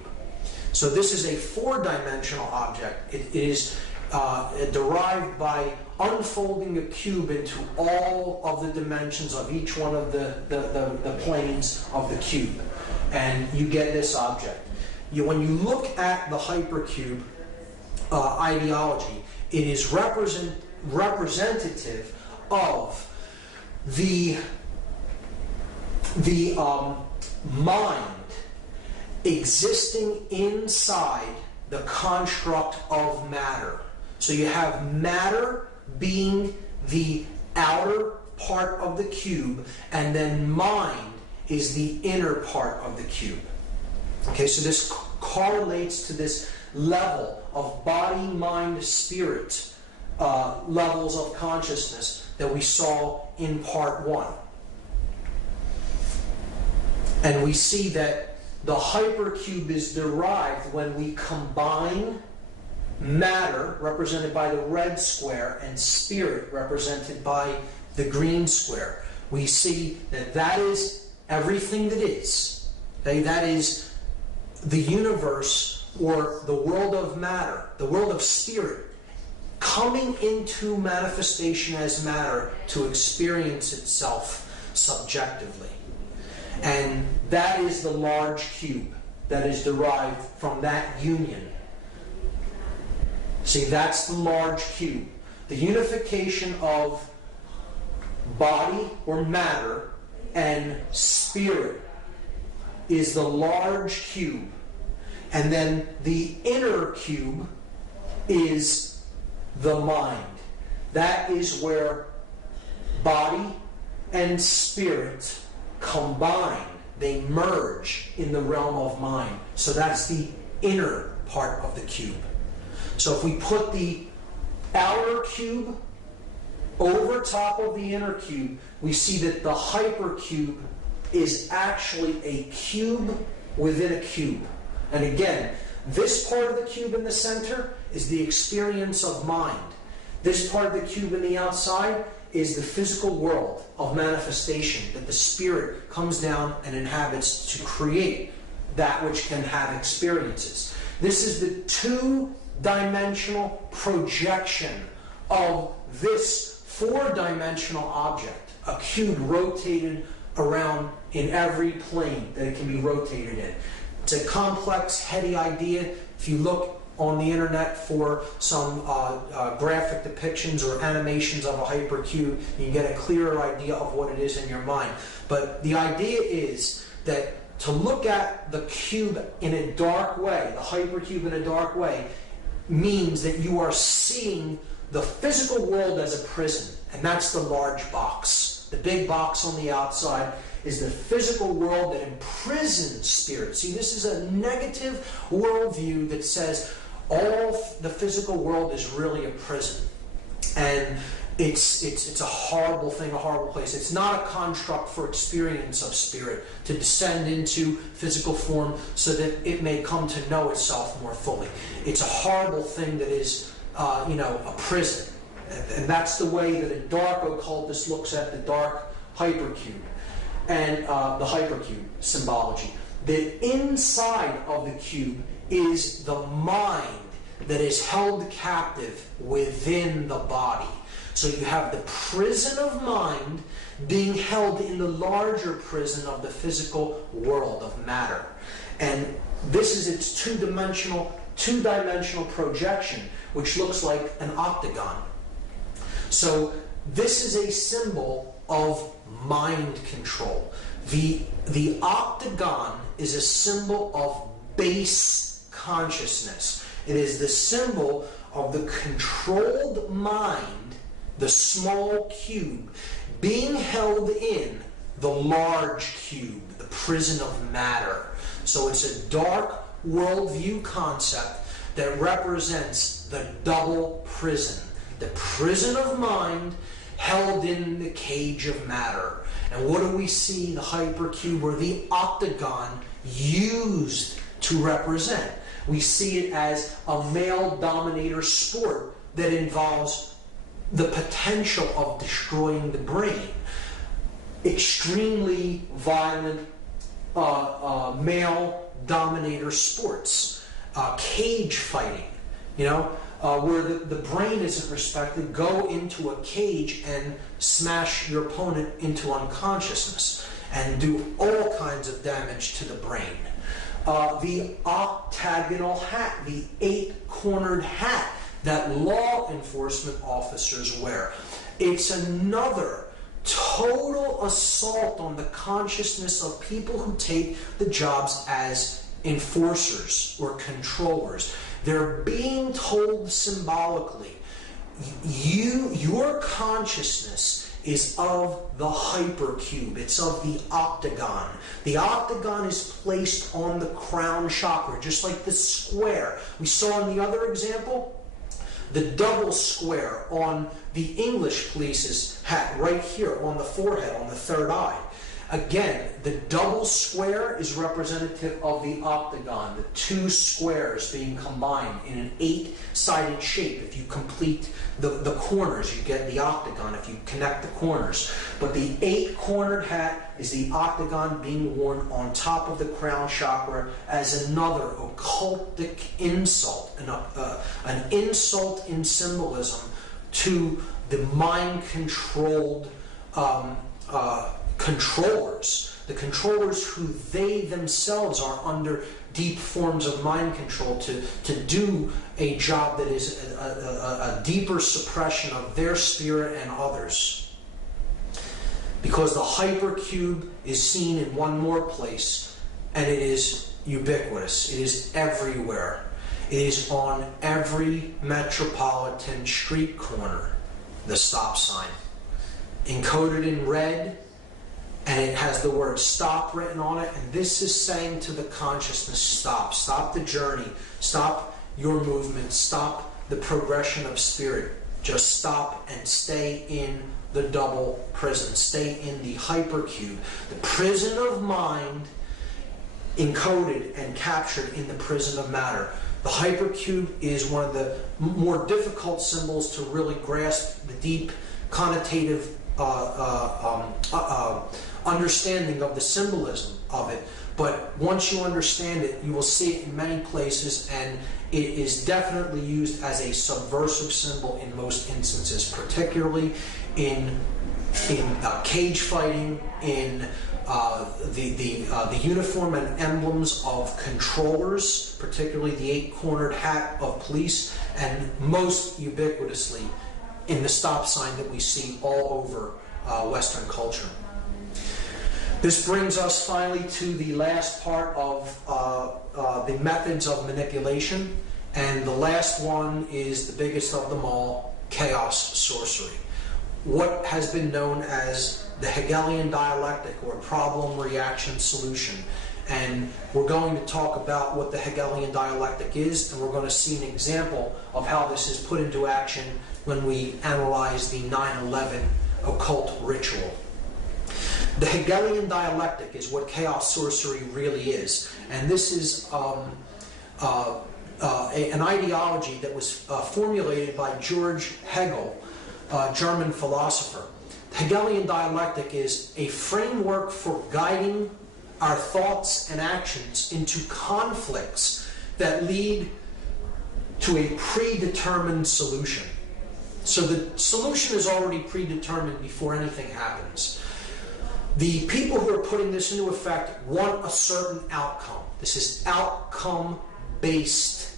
So this is a four-dimensional object. It is derived by unfolding a cube into all of the dimensions of each one of the planes of the cube. And you get this object. When you look at the hypercube ideology, it is representative of the mind existing inside the construct of matter. So you have matter being the outer part of the cube, and then mind is the inner part of the cube. Okay, so this correlates to this level of body, mind, spirit levels of consciousness that we saw in part 1. And we see that the hypercube is derived when we combine matter, represented by the red square, and spirit, represented by the green square. We see that that is everything that is. Okay? That is the universe, or the world of matter, the world of spirit, coming into manifestation as matter to experience itself subjectively. And that is the large cube that is derived from that union. See, that's the large cube. The unification of body or matter and spirit is the large cube. And then the inner cube is the mind. That is where body and spirit combine. They merge in the realm of mind. So that's the inner part of the cube. So if we put the outer cube over top of the inner cube, we see that the hypercube is actually a cube within a cube. And again, this part of the cube in the center is the experience of mind. This part of the cube in the outside is the physical world of manifestation that the spirit comes down and inhabits to create that which can have experiences. This is the two-dimensional projection of this four-dimensional object, a cube rotated around in every plane that it can be rotated in. It's a complex, heady idea. If you look on the internet for some graphic depictions or animations of a hypercube, you can get a clearer idea of what it is in your mind. But the idea is that to look at the cube in a dark way, the hypercube in a dark way, means that you are seeing the physical world as a prison. And that's the large box. The big box on the outside is the physical world that imprisons spirit. See, this is a negative worldview that says all the physical world is really a prison. And it's a horrible thing, a horrible place. It's not a construct for experience of spirit to descend into physical form so that it may come to know itself more fully. It's a horrible thing that is, a prison. And that's the way that a dark occultist looks at the dark hypercube and the hypercube symbology. The inside of the cube is the mind that is held captive within the body. So you have the prison of mind being held in the larger prison of the physical world of matter. And this is its two-dimensional projection, which looks like an octagon. So this is a symbol of mind control. The octagon is a symbol of base consciousness. It is the symbol of the controlled mind, the small cube, being held in the large cube, the prison of matter. So it's a dark worldview concept that represents the double prison. The prison of mind held in the cage of matter. And what do we see the hypercube or the octagon used to represent? We see it as a male dominator sport that involves the potential of destroying the brain. Extremely violent male dominator sports, cage fighting, where the brain isn't respected. Go into a cage and smash your opponent into unconsciousness and do all kinds of damage to the brain. The octagonal hat, the 8-cornered hat that law enforcement officers wear. It's another total assault on the consciousness of people who take the jobs as enforcers or controllers. They're being told symbolically, your consciousness is of the hypercube. It's of the octagon. The octagon is placed on the crown chakra, just like the square. We saw in the other example, the double square on the English police's hat, right here on the forehead, on the third eye. Again, the double square is representative of the octagon, the two squares being combined in an 8-sided shape. If you complete the corners, you get the octagon if you connect the corners. But the 8-cornered hat is the octagon being worn on top of the crown chakra as another occultic insult, an insult in symbolism to the mind-controlled controllers, the controllers who they themselves are under deep forms of mind control to do a job that is a deeper suppression of their spirit and others. Because the hypercube is seen in one more place, and it is ubiquitous. It is everywhere. It is on every metropolitan street corner, the stop sign. Encoded in red, and it has the word stop written on it, and this is saying to the consciousness, stop. Stop the journey. Stop your movement. Stop the progression of spirit. Just stop and stay in the double prison. Stay in the hypercube. The prison of mind encoded and captured in the prison of matter. The hypercube is one of the more difficult symbols to really grasp the deep connotative understanding of the symbolism of it. But once you understand it, you will see it in many places, and it is definitely used as a subversive symbol in most instances, particularly in cage fighting, in the uniform and emblems of controllers, particularly the 8-cornered hat of police, and most ubiquitously in the stop sign that we see all over Western culture. This brings us finally to the last part of the methods of manipulation, and the last one is the biggest of them all, chaos sorcery. What has been known as the Hegelian dialectic, or problem, reaction, solution. And we're going to talk about what the Hegelian dialectic is, and we're going to see an example of how this is put into action when we analyze the 9/11 occult ritual. The Hegelian dialectic is what chaos sorcery really is, and this is an ideology that was formulated by George Hegel, a German philosopher. The Hegelian dialectic is a framework for guiding our thoughts and actions into conflicts that lead to a predetermined solution. So the solution is already predetermined before anything happens. The people who are putting this into effect want a certain outcome. This is outcome-based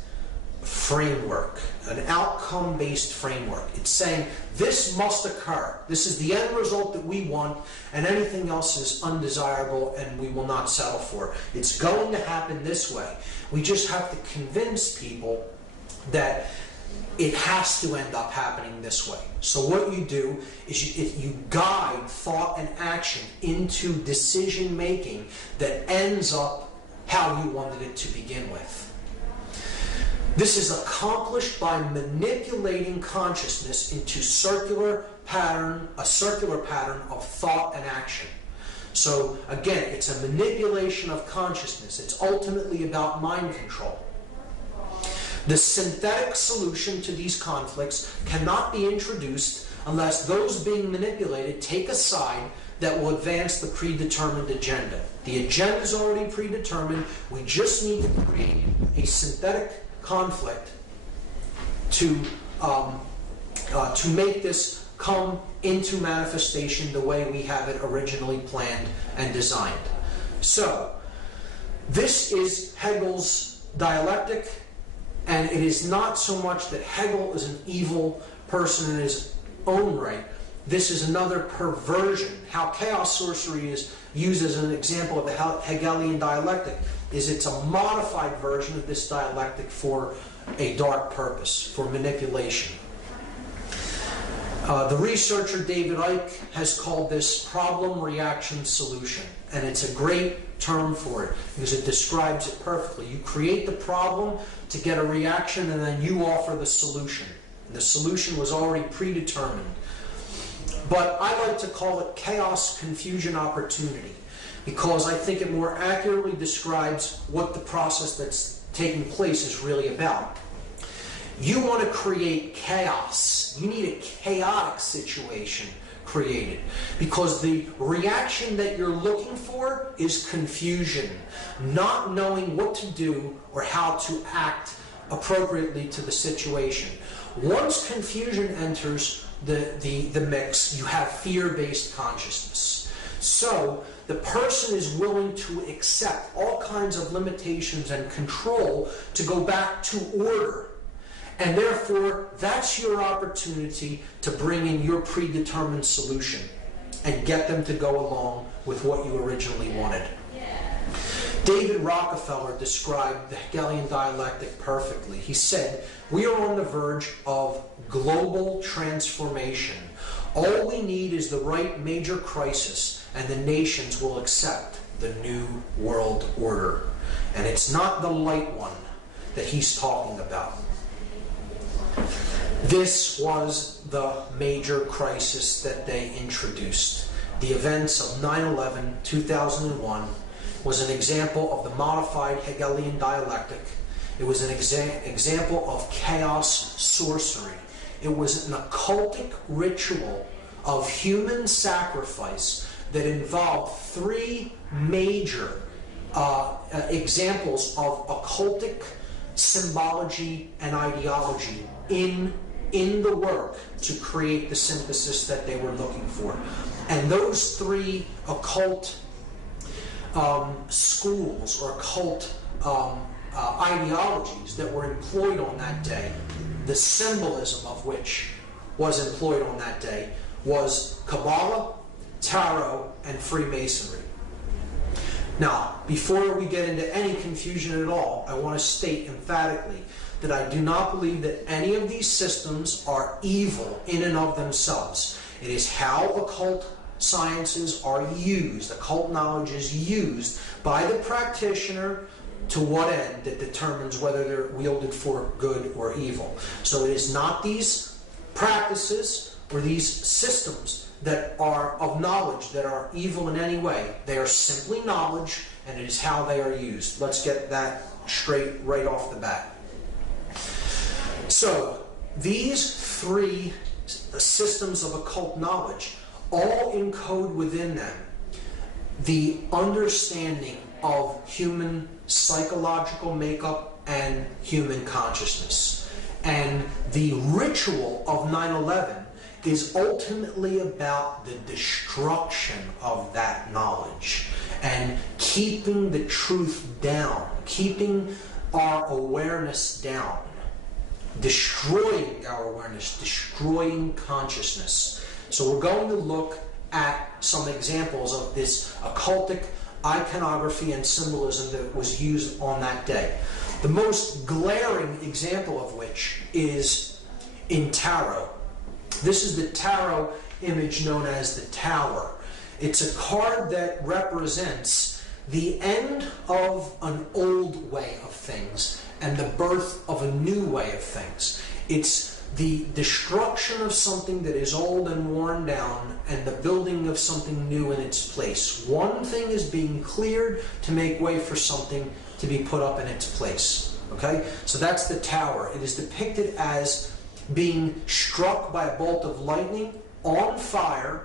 framework, an outcome-based framework. It's saying this must occur. This is the end result that we want, and anything else is undesirable and we will not settle for. It's going to happen this way. We just have to convince people that it has to end up happening this way. So what you do is you guide thought and action into decision making that ends up how you wanted it to begin with. This is accomplished by manipulating consciousness into a circular pattern of thought and action. So again, it's a manipulation of consciousness. It's ultimately about mind control. The synthetic solution to these conflicts cannot be introduced unless those being manipulated take a side that will advance the predetermined agenda. The agenda is already predetermined. We just need to create a synthetic conflict to make this come into manifestation the way we have it originally planned and designed. So, this is Hegel's dialectic, and it is not so much that Hegel is an evil person in his own right. This is another perversion. How chaos sorcery is used as an example of the Hegelian dialectic is it's a modified version of this dialectic for a dark purpose, for manipulation. The researcher David Icke has called this problem, reaction, solution. And it's a great term for it because it describes it perfectly. You create the problem to get a reaction, and then you offer the solution. And the solution was already predetermined. But I like to call it chaos, confusion, opportunity, because I think it more accurately describes what the process that's taking place is really about. You want to create chaos. You need a chaotic situation created, because the reaction that you're looking for is confusion, not knowing what to do or how to act appropriately to the situation. Once confusion enters the mix, you have fear-based consciousness. So the person is willing to accept all kinds of limitations and control to go back to order. And therefore, that's your opportunity to bring in your predetermined solution and get them to go along with what you originally wanted. David Rockefeller described the Hegelian dialectic perfectly. He said, "We are on the verge of global transformation. All we need is the right major crisis, and the nations will accept the new world order." And it's not the light one that he's talking about. This was the major crisis that they introduced. The events of 9/11, 2001 was an example of the modified Hegelian dialectic. It was an example of chaos sorcery. It was an occultic ritual of human sacrifice that involved three major examples of occultic symbology and ideology in the work to create the synthesis that they were looking for. And those three occult schools or occult ideologies that were employed on that day, the symbolism of which was employed on that day, was Kabbalah, Tarot, and Freemasonry. Now, before we get into any confusion at all, I want to state emphatically that I do not believe that any of these systems are evil in and of themselves. It is how occult sciences are used, occult knowledge is used by the practitioner to what end that determines whether they're wielded for good or evil. So it is not these practices or these systems that are of knowledge that are evil in any way. They are simply knowledge, and it is how they are used. Let's get that straight right off the bat. So, these three systems of occult knowledge all encode within them the understanding of human psychological makeup and human consciousness. And the ritual of 9/11 is ultimately about the destruction of that knowledge and keeping the truth down, keeping our awareness down, destroying our awareness, destroying consciousness. So we're going to look at some examples of this occultic iconography and symbolism that was used on that day. The most glaring example of which is in tarot. This is the tarot image known as the Tower. It's a card that represents the end of an old way of things and the birth of a new way of things. It's the destruction of something that is old and worn down and the building of something new in its place. One thing is being cleared to make way for something to be put up in its place. Okay? So that's the tower. It is depicted as being struck by a bolt of lightning, on fire,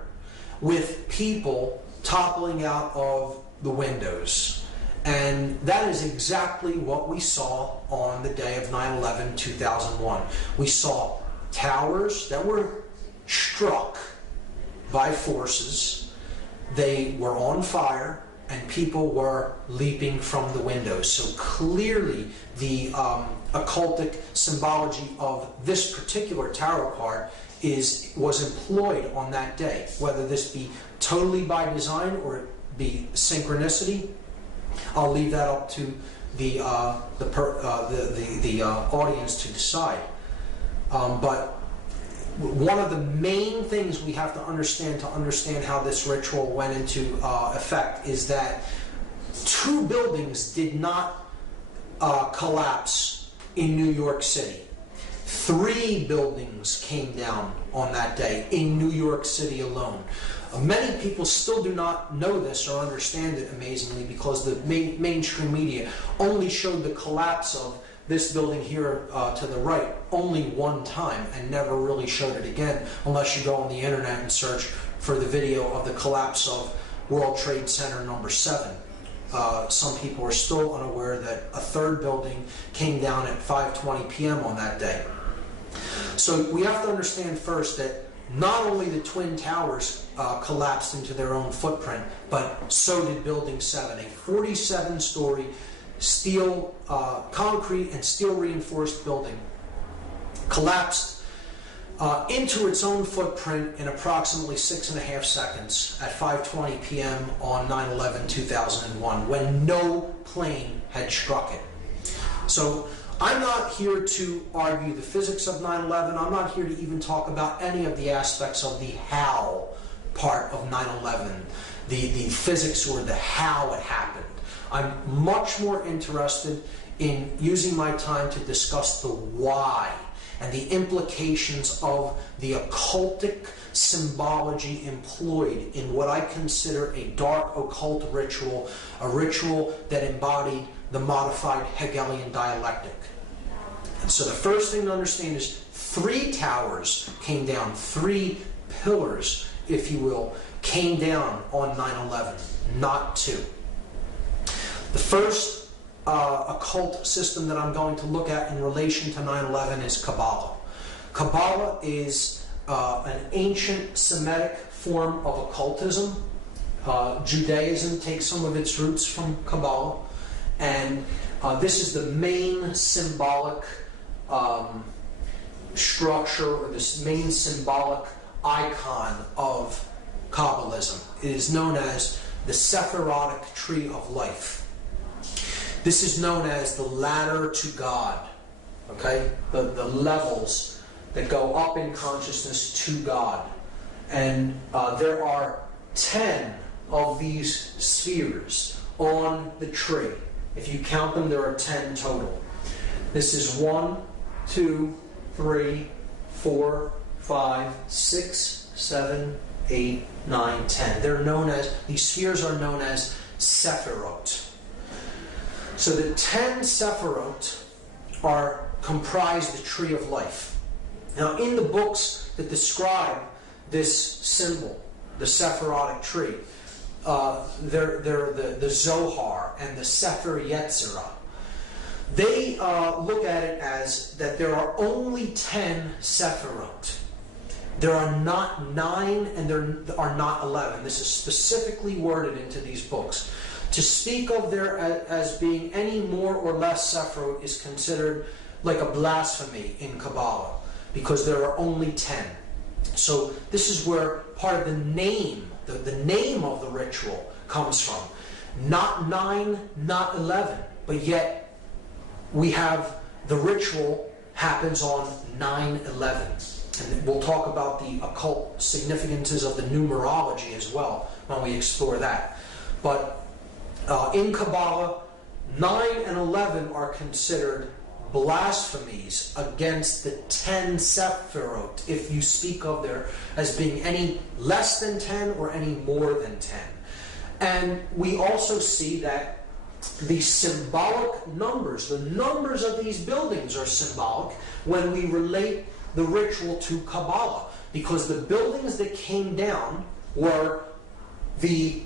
with people toppling out of the windows. And that is exactly what we saw on the day of 9/11/2001. We saw towers that were struck by forces. They were on fire, and people were leaping from the windows. So clearly the occultic symbology of this particular tarot card was employed on that day. Whether this be totally by design or it be synchronicity, I'll leave that up to the audience to decide. But one of the main things we have to understand how this ritual went into effect is that 2 buildings did not collapse in New York City. 3 buildings came down on that day in New York City alone. Many people still do not know this or understand it, amazingly, because the mainstream media only showed the collapse of this building here to the right only one time and never really showed it again, unless you go on the internet and search for the video of the collapse of World Trade Center number 7. Some people are still unaware that a 3rd building came down at 5:20 p.m. on that day. So we have to understand first that not only the Twin Towers collapsed into their own footprint, but so did Building 7, a 47-story steel, concrete and steel reinforced building, collapsed into its own footprint in approximately 6.5 seconds at 5:20 p.m. on 9/11/2001, when no plane had struck it. So I'm not here to argue the physics of 9/11. I'm not here to even talk about any of the aspects of the how part of 9/11, the physics or the how it happened. I'm much more interested in using my time to discuss the why and the implications of the occultic symbology employed in what I consider a dark occult ritual, a ritual that embodied the modified Hegelian dialectic. And so the first thing to understand is 3 towers came down, 3 pillars, if you will, came down on 9/11, not 2. The first occult system that I'm going to look at in relation to 9/11 is Kabbalah. Kabbalah is an ancient Semitic form of occultism. Judaism takes some of its roots from Kabbalah, and this is the main symbolic structure, or this main symbolic icon of Kabbalism. It is known as the Sephirotic Tree of Life. This is known as the ladder to God, okay? The levels that go up in consciousness to God. And there are 10 of these spheres on the tree. If you count them, there are 10 total. This is 1, 2, 3, 4, 5, 6, 7, 8, 9, 10. These spheres are known as Sephirot. So the 10 Sephirot comprise the Tree of Life. Now, in the books that describe this symbol, the Sephirotic tree, they're the Zohar and the Sefer Yetzirah. They look at it as that there are only 10 Sephirot. There are not 9 and there are not 11. This is specifically worded into these books. To speak of there as being any more or less Sephirot is considered like a blasphemy in Kabbalah, because there are only 10. So this is where part of the name, the name of the ritual comes from. Not 9, not 11, but yet we have the ritual happens on 9/11. And we'll talk about the occult significances of the numerology as well when we explore that. But in Kabbalah, 9 and 11 are considered blasphemies against the 10 Sephirot, if you speak of there as being any less than 10 or any more than 10. And we also see that the symbolic numbers, the numbers of these buildings are symbolic when we relate the ritual to Kabbalah, because the buildings that came down were the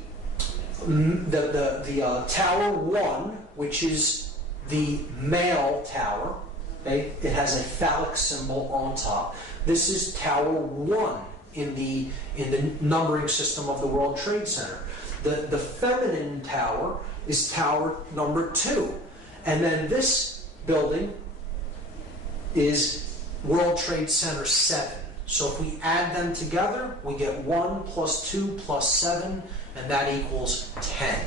Tower 1, which is the male tower. Okay? It has a phallic symbol on top. This is Tower 1 in the numbering system of the World Trade Center. The feminine tower is tower number 2. And then this building is World Trade Center 7. So if we add them together, we get 1 plus 2 plus 7, and that equals 10.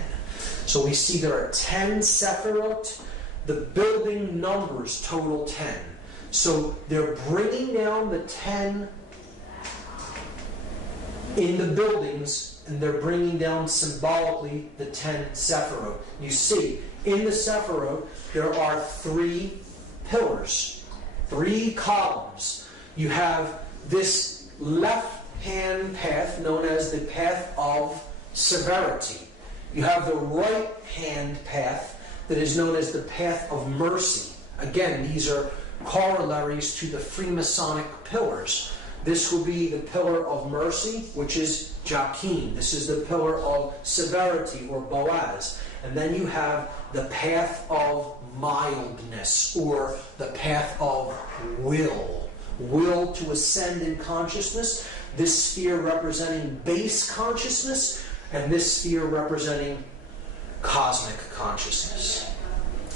So we see there are 10 Sephirot. The building numbers total 10. So they're bringing down the 10 in the buildings, and they're bringing down symbolically the 10 Sephirot. You see, in the Sephirot, there are 3 pillars, 3 columns. You have this left-hand path known as the path of severity. You have the right-hand path that is known as the path of mercy. Again, these are corollaries to the Freemasonic pillars. This will be the pillar of mercy, which is Joachim. This is the pillar of severity, or Boaz. And then you have the path of mildness, or the path of will. Will to ascend in consciousness. This sphere representing base consciousness, and this sphere representing cosmic consciousness.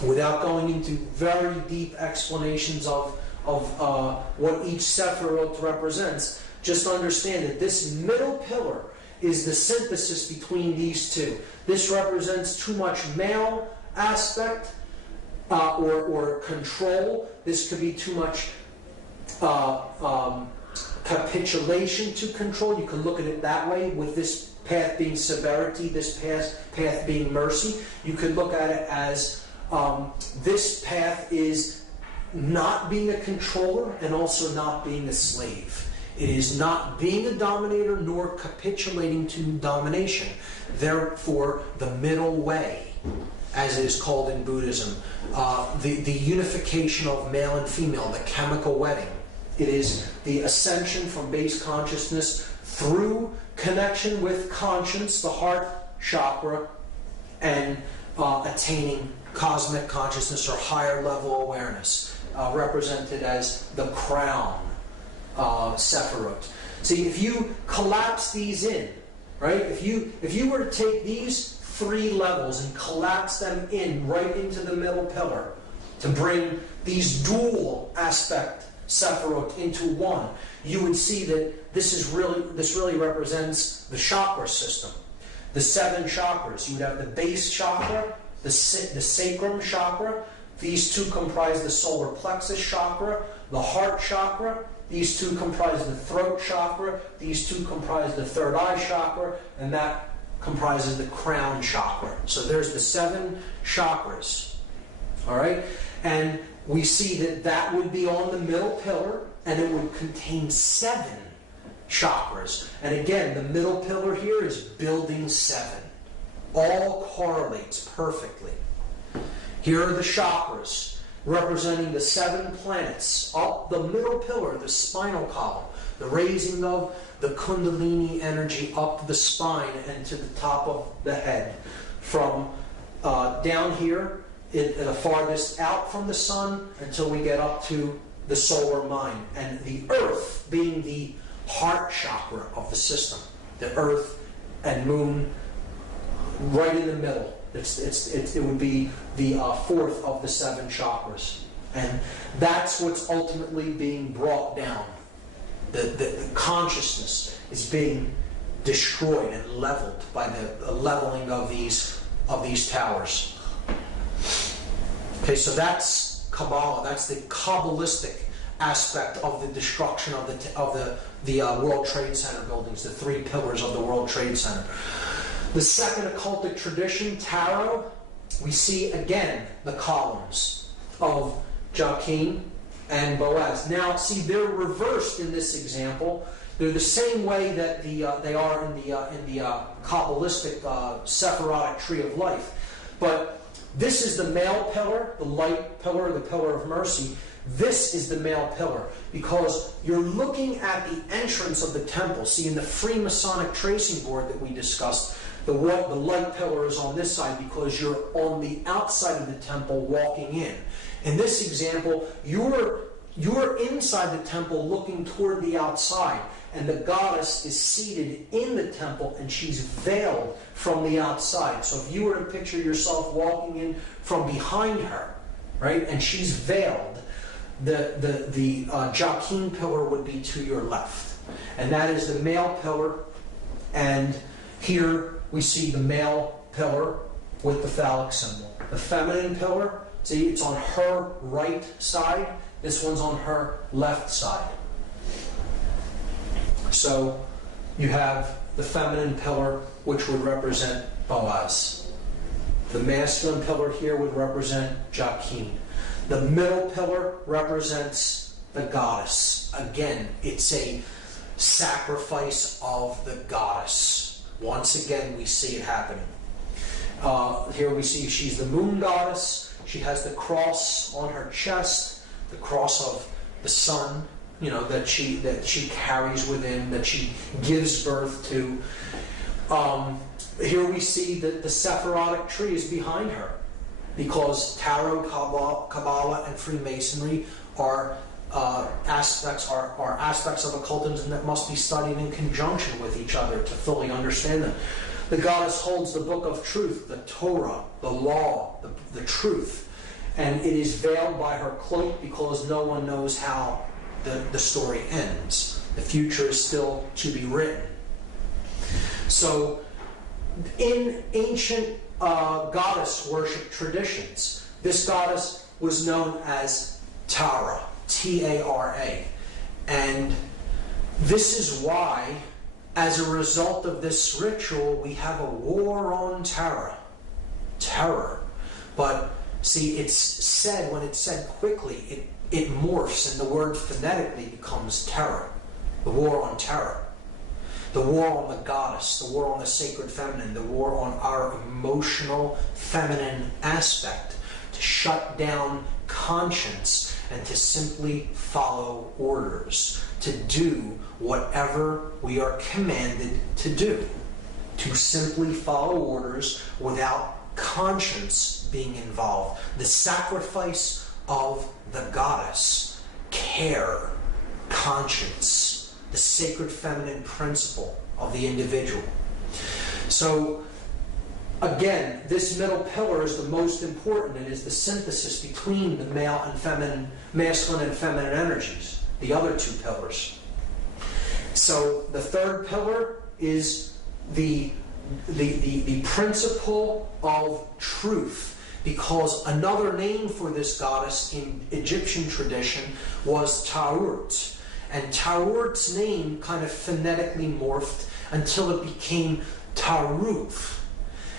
Without going into very deep explanations of what each Sephirot represents, just understand that this middle pillar is the synthesis between these two. This represents too much male aspect or control. This could be too much capitulation to control. You can look at it that way, with this path being severity, this path being mercy. You could look at it as this path is not being a controller and also not being a slave. It is not being a dominator nor capitulating to domination. Therefore, the middle way, as it is called in Buddhism, the unification of male and female, the chemical wedding. It is the ascension from base consciousness through connection with conscience, the heart chakra, and attaining cosmic consciousness or higher level awareness, represented as the crown Sephirot. See, if you collapse these in, right? If you were to take these 3 levels and collapse them in right into the middle pillar to bring these dual aspect Sephirot into one, you would see that this really represents the chakra system. The 7 chakras. You would have the base chakra, the sacrum chakra. These 2 comprise the solar plexus chakra, the heart chakra. These 2 comprise the throat chakra. These 2 comprise the third eye chakra, and that comprises the crown chakra. So there's the 7 chakras. All right? And we see that would be on the middle pillar, and it would contain 7 chakras. And again, the middle pillar here is building 7. All correlates perfectly. Here are the chakras, representing the 7 planets. Up the middle pillar, the spinal column, the raising of the Kundalini energy up the spine and to the top of the head. From down here, the farthest out from the sun until we get up to the solar mind. And the earth being the heart chakra of the system. The earth and moon right in the middle. It would be the 4th of the 7 chakras. And that's what's ultimately being brought down. The consciousness is being destroyed and leveled by the leveling of these towers. Okay, so that's Kabbalah. That's the Kabbalistic aspect of the destruction of the World Trade Center buildings, the 3 pillars of the World Trade Center. The second occultic tradition, tarot, we see again the columns of Joachim and Boaz. Now, see, they're reversed in this example. They're the same way that they are in the Kabbalistic Sephirotic tree of life. But this is the male pillar, the light pillar, the pillar of mercy. This is the male pillar, because you're looking at the entrance of the temple. See, in the Freemasonic tracing board that we discussed, the light pillar is on this side because you're on the outside of the temple walking in. In this example, you're inside the temple looking toward the outside, and the goddess is seated in the temple, and she's veiled from the outside. So if you were to picture yourself walking in from behind her, right, and she's veiled, the Joachim pillar would be to your left. And that is the male pillar, and here we see the male pillar with the phallic symbol. The feminine pillar, see, it's on her right side. This one's on her left side. So you have the feminine pillar, which would represent Boaz. The masculine pillar here would represent Joachim. The middle pillar represents the goddess. Again, it's a sacrifice of the goddess. Once again, we see it happening. Here we see she's the moon goddess. She has the cross on her chest, the cross of the sun, that she carries within, that she gives birth to. Here we see that the Sephirotic tree is behind her, because Tarot, Kabbalah, and Freemasonry are aspects of occultism that must be studied in conjunction with each other to fully understand them. The goddess holds the book of truth, the Torah, the law, the truth, and it is veiled by her cloak because no one knows how the story ends. The future is still to be written. So, in ancient goddess worship traditions, this goddess was known as Tara, T-A-R-A. And this is why, as a result of this ritual, we have a war on terror. But see, it's said, when it's said quickly, it morphs, and the word phonetically becomes terror. The war on terror. The war on the goddess, the war on the sacred feminine, the war on our emotional feminine aspect, to shut down conscience and to simply follow orders, to do whatever we are commanded to do, to simply follow orders without conscience being involved. The sacrifice of the goddess, care, conscience, the sacred feminine principle of the individual. So, again, this middle pillar is the most important. It is the synthesis between the masculine and feminine energies, the other two pillars. So, the third pillar is the principle of truth, because another name for this goddess in Egyptian tradition was Ta'urt. And Ta'urt's name kind of phonetically morphed until it became Taruth.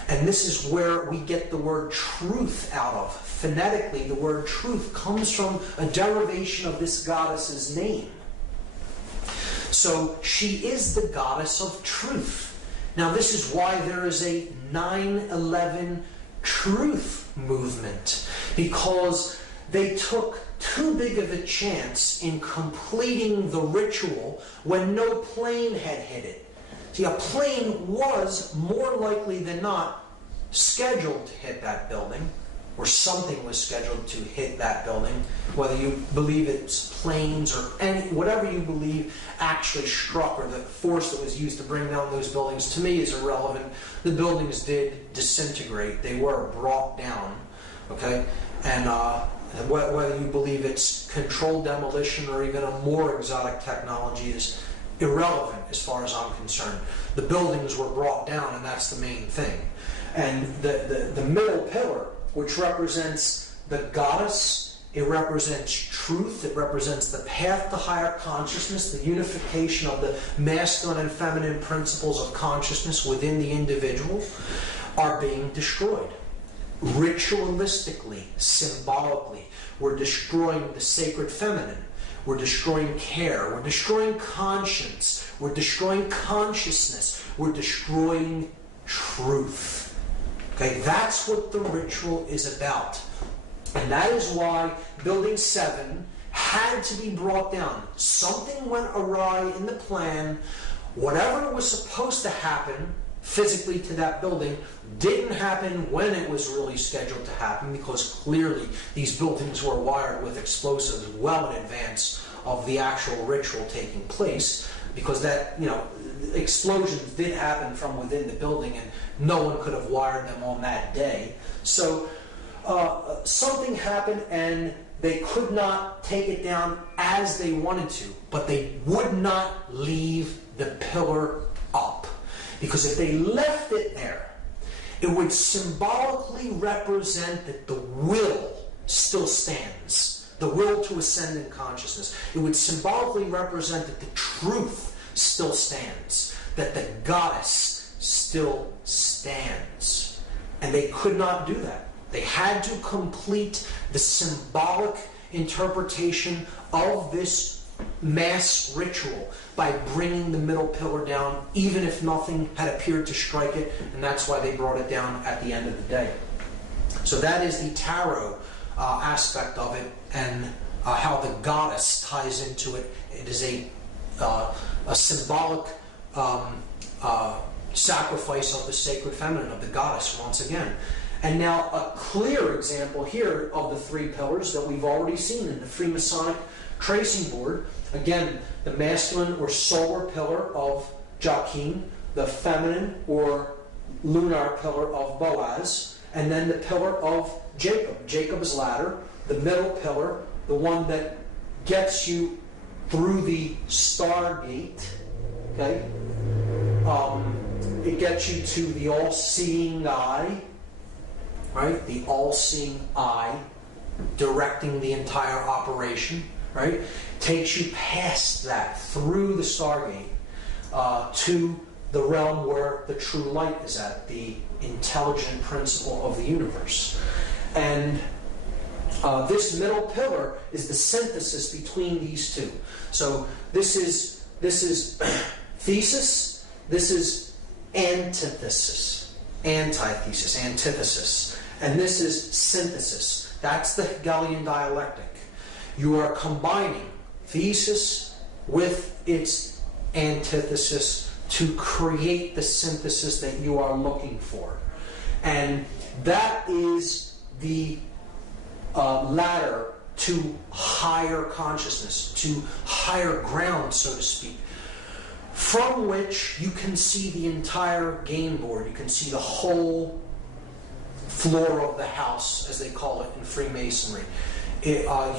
And this is where we get the word truth out of. Phonetically, the word truth comes from a derivation of this goddess's name. So she is the goddess of truth. Now this is why there is a 9/11 truth movement, because they took too big of a chance in completing the ritual when no plane had hit it. See, a plane was more likely than not scheduled to hit that building, or something was scheduled to hit that building, whether you believe it's planes or whatever you believe actually struck, or the force that was used to bring down those buildings, to me is irrelevant. The buildings did disintegrate. They were brought down, okay? And whether you believe it's controlled demolition or even a more exotic technology is irrelevant as far as I'm concerned. The buildings were brought down, and that's the main thing. And the middle pillar, which represents the goddess, it represents truth, it represents the path to higher consciousness, the unification of the masculine and feminine principles of consciousness within the individual, are being destroyed. ritualistically, symbolically. We're destroying the sacred feminine. We're destroying care. We're destroying conscience. We're destroying consciousness. We're destroying truth. Okay, that's what the ritual is about. And that is why Building 7 had to be brought down. Something went awry in the plan. Whatever was supposed to happen physically to that building didn't happen when it was really scheduled to happen, because clearly these buildings were wired with explosives well in advance of the actual ritual taking place, because that, explosions did happen from within the building and no one could have wired them on that day. So something happened and they could not take it down as they wanted to, but they would not leave the pillar up. Because if they left it there, it would symbolically represent that the will still stands. The will to ascend in consciousness. It would symbolically represent that the truth still stands. That the goddess still stands. And they could not do that. They had to complete the symbolic interpretation of this mass ritual by bringing the middle pillar down, even if nothing had appeared to strike it, and that's why they brought it down at the end of the day. So that is the tarot aspect of it, and how the goddess ties into it. It is a symbolic sacrifice of the sacred feminine, of the goddess, once again. And now a clear example here of the three pillars that we've already seen in the Freemasonic tracing board. Again, the masculine or solar pillar of Joachim, the feminine or lunar pillar of Boaz, and then the pillar of Jacob, Jacob's ladder, the middle pillar, the one that gets you through the stargate. Okay, it gets you to the all-seeing eye, right? The all-seeing eye, directing the entire operation. Right? Takes you past that, through the Stargate, to the realm where the true light is at, the intelligent principle of the universe. And this middle pillar is the synthesis between these two. So this is thesis, this is antithesis, antithesis, and this is synthesis. That's the Hegelian dialectic. You are combining thesis with its antithesis to create the synthesis that you are looking for. And that is the ladder to higher consciousness, to higher ground, so to speak, from which you can see the entire game board. You can see the whole floor of the house, as they call it in Freemasonry.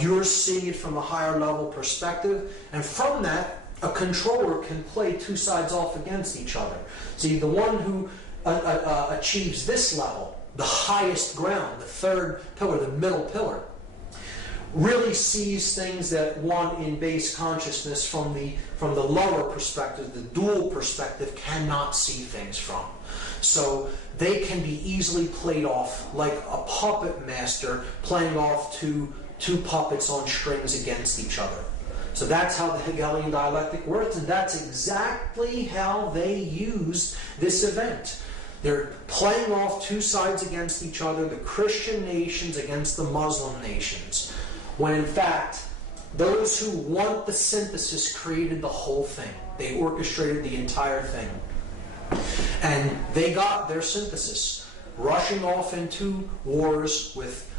You're seeing it from a higher level perspective, and from that, a controller can play two sides off against each other. See, the one who achieves this level, the highest ground, the third pillar, the middle pillar, really sees things that one in base consciousness from the lower perspective, the dual perspective, cannot see things from. So they can be easily played off like a puppet master playing off two puppets on strings against each other. So that's how the Hegelian dialectic works, and that's exactly how they used this event. They're playing off two sides against each other, the Christian nations against the Muslim nations, when in fact, those who want the synthesis created the whole thing. They orchestrated the entire thing. And they got their synthesis, rushing off into wars with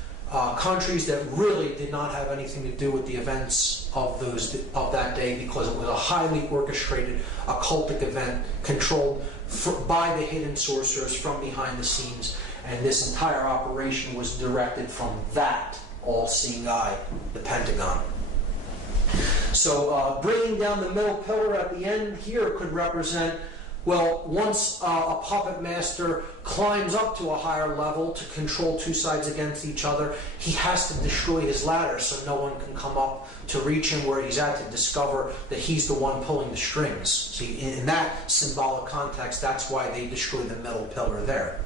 countries that really did not have anything to do with the events of that day, because it was a highly orchestrated occultic event controlled by the hidden sorcerers from behind the scenes, and this entire operation was directed from that all-seeing eye, the Pentagon. So bringing down the middle pillar at the end here could represent, well, once a puppet master climbs up to a higher level to control two sides against each other, he has to destroy his ladder so no one can come up to reach him where he's at to discover that he's the one pulling the strings. See, in that symbolic context, that's why they destroy the middle pillar there.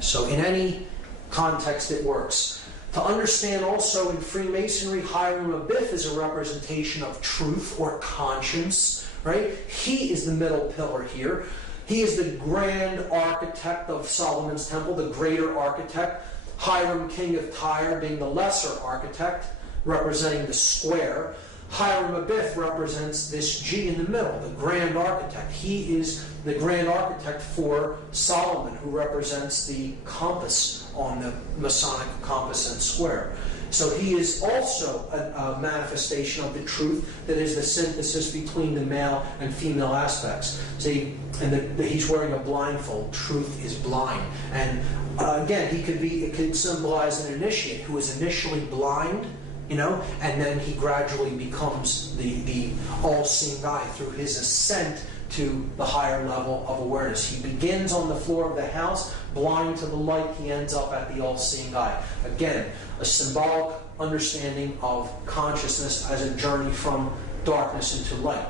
So in any context it works. To understand also in Freemasonry, Hiram Abiff is a representation of truth or conscience, right? He is the middle pillar here. He is the grand architect of Solomon's Temple, the greater architect. Hiram, king of Tyre, being the lesser architect, representing the square. Hiram Abiff represents this G in the middle, the grand architect. He is the grand architect for Solomon, who represents the compass on the Masonic compass and square. So he is also a manifestation of the truth that is the synthesis between the male and female aspects. See, and he's wearing a blindfold. Truth is blind. And again, it could symbolize an initiate who is initially blind, and then he gradually becomes the all-seeing guy through his ascent to the higher level of awareness. He begins on the floor of the house, blind to the light. He ends up at the all-seeing eye. Again, a symbolic understanding of consciousness as a journey from darkness into light.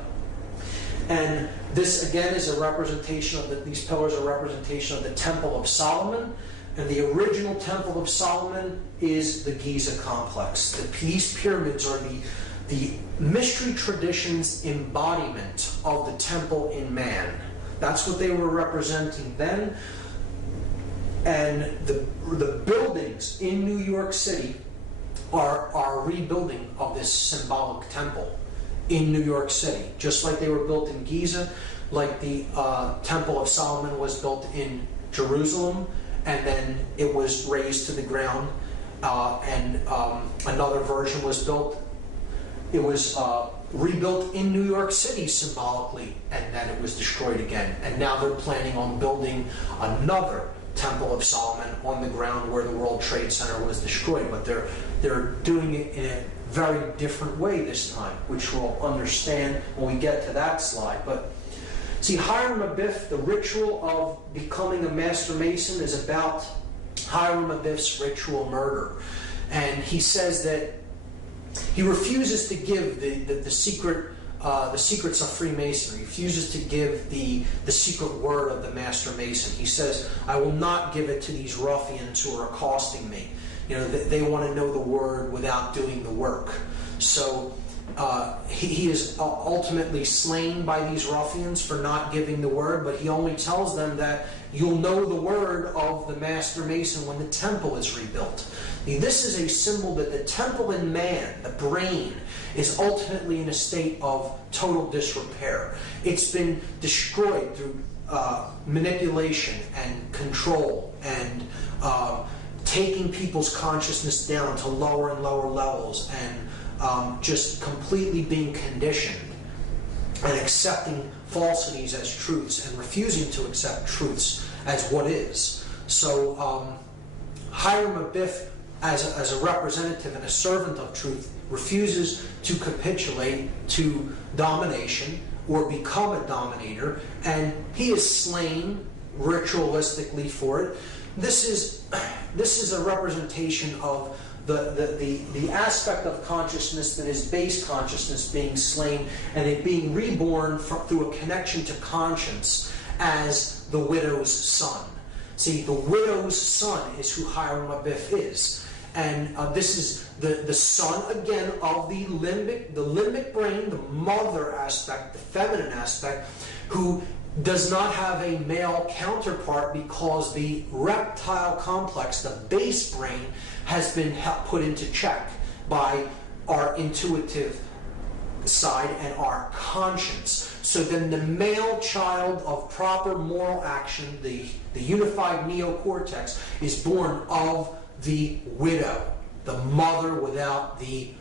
And this, again, is a representation of these pillars are a representation of the Temple of Solomon. And the original Temple of Solomon is the Giza complex. These pyramids are the mystery tradition's embodiment of the temple in man. That's what they were representing then. And the buildings in New York City are a rebuilding of this symbolic temple in New York City. Just like they were built in Giza, like the Temple of Solomon was built in Jerusalem, and then it was razed to the ground, and another version was built. It was rebuilt in New York City symbolically, and then it was destroyed again. And now they're planning on building another Temple of Solomon on the ground where the World Trade Center was destroyed. But they're doing it in a very different way this time, which we'll understand when we get to that slide. But see, Hiram Abiff, the ritual of becoming a Master Mason is about Hiram Abiff's ritual murder. And he says that he refuses to give the secrets of Freemasonry. He refuses to give the secret word of the Master Mason. He says, I will not give it to these ruffians who are accosting me. They want to know the word without doing the work. So he is ultimately slain by these ruffians for not giving the word, but he only tells them that you'll know the word of the Master Mason when the temple is rebuilt. This is a symbol that the temple in man, the brain, is ultimately in a state of total disrepair. It's been destroyed through manipulation and control and taking people's consciousness down to lower and lower levels and just completely being conditioned and accepting falsities as truths and refusing to accept truths as what is. So Hiram Abiff, as a representative and a servant of truth, refuses to capitulate to domination or become a dominator, and he is slain ritualistically for it. This is a representation of the aspect of consciousness that is base consciousness being slain and it being reborn through a connection to conscience as the widow's son. See, the widow's son is who Hiram Abiff is. And this is the son, again, of the limbic brain, the mother aspect, the feminine aspect, who does not have a male counterpart because the reptile complex, the base brain, has been put into check by our intuitive side and our conscience. So then the male child of proper moral action, the unified neocortex, is born of the widow, the mother without the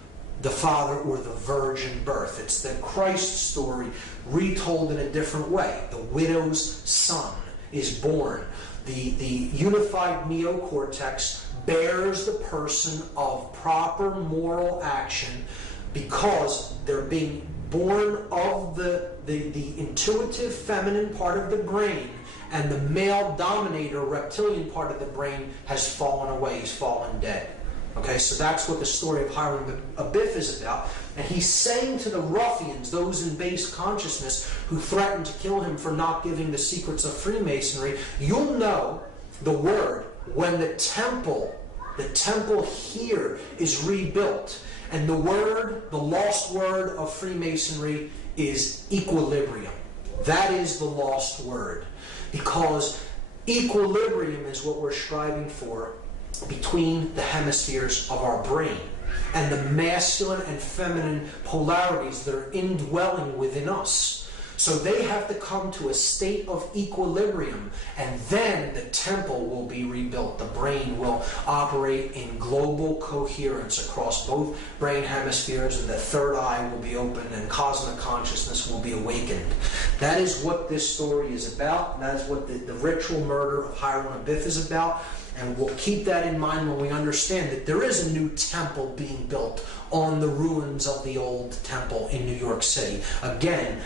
father or the virgin birth. It's the Christ story retold in a different way. The widow's son is born. The unified neocortex bears the person of proper moral action because they're being born of the intuitive feminine part of the brain, and the male dominator reptilian part of the brain has fallen away. He's fallen dead. Okay, so that's what the story of Hiram Abiff is about. And he's saying to the ruffians, those in base consciousness who threatened to kill him for not giving the secrets of Freemasonry, you'll know the word when the temple here is rebuilt, and the lost word of Freemasonry is equilibrium. That is the lost word, because equilibrium is what we're striving for between the hemispheres of our brain and the masculine and feminine polarities that are indwelling within us. So they have to come to a state of equilibrium, and then the temple will be rebuilt. The brain will operate in global coherence across both brain hemispheres, and the third eye will be opened, and cosmic consciousness will be awakened. That is what this story is about. That is what the ritual murder of Hiram Abiff is about. And we'll keep that in mind when we understand that there is a new temple being built on the ruins of the old temple in New York City. Again,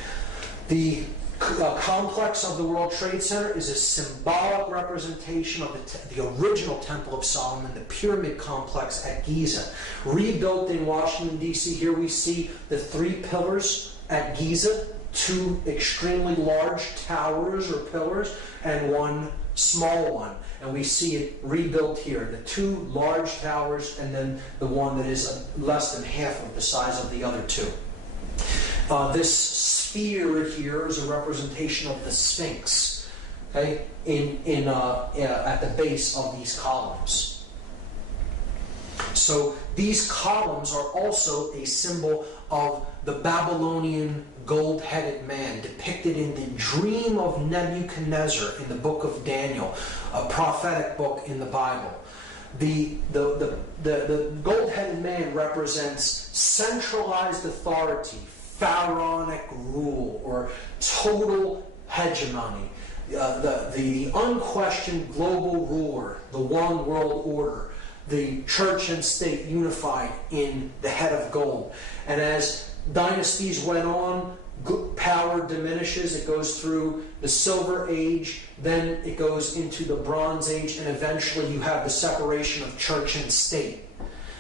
the complex of the World Trade Center is a symbolic representation of the original Temple of Solomon, the pyramid complex at Giza. Rebuilt in Washington, D.C., here we see the 3 pillars at Giza, 2 extremely large towers or pillars, and 1 small one. And we see it rebuilt here, the 2 large towers, and then the one that is less than half of the size of the other 2. This sphere here is a representation of the Sphinx, okay, at the base of these columns. So these columns are also a symbol of the Babylonian gold-headed man depicted in the dream of Nebuchadnezzar in the book of Daniel, a prophetic book in the Bible. The gold-headed man represents centralized authority, pharaonic rule, or total hegemony, the unquestioned global ruler, the one world order, the church and state unified in the head of gold. And as dynasties went on, power diminishes. It goes through the Silver Age, then it goes into the Bronze Age, and eventually you have the separation of church and state.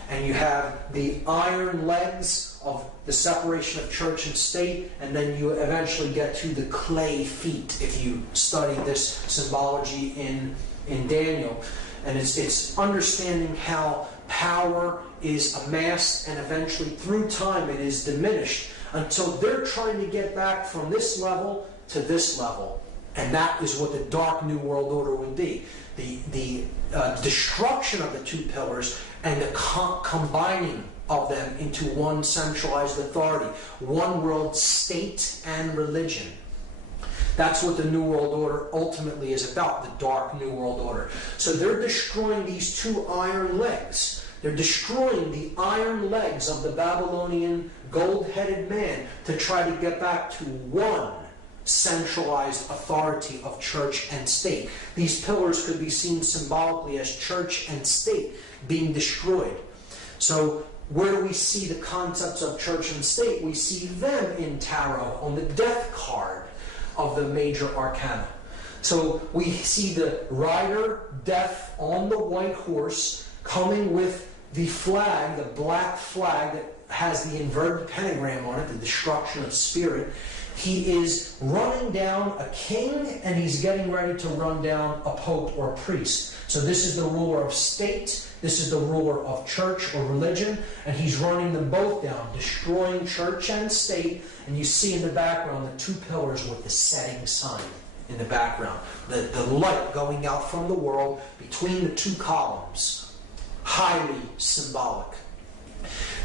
And you have the iron legs of the separation of church and state, and then you eventually get to the clay feet if you study this symbology in Daniel. And it's understanding how power is amassed, and eventually through time it is diminished until they're trying to get back from this level to this level. And that is what the Dark New World Order would be. The destruction of the 2 pillars and the combining of them into one centralized authority, one world state and religion. That's what the New World Order ultimately is about, the Dark New World Order. So they're destroying these 2 iron legs. They're destroying the iron legs of the Babylonian gold-headed man to try to get back to one centralized authority of church and state. These pillars could be seen symbolically as church and state being destroyed. So where do we see the concepts of church and state? We see them in tarot on the death card of the major arcana. So we see the rider, death, on the white horse, coming with the flag, the black flag that has the inverted pentagram on it, the destruction of spirit. He is running down a king, and he's getting ready to run down a pope or a priest. So this is the ruler of state, this is the ruler of church or religion, and he's running them both down, destroying church and state. And you see in the background the 2 pillars with the setting sun in the background, the light going out from the world between the 2 columns. Highly symbolic.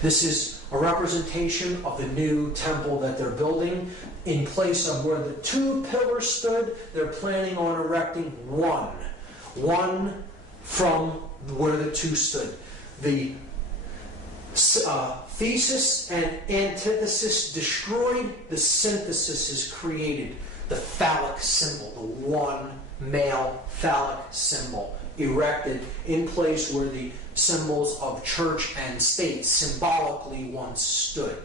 This is a representation of the new temple that they're building. In place of where the 2 pillars stood, they're planning on erecting one from where the 2 stood. The thesis and antithesis destroyed, the synthesis is created. The phallic symbol, the one male phallic symbol, erected in place where the symbols of church and state symbolically once stood.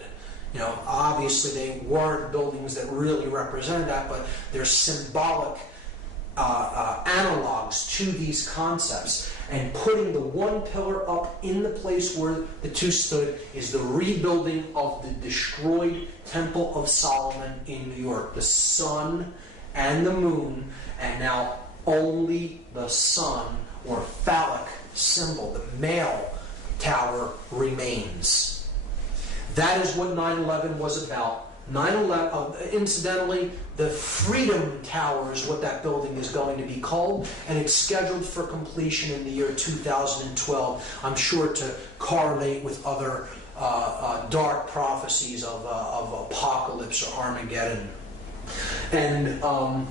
You know, obviously they weren't buildings that really represent that, but they're symbolic analogs to these concepts. And putting the 1 pillar up in the place where the 2 stood is the rebuilding of the destroyed Temple of Solomon in New York. The sun and the moon, and now only the sun or phallic symbol. The male tower remains. That is what 9/11 was about. 9/11, incidentally, the Freedom Tower is what that building is going to be called, and it's scheduled for completion in the year 2012. I'm sure to correlate with other dark prophecies of apocalypse or Armageddon, and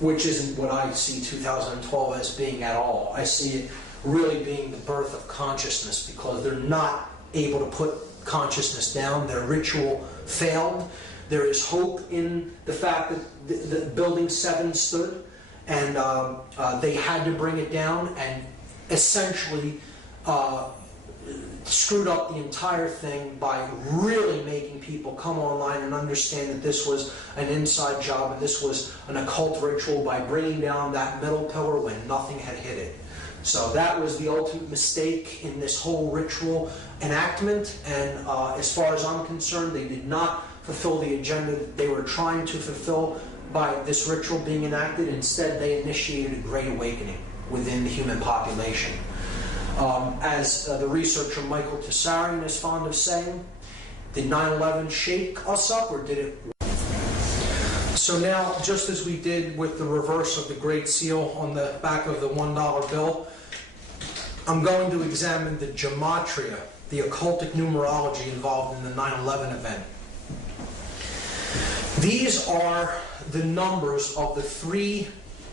which isn't what I see 2012 as being at all. I see it really being the birth of consciousness, because they're not able to put consciousness down. Their ritual failed. There is hope in the fact that the Building 7 stood, and they had to bring it down and essentially screwed up the entire thing by really making people come online and understand that this was an inside job and this was an occult ritual by bringing down that middle pillar when nothing had hit it. So that was the ultimate mistake in this whole ritual enactment, and as far as I'm concerned, they did not fulfill the agenda that they were trying to fulfill by this ritual being enacted. Instead, they initiated a great awakening within the human population. As the researcher Michael Tessarian is fond of saying, did 9/11 shake us up, or did it? So now, just as we did with the reverse of the Great Seal on the back of the $1 bill, I'm going to examine the gematria, the occultic numerology involved in the 9/11 event. These are the numbers of the 3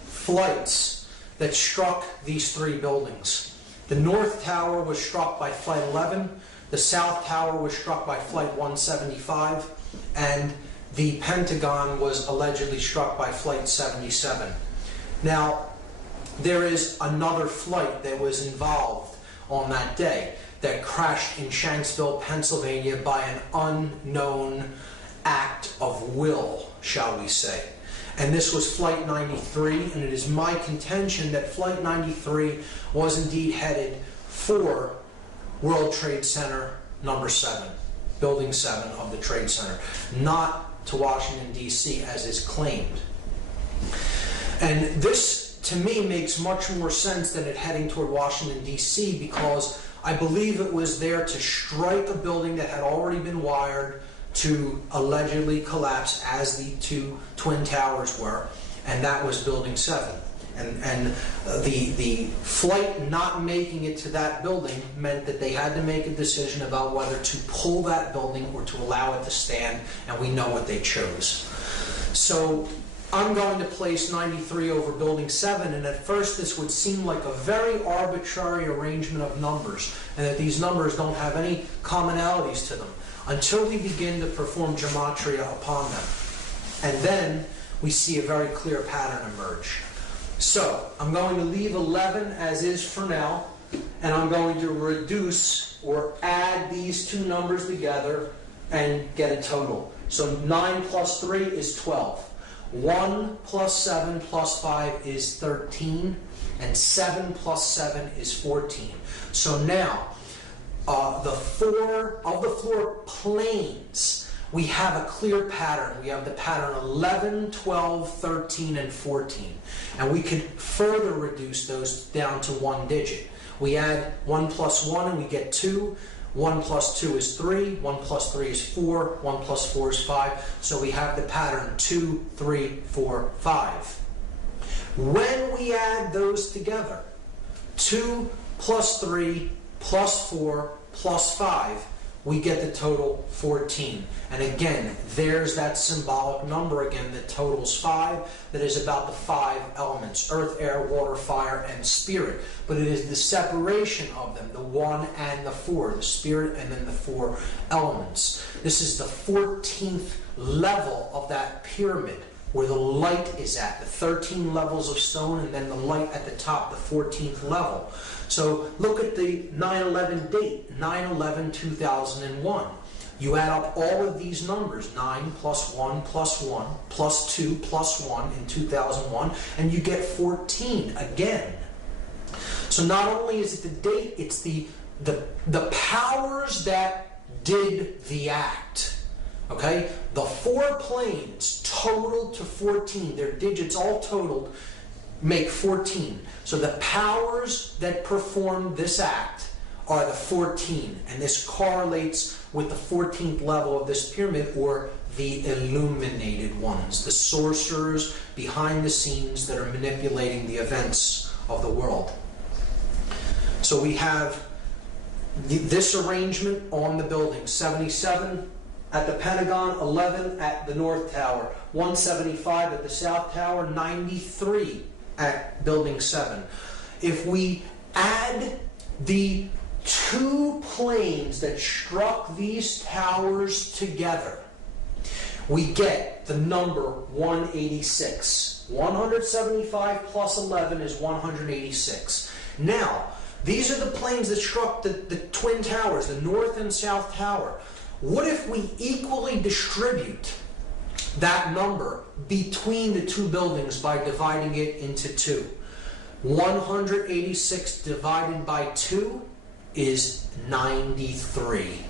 flights that struck these 3 buildings. The North Tower was struck by Flight 11, the South Tower was struck by Flight 175, and the Pentagon was allegedly struck by Flight 77. Now, there is another flight that was involved on that day that crashed in Shanksville, Pennsylvania by an unknown act of will, shall we say. And this was Flight 93, and it is my contention that Flight 93 was indeed headed for World Trade Center number 7, Building 7 of the Trade Center, not to Washington, D.C., as is claimed. And this, to me, makes much more sense than it heading toward Washington, D.C., because I believe it was there to strike a building that had already been wired to allegedly collapse, as the 2 twin towers were, and that was Building 7. And the flight not making it to that building meant that they had to make a decision about whether to pull that building or to allow it to stand, and we know what they chose. So I'm going to place 93 over Building 7, and at first this would seem like a very arbitrary arrangement of numbers, and that these numbers don't have any commonalities to them, until we begin to perform gematria upon them. And then we see a very clear pattern emerge. So, I'm going to leave 11 as is for now, and I'm going to reduce or add these 2 numbers together and get a total. So 9 plus 3 is 12. 1 plus 7 plus 5 is 13, and 7 plus 7 is 14. So now, the 4 of the floor planes, we have a clear pattern. We have the pattern 11, 12, 13, and 14. And we can further reduce those down to 1 digit. We add 1 plus 1 and we get 2. 1 plus 2 is 3. 1 plus 3 is 4. 1 plus 4 is 5. So we have the pattern 2, 3, 4, 5. When we add those together, 2 plus 3 plus 4 plus 5, we get the total 14. And again, there's that symbolic number again that totals 5, that is about the 5 elements: earth, air, water, fire, and spirit. But it is the separation of them, the 1 and the 4, the spirit and then the 4 elements. This is the 14th level of that pyramid, where the light is at, the 13 levels of stone, and then the light at the top, the 14th level. So look at the 9/11 date, 9/11/2001. You add up all of these numbers, 9 plus 1 plus 1 plus 2 plus 1 in 2001, and you get 14 again. So not only is it the date, it's the powers that did the act. Okay? The 4 planes totaled to 14, their digits all totaled make 14. So the powers that perform this act are the 14, and this correlates with the 14th level of this pyramid, or the illuminated ones, the sorcerers behind the scenes that are manipulating the events of the world. So we have this arrangement on the building: 77 at the Pentagon, 11 at the North Tower, 175 at the South Tower, 93 at Building 7. If we add the two planes that struck these towers together, we get the number 186. 175 plus 11 is 186. Now, these are the planes that struck the twin towers, the North and South Tower. What if we equally distribute that number between the two buildings by dividing it into two? 186 divided by 2 is 93.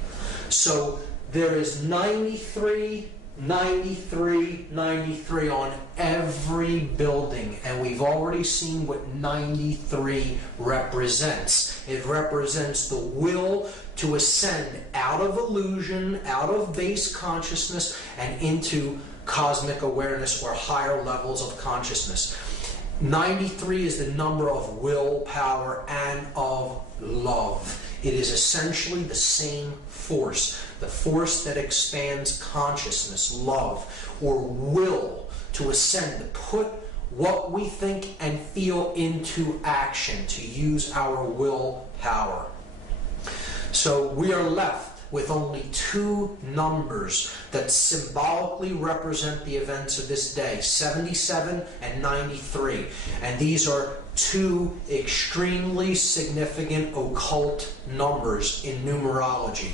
So there is 93, 93, 93 on every building, and we've already seen what 93 represents. It represents the will to ascend out of illusion, out of base consciousness, and into cosmic awareness, or higher levels of consciousness. 93 is the number of willpower and of love. It is essentially the same force, the force that expands consciousness, love, or will to ascend, to put what we think and feel into action, to use our willpower. So we are left with only two numbers that symbolically represent the events of this day: 77 and 93. And these are two extremely significant occult numbers in numerology,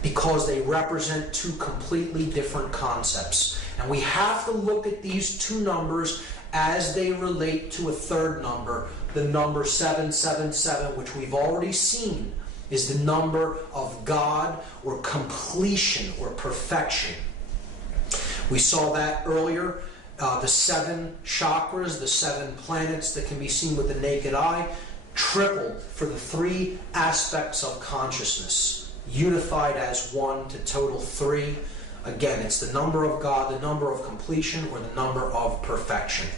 because they represent two completely different concepts. And we have to look at these two numbers as they relate to a third number, the number 777, which we've already seen is the number of God, or completion, or perfection. We saw that earlier. The 7 chakras, the 7 planets that can be seen with the naked eye, tripled for the 3 aspects of consciousness, unified as one to total 3. Again, it's the number of God, the number of completion, or the number of perfection.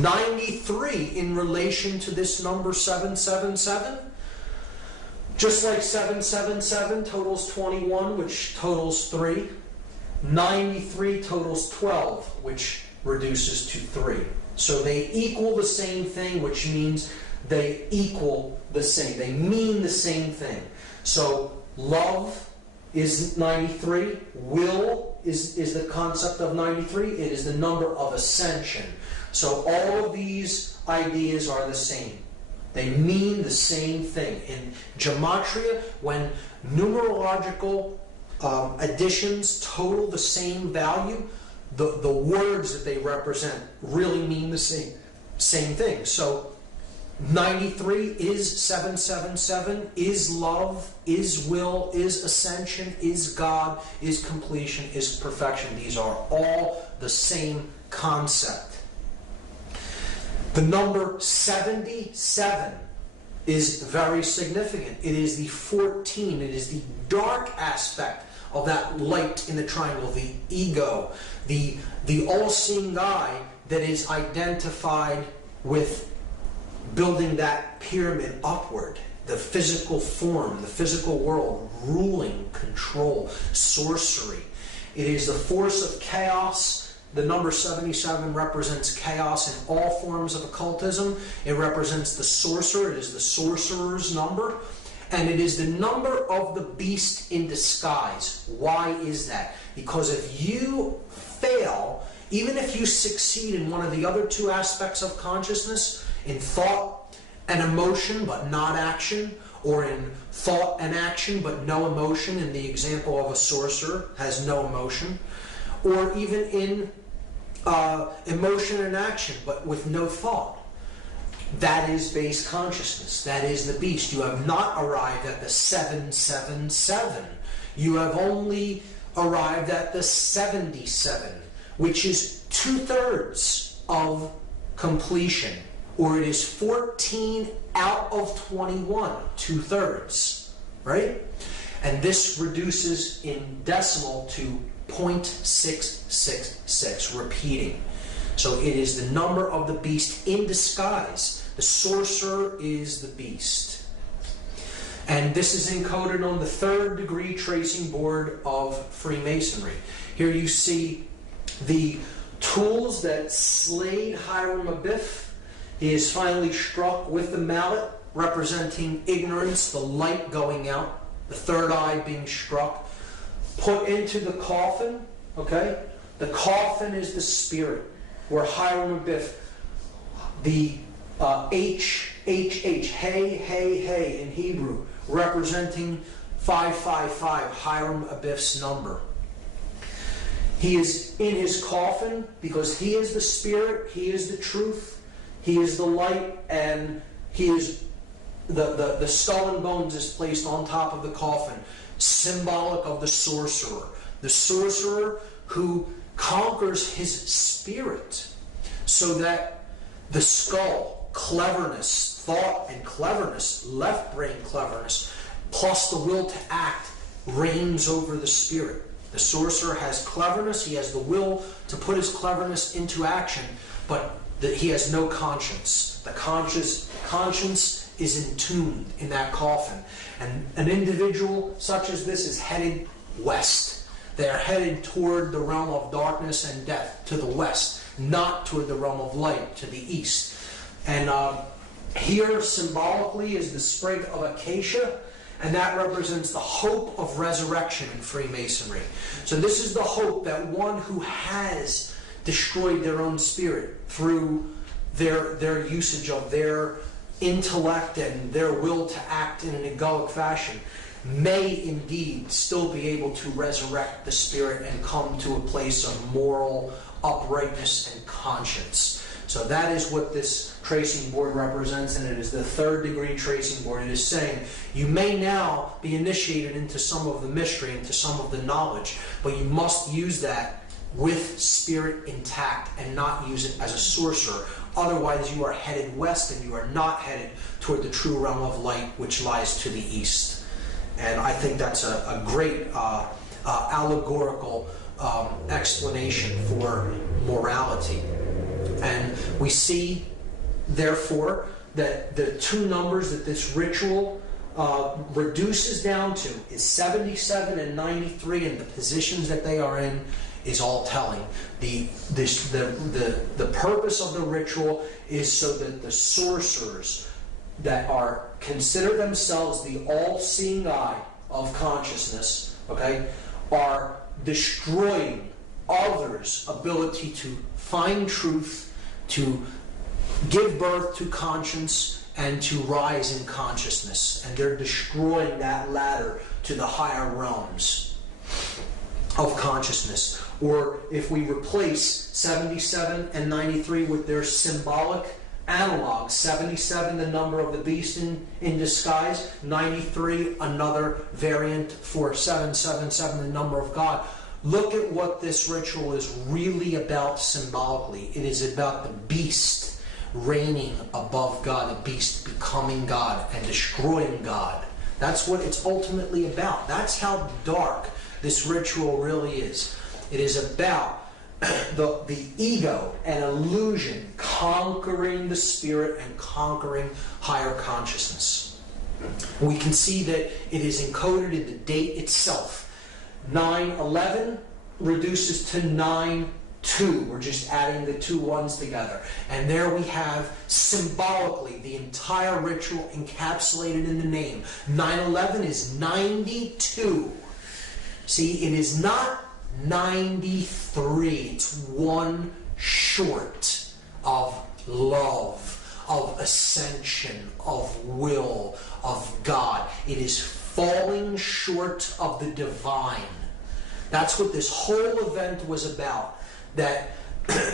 93 in relation to this number 777. Just like 777 totals 21, which totals 3, 93 totals 12, which reduces to 3. So they equal the same thing, which means they equal the same. They mean the same thing. So love is 93. Will is the concept of 93. It is the number of ascension. So all of these ideas are the same. They mean the same thing. In gematria, when numerological additions total the same value, the words that they represent really mean the same thing. So 93 is 777, is love, is will, is ascension, is God, is completion, is perfection. These are all the same concept. The number 77 is very significant. It is the 14. It is the dark aspect of that light in the triangle, the ego, the all-seeing eye that is identified with building that pyramid upward, the physical form, the physical world, ruling, control, sorcery. It is the force of chaos. The number 77 represents chaos in all forms of occultism. It represents the sorcerer. It is the sorcerer's number. And it is the number of the beast in disguise. Why is that? Because if you fail, even if you succeed in one of the other two aspects of consciousness, in thought and emotion but not action, or in thought and action but no emotion, in the example of a sorcerer, has no emotion, or even in emotion and action but with no thought, that is base consciousness. That is the beast. You have not arrived at the 777. You have only arrived at the 77, which is 2/3 of completion, or it is 14 out of 21, 2/3, right? And this reduces in decimal to 0.666, repeating. So it is the number of the beast in disguise. The sorcerer is the beast. And this is encoded on the 3rd degree tracing board of Freemasonry. Here you see the tools that slayed Hiram Abiff. He is finally struck with the mallet, representing ignorance, the light going out, the third eye being struck, put into the coffin, okay? The coffin is the spirit, where Hiram Abiff, the HHH, hey in Hebrew, representing 555, Hiram Abiff's number. He is in his coffin because he is the spirit, he is the truth, he is the light, and he is the skull and bones is placed on top of the coffin, symbolic of the sorcerer. The sorcerer who conquers his spirit, so that the skull, cleverness, thought and cleverness, left brain cleverness, plus the will to act, reigns over the spirit. The sorcerer has cleverness, he has the will to put his cleverness into action, but he has no conscience. The conscience is entombed in that coffin. And an individual such as this is headed west. They are headed toward the realm of darkness and death, to the west, not toward the realm of light, to the east. And here symbolically is the sprig of acacia, and that represents the hope of resurrection in Freemasonry. So this is the hope that one who has destroyed their own spirit through their usage of their intellect and their will to act in an egoic fashion may indeed still be able to resurrect the spirit and come to a place of moral uprightness and conscience. So that is what this tracing board represents, and it is the 3rd degree tracing board. It is saying you may now be initiated into some of the mystery, into some of the knowledge, but you must use that with spirit intact and not use it as a sorcerer. Otherwise you are headed west and you are not headed toward the true realm of light, which lies to the east. And I think that's a great allegorical explanation for morality. And we see, therefore, that the two numbers that this ritual reduces down to is 77 and 93, and the positions that they are in is all telling. The purpose of the ritual is so that the sorcerers that are consider themselves the all-seeing eye of consciousness, okay, are destroying others' ability to find truth, to give birth to conscience, and to rise in consciousness. And they're destroying that ladder to the higher realms of consciousness. Or if we replace 77 and 93 with their symbolic analog, 77 the number of the beast in disguise, 93 another variant for 777 the number of God. Look at what this ritual is really about symbolically. It is about the beast reigning above God, the beast becoming God and destroying God. That's what it's ultimately about. That's how dark this ritual really is. It is about the ego and illusion conquering the spirit and conquering higher consciousness. We can see that it is encoded in the date itself. 9/11 reduces to 9/2. We're just adding the two ones together. And there we have symbolically the entire ritual encapsulated in the name. 9/11 is 92. See, it is not 93. It's one short of love, of ascension, of will, of God. It is falling short of the divine. That's what this whole event was about. That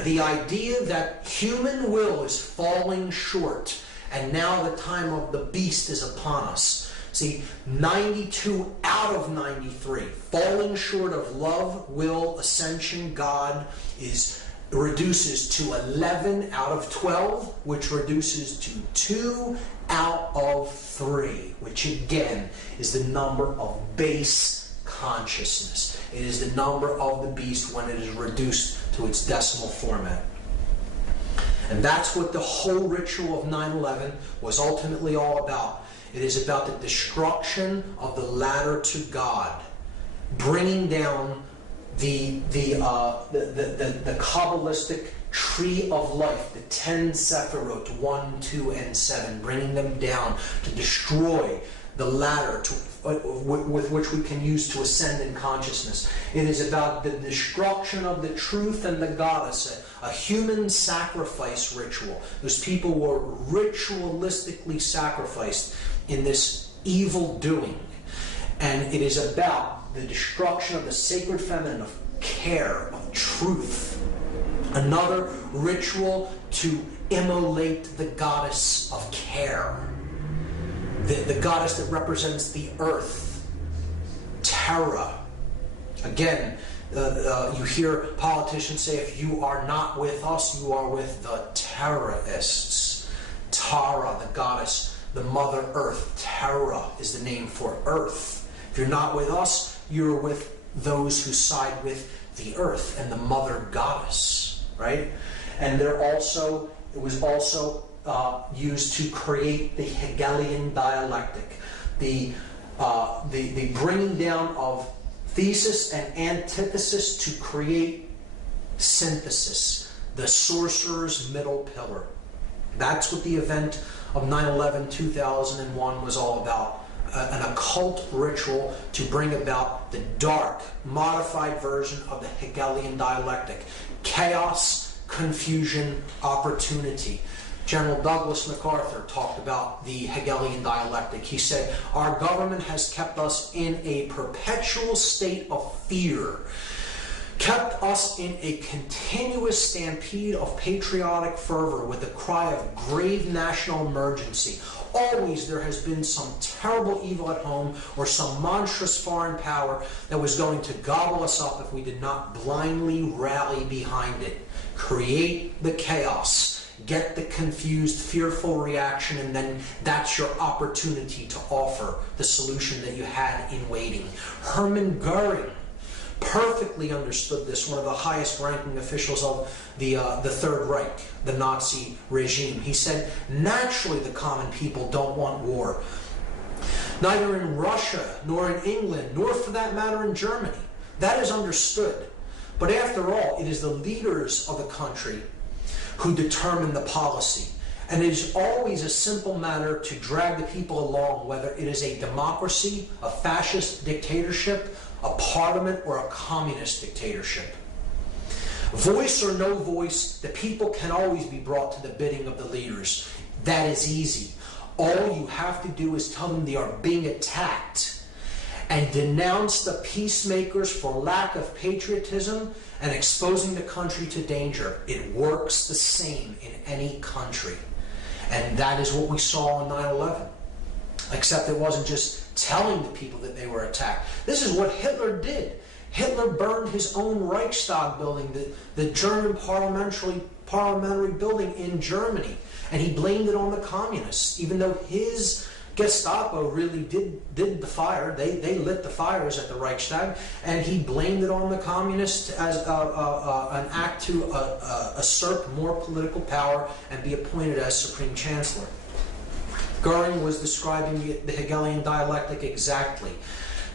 the idea that human will is falling short, and now the time of the beast is upon us. See, 92 out of 93, falling short of love, will, ascension, God, is reduces to 11 out of 12, which reduces to 2 out of 3, which again is the number of base consciousness. It is the number of the beast when it is reduced to its decimal format. And that's what the whole ritual of 9/11 was ultimately all about. It is about the destruction of the ladder to God, bringing down the Kabbalistic tree of life, the 10 Sephirot, 1, 2, and 7, bringing them down to destroy the ladder with which we can use to ascend in consciousness. It is about the destruction of the truth and the goddess, a human sacrifice ritual. Those people were ritualistically sacrificed in this evil doing. And it is about the destruction of the sacred feminine, of care, of truth. Another ritual to immolate the goddess of care. The goddess that represents the earth, Terra. Again, you hear politicians say, if you are not with us, you are with the terrorists. Tara, the goddess, the Mother Earth. Terra is the name for earth. If you're not with us, you're with those who side with the earth and the Mother Goddess, right? And it was also used to create the Hegelian dialectic, the bringing down of thesis and antithesis to create synthesis, the sorcerer's middle pillar. That's what the event of 9/11/2001 was all about. An occult ritual to bring about the dark, modified version of the Hegelian dialectic. Chaos, confusion, opportunity. General Douglas MacArthur talked about the Hegelian dialectic. He said, our government has kept us in a perpetual state of fear, kept us in a continuous stampede of patriotic fervor with the cry of grave national emergency. Always there has been some terrible evil at home or some monstrous foreign power that was going to gobble us up if we did not blindly rally behind it. Create the chaos. Get the confused, fearful reaction, and then that's your opportunity to offer the solution that you had in waiting. Hermann Goering perfectly understood this, one of the highest ranking officials of the Third Reich, the Nazi regime. He said, naturally the common people don't want war. Neither in Russia, nor in England, nor for that matter in Germany. That is understood. But after all, it is the leaders of the country who determine the policy. And it is always a simple matter to drag the people along, whether it is a democracy, a fascist dictatorship, a parliament, or a communist dictatorship. Voice or no voice, the people can always be brought to the bidding of the leaders. That is easy. All you have to do is tell them they are being attacked and denounce the peacemakers for lack of patriotism and exposing the country to danger. It works the same in any country. And that is what we saw on 9/11. Except it wasn't just telling the people that they were attacked. This is what Hitler did. Hitler burned his own Reichstag building, the German parliamentary building in Germany. And he blamed it on the communists, even though his Gestapo really did the fire. They lit the fires at the Reichstag, and he blamed it on the communists as an act to assert more political power and be appointed as Supreme Chancellor. Goering was describing the Hegelian dialectic exactly.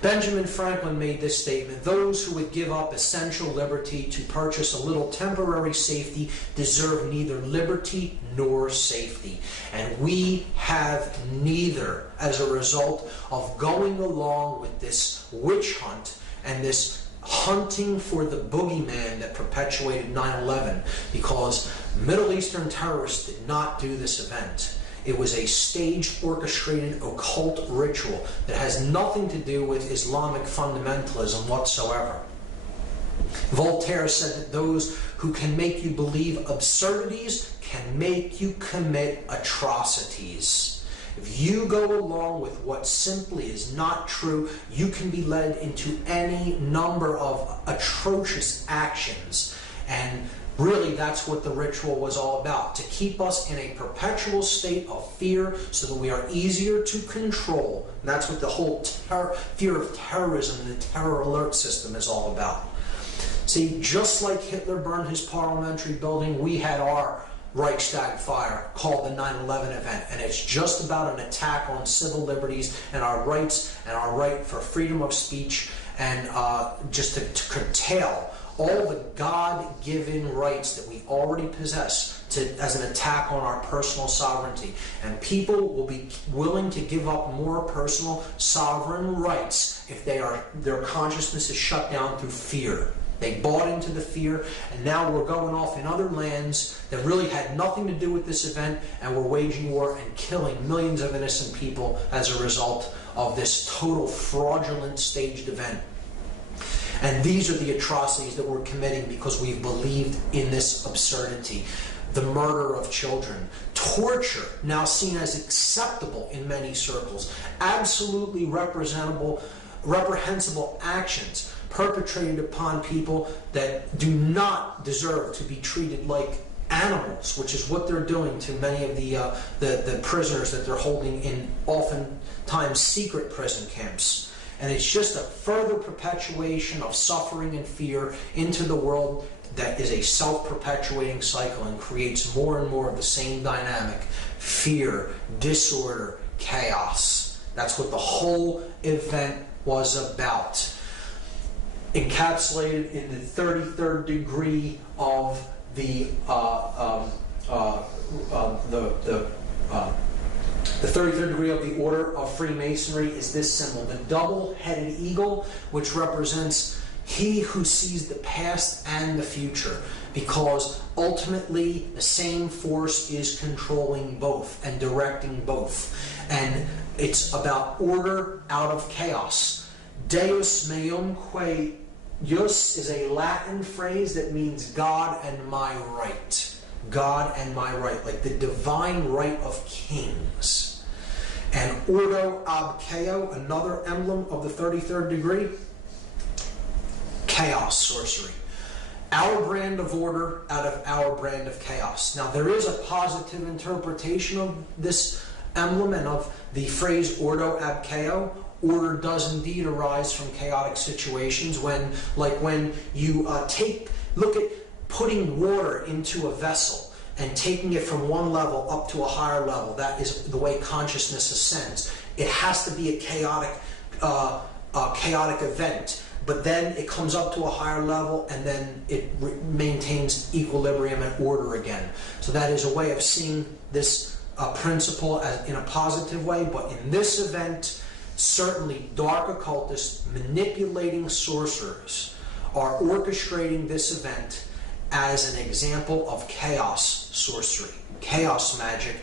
Benjamin Franklin made this statement: those who would give up essential liberty to purchase a little temporary safety deserve neither liberty nor safety. And we have neither as a result of going along with this witch hunt and this hunting for the boogeyman that perpetuated 9/11, because Middle Eastern terrorists did not do this event. It was a staged, orchestrated, occult ritual that has nothing to do with Islamic fundamentalism whatsoever. Voltaire said that those who can make you believe absurdities can make you commit atrocities. If you go along with what simply is not true, you can be led into any number of atrocious actions. And Really, that's what the ritual was all about, to keep us in a perpetual state of fear so that we are easier to control. And that's what the whole fear of terrorism and the terror alert system is all about. See, just like Hitler burned his parliamentary building, we had our Reichstag fire called the 9/11 event, and it's just about an attack on civil liberties and our rights and our right for freedom of speech, and just to curtail all the God-given rights that we already possess as an attack on our personal sovereignty. And people will be willing to give up more personal sovereign rights if their consciousness is shut down through fear. They bought into the fear, and now we're going off in other lands that really had nothing to do with this event, and we're waging war and killing millions of innocent people as a result of this total fraudulent staged event. And these are the atrocities that we're committing because we've believed in this absurdity. The murder of children, torture, now seen as acceptable in many circles, absolutely reprehensible actions perpetrated upon people that do not deserve to be treated like animals, which is what they're doing to many of the prisoners that they're holding in oftentimes secret prison camps. And it's just a further perpetuation of suffering and fear into the world that is a self-perpetuating cycle and creates more and more of the same dynamic: fear, disorder, chaos. That's what the whole event was about. Encapsulated in the 33rd degree of the 33rd degree of the Order of Freemasonry is this symbol, the double-headed eagle, which represents he who sees the past and the future, because ultimately the same force is controlling both and directing both. And it's about order out of chaos. Deus meum quae jus is a Latin phrase that means God and my right. God and my right, like the divine right of kings. And ordo ab chaos, another emblem of the 33rd degree, chaos sorcery. Our brand of order out of our brand of chaos. Now there is a positive interpretation of this emblem and of the phrase ordo ab chaos. Order does indeed arise from chaotic situations when you look at putting water into a vessel and taking it from one level up to a higher level. That is the way consciousness ascends. It has to be a chaotic event, but then it comes up to a higher level and then it maintains equilibrium and order again. So that is a way of seeing this principle as in a positive way, but in this event, certainly dark occultists manipulating sorcerers are orchestrating this event as an example of chaos sorcery, chaos magic,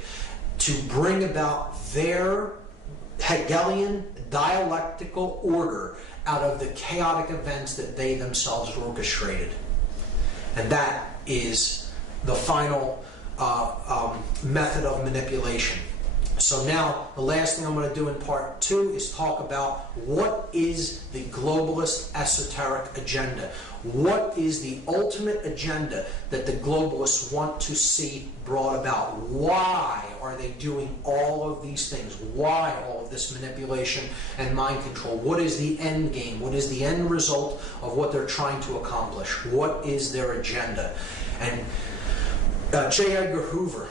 to bring about their Hegelian dialectical order out of the chaotic events that they themselves orchestrated. And that is the final method of manipulation. So now, the last thing I'm going to do in part 2 is talk about what is the globalist esoteric agenda. What is the ultimate agenda that the globalists want to see brought about? Why are they doing all of these things? Why all of this manipulation and mind control? What is the end game? What is the end result of what they're trying to accomplish? What is their agenda? And J. Edgar Hoover,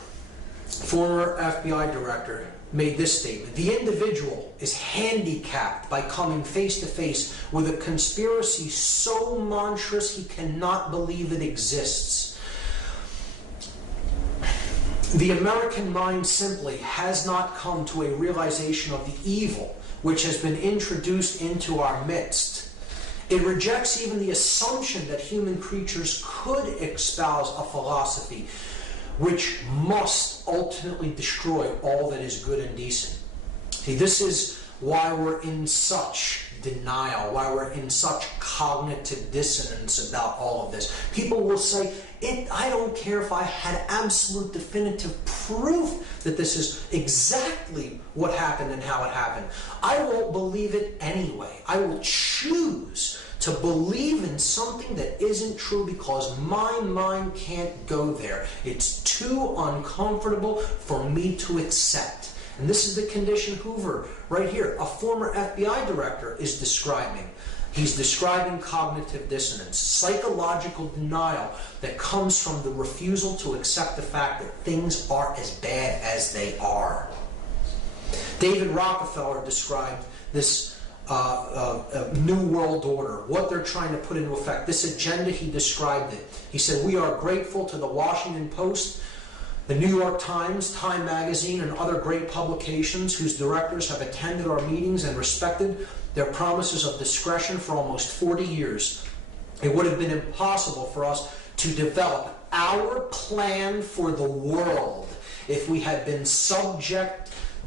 former FBI director, made this statement: the individual is handicapped by coming face to face with a conspiracy so monstrous he cannot believe it exists. The American mind simply has not come to a realization of the evil which has been introduced into our midst. It rejects even the assumption that human creatures could espouse a philosophy which must ultimately destroy all that is good and decent. See, this is why we're in such denial, why we're in such cognitive dissonance about all of this. People will say, I don't care if I had absolute definitive proof that this is exactly what happened and how it happened. I won't believe it anyway. I will choose to believe in something that isn't true because my mind can't go there. It's too uncomfortable for me to accept. And this is the condition Hoover, right here, a former FBI director, is describing. He's describing cognitive dissonance, psychological denial that comes from the refusal to accept the fact that things are as bad as they are. David Rockefeller described this New World Order, what they're trying to put into effect. This agenda, he described it. He said, "We are grateful to the Washington Post, the New York Times, Time Magazine, and other great publications whose directors have attended our meetings and respected their promises of discretion for almost 40 years. It would have been impossible for us to develop our plan for the world if we had been subjected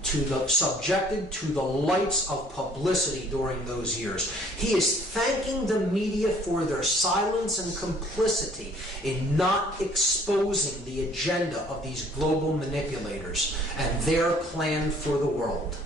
to the lights of publicity during those years." He is thanking the media for their silence and complicity in not exposing the agenda of these global manipulators and their plan for the world.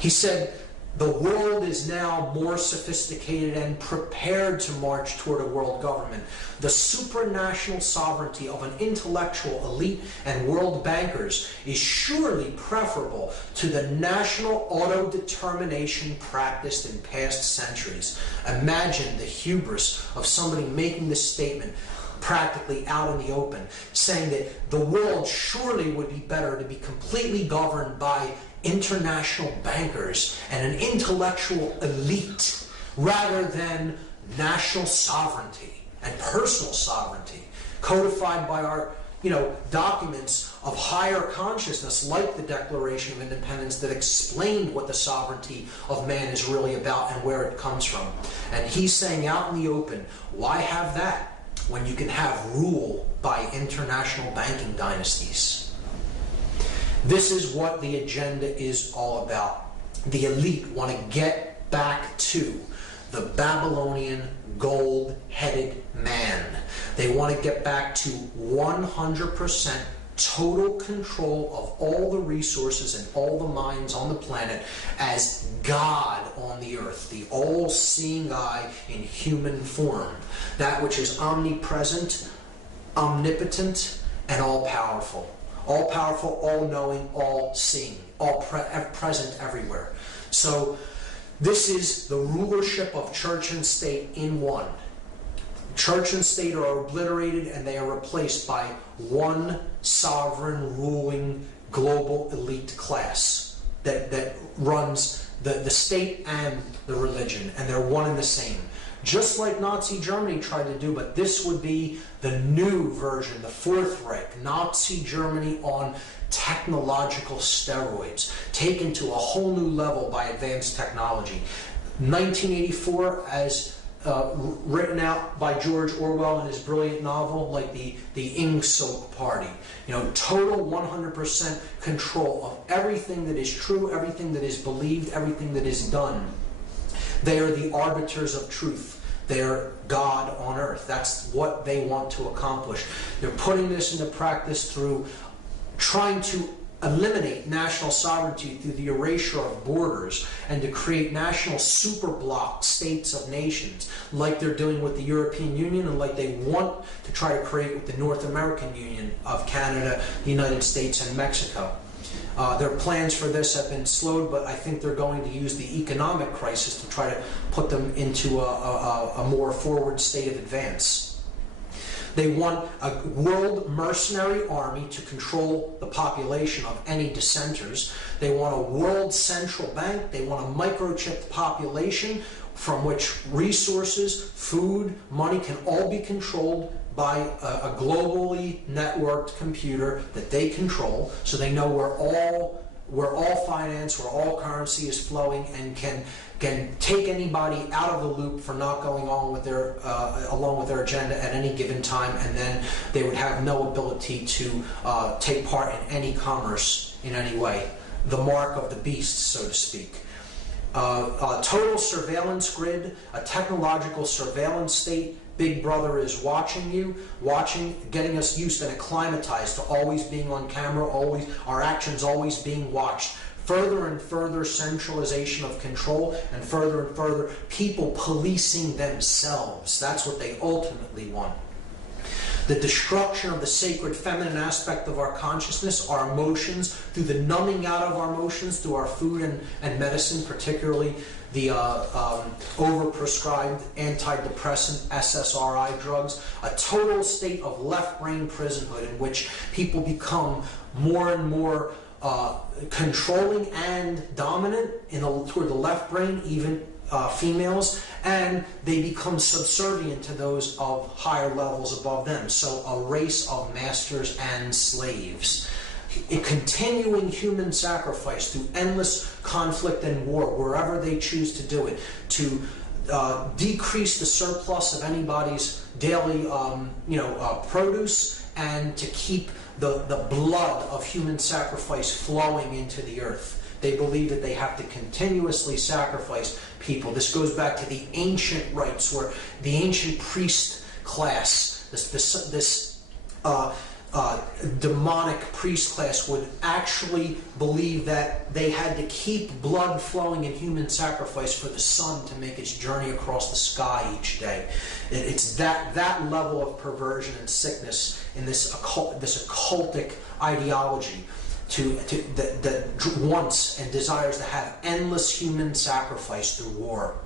He said, "The world is now more sophisticated and prepared to march toward a world government. The supranational sovereignty of an intellectual elite and world bankers is surely preferable to the national auto-determination practiced in past centuries." Imagine the hubris of somebody making this statement practically out in the open, saying that the world surely would be better to be completely governed by international bankers and an intellectual elite rather than national sovereignty and personal sovereignty codified by our documents of higher consciousness, like the Declaration of Independence, that explained what the sovereignty of man is really about and where it comes from. And he's saying out in the open, why have that when you can have rule by international banking dynasties? This is what the agenda is all about. The elite want to get back to the Babylonian gold-headed man. They want to get back to 100% total control of all the resources and all the minds on the planet as God on the earth, the all-seeing eye in human form, that which is omnipresent, omnipotent, and all-powerful. All-powerful, all-knowing, all-seeing, present everywhere. So this is the rulership of church and state in one. Church and state are obliterated and they are replaced by one sovereign, ruling, global elite class that runs the state and the religion, and they're one and the same. Just like Nazi Germany tried to do, but this would be the new version, the Fourth Reich, Nazi Germany on technological steroids, taken to a whole new level by advanced technology. 1984, as written out by George Orwell in his brilliant novel, like the Ingsoc Party. Total 100% control of everything that is true, everything that is believed, everything that is done. They are the arbiters of truth. They're God on earth. That's what they want to accomplish. They're putting this into practice through trying to eliminate national sovereignty through the erasure of borders and to create national superblock states of nations, like they're doing with the European Union and like they want to try to create with the North American Union of Canada, the United States, and Mexico. Their plans for this have been slowed, but I think they're going to use the economic crisis to try to put them into a more forward state of advance. They want a world mercenary army to control the population of any dissenters. They want a world central bank. They want a microchipped population from which resources, food, money can all be controlled by a globally networked computer that they control, so they know where all finance, where all currency is flowing, and can take anybody out of the loop for not going on with their along with their agenda at any given time, and then they would have no ability to take part in any commerce in any way. The mark of the beast, so to speak. A total surveillance grid, a technological surveillance state. Big Brother is watching you, getting us used and acclimatized to always being on camera, always our actions always being watched further and further centralization of control, and further people policing themselves. That's what they ultimately want. The destruction of the sacred feminine aspect of our consciousness, our emotions, through the numbing out of our emotions, through our food and medicine, particularly the overprescribed antidepressant SSRI drugs, a total state of left brain prisonhood in which people become more and more controlling and dominant toward the left brain, even females, and they become subservient to those of higher levels above them. So a race of masters and slaves. A continuing human sacrifice through endless conflict and war, wherever they choose to do it, to decrease the surplus of anybody's daily produce, and to keep the blood of human sacrifice flowing into the earth. They believe that they have to continuously sacrifice people. This goes back to the ancient rites, where the ancient priest class, this demonic priest class, would actually believe that they had to keep blood flowing in human sacrifice for the sun to make its journey across the sky each day. It's that level of perversion and sickness in this occultic ideology that wants and desires to have endless human sacrifice through war.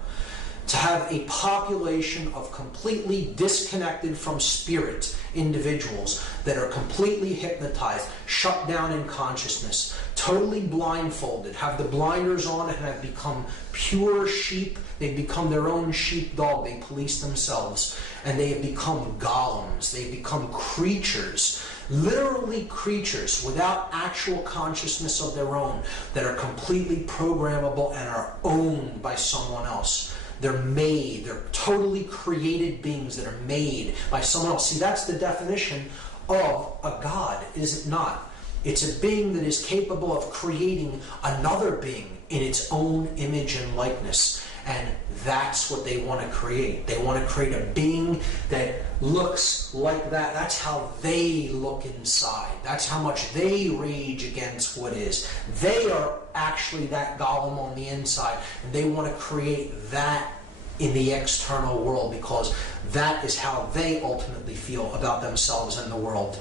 To have a population of completely disconnected from spirit individuals that are completely hypnotized, shut down in consciousness, totally blindfolded, have the blinders on and have become pure sheep. They've become their own sheepdog. They police themselves, and they have become golems. They've become creatures, literally creatures without actual consciousness of their own, that are completely programmable and are owned by someone else. They're totally created beings that are made by someone else. See, that's the definition of a god, is it not? It's a being that is capable of creating another being in its own image and likeness. And that's what they want to create. They want to create a being that looks like that. That's how they look inside. That's how much they rage against what is. They are actually that golem on the inside, and they want to create that in the external world, because that is how they ultimately feel about themselves and the world.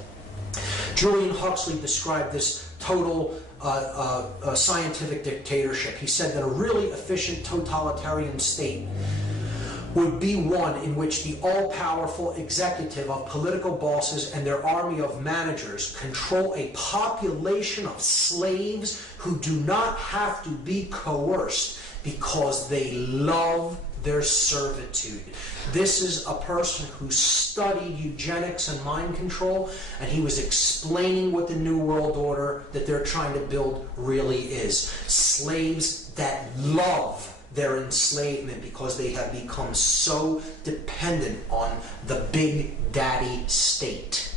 Julian Huxley described this total scientific dictatorship. He said that a really efficient totalitarian state would be one in which the all-powerful executive of political bosses and their army of managers control a population of slaves who do not have to be coerced because they love their servitude. This is a person who studied eugenics and mind control, and he was explaining what the New World Order that they're trying to build really is. Slaves that love their enslavement because they have become so dependent on the big daddy state.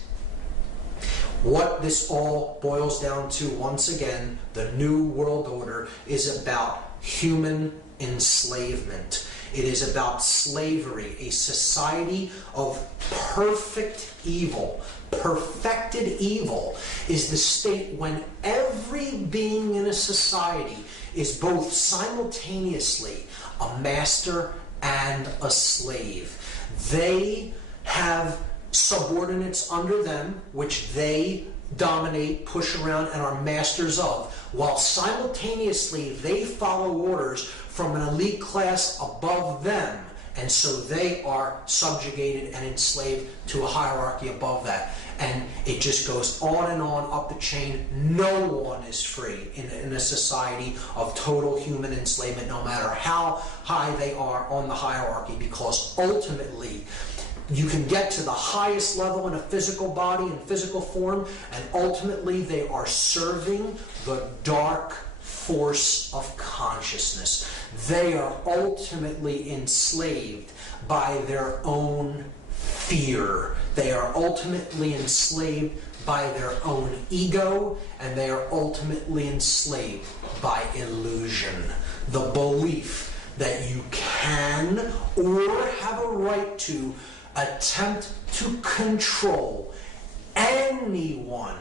What this all boils down to, once again, the New World Order is about human enslavement. It is about slavery, a society of perfect evil. Perfected evil is the state when every being in a society is both simultaneously a master and a slave. They have subordinates under them, which they dominate, push around, and are masters of, while simultaneously they follow orders from an elite class above them, and so they are subjugated and enslaved to a hierarchy above that. And it just goes on and on up the chain. No one is free in a society of total human enslavement, no matter how high they are on the hierarchy, because ultimately you can get to the highest level in a physical body and physical form, and ultimately they are serving the dark force of consciousness. They are ultimately enslaved by their own fear. They are ultimately enslaved by their own ego, and they are ultimately enslaved by illusion. The belief that you can or have a right to attempt to control anyone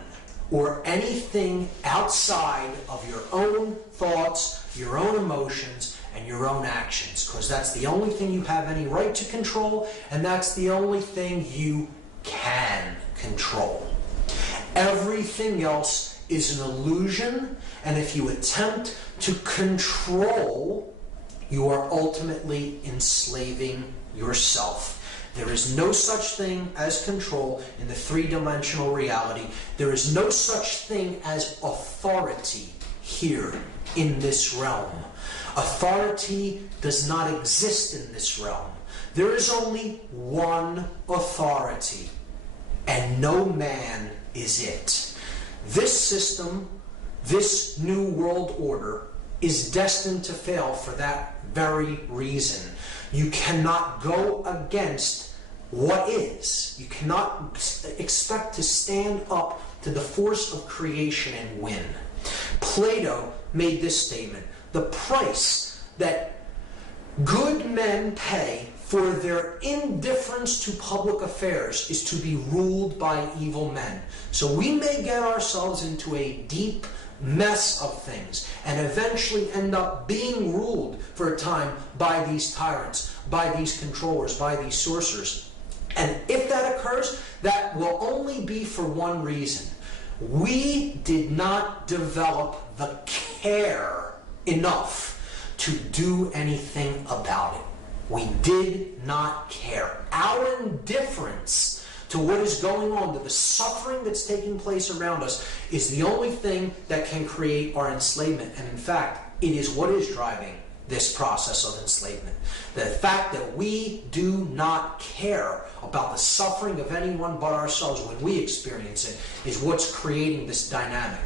or anything outside of your own thoughts, your own emotions, and your own actions, because that's the only thing you have any right to control, and that's the only thing you can control. Everything else is an illusion, and if you attempt to control, you are ultimately enslaving yourself. There is no such thing as control in the three-dimensional reality. There is no such thing as authority here in this realm. Authority does not exist in this realm. There is only one authority, and no man is it. This system, this new world order, is destined to fail for that very reason. You cannot go against what is. You cannot expect to stand up to the force of creation and win. Plato made this statement: the price that good men pay for their indifference to public affairs is to be ruled by evil men. So we may get ourselves into a deep mess of things and eventually end up being ruled for a time by these tyrants, by these controllers, by these sorcerers. And if that occurs, that will only be for one reason. We did not develop the care enough to do anything about it. We did not care. Our indifference to what is going on, to the suffering that's taking place around us, is the only thing that can create our enslavement. And in fact, it is what is driving this process of enslavement. The fact that we do not care about the suffering of anyone but ourselves when we experience it is what's creating this dynamic.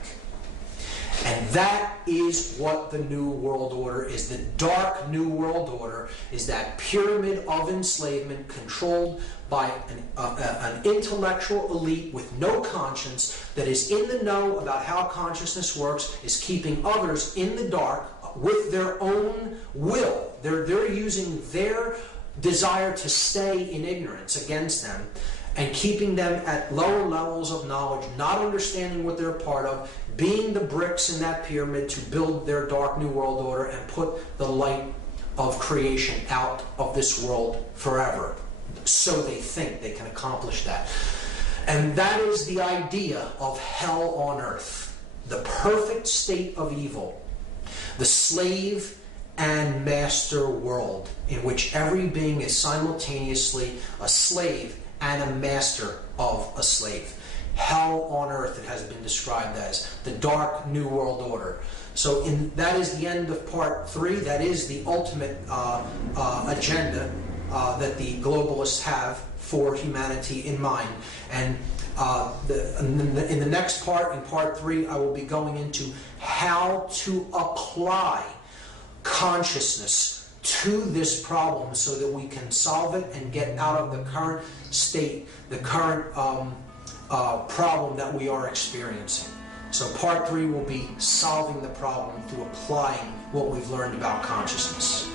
And that is what the New World Order is. The dark New World Order is that pyramid of enslavement controlled by an intellectual elite with no conscience that is in the know about how consciousness works, is keeping others in the dark with their own will. They're using their desire to stay in ignorance against them and keeping them at lower levels of knowledge, not understanding what they're a part of, being the bricks in that pyramid to build their dark New World Order and put the light of creation out of this world forever. So they think they can accomplish that. And that is the idea of hell on earth. The perfect state of evil. The slave and master world in which every being is simultaneously a slave and a master of a slave. Hell on earth, it has been described as the dark New World Order. So that is the end of part 3. That is the ultimate agenda that the globalists have for humanity in mind. And in the next part, in part 3, I will be going into how to apply consciousness to this problem so that we can solve it and get out of the current state, the current problem that we are experiencing. So part 3 will be solving the problem through applying what we've learned about consciousness.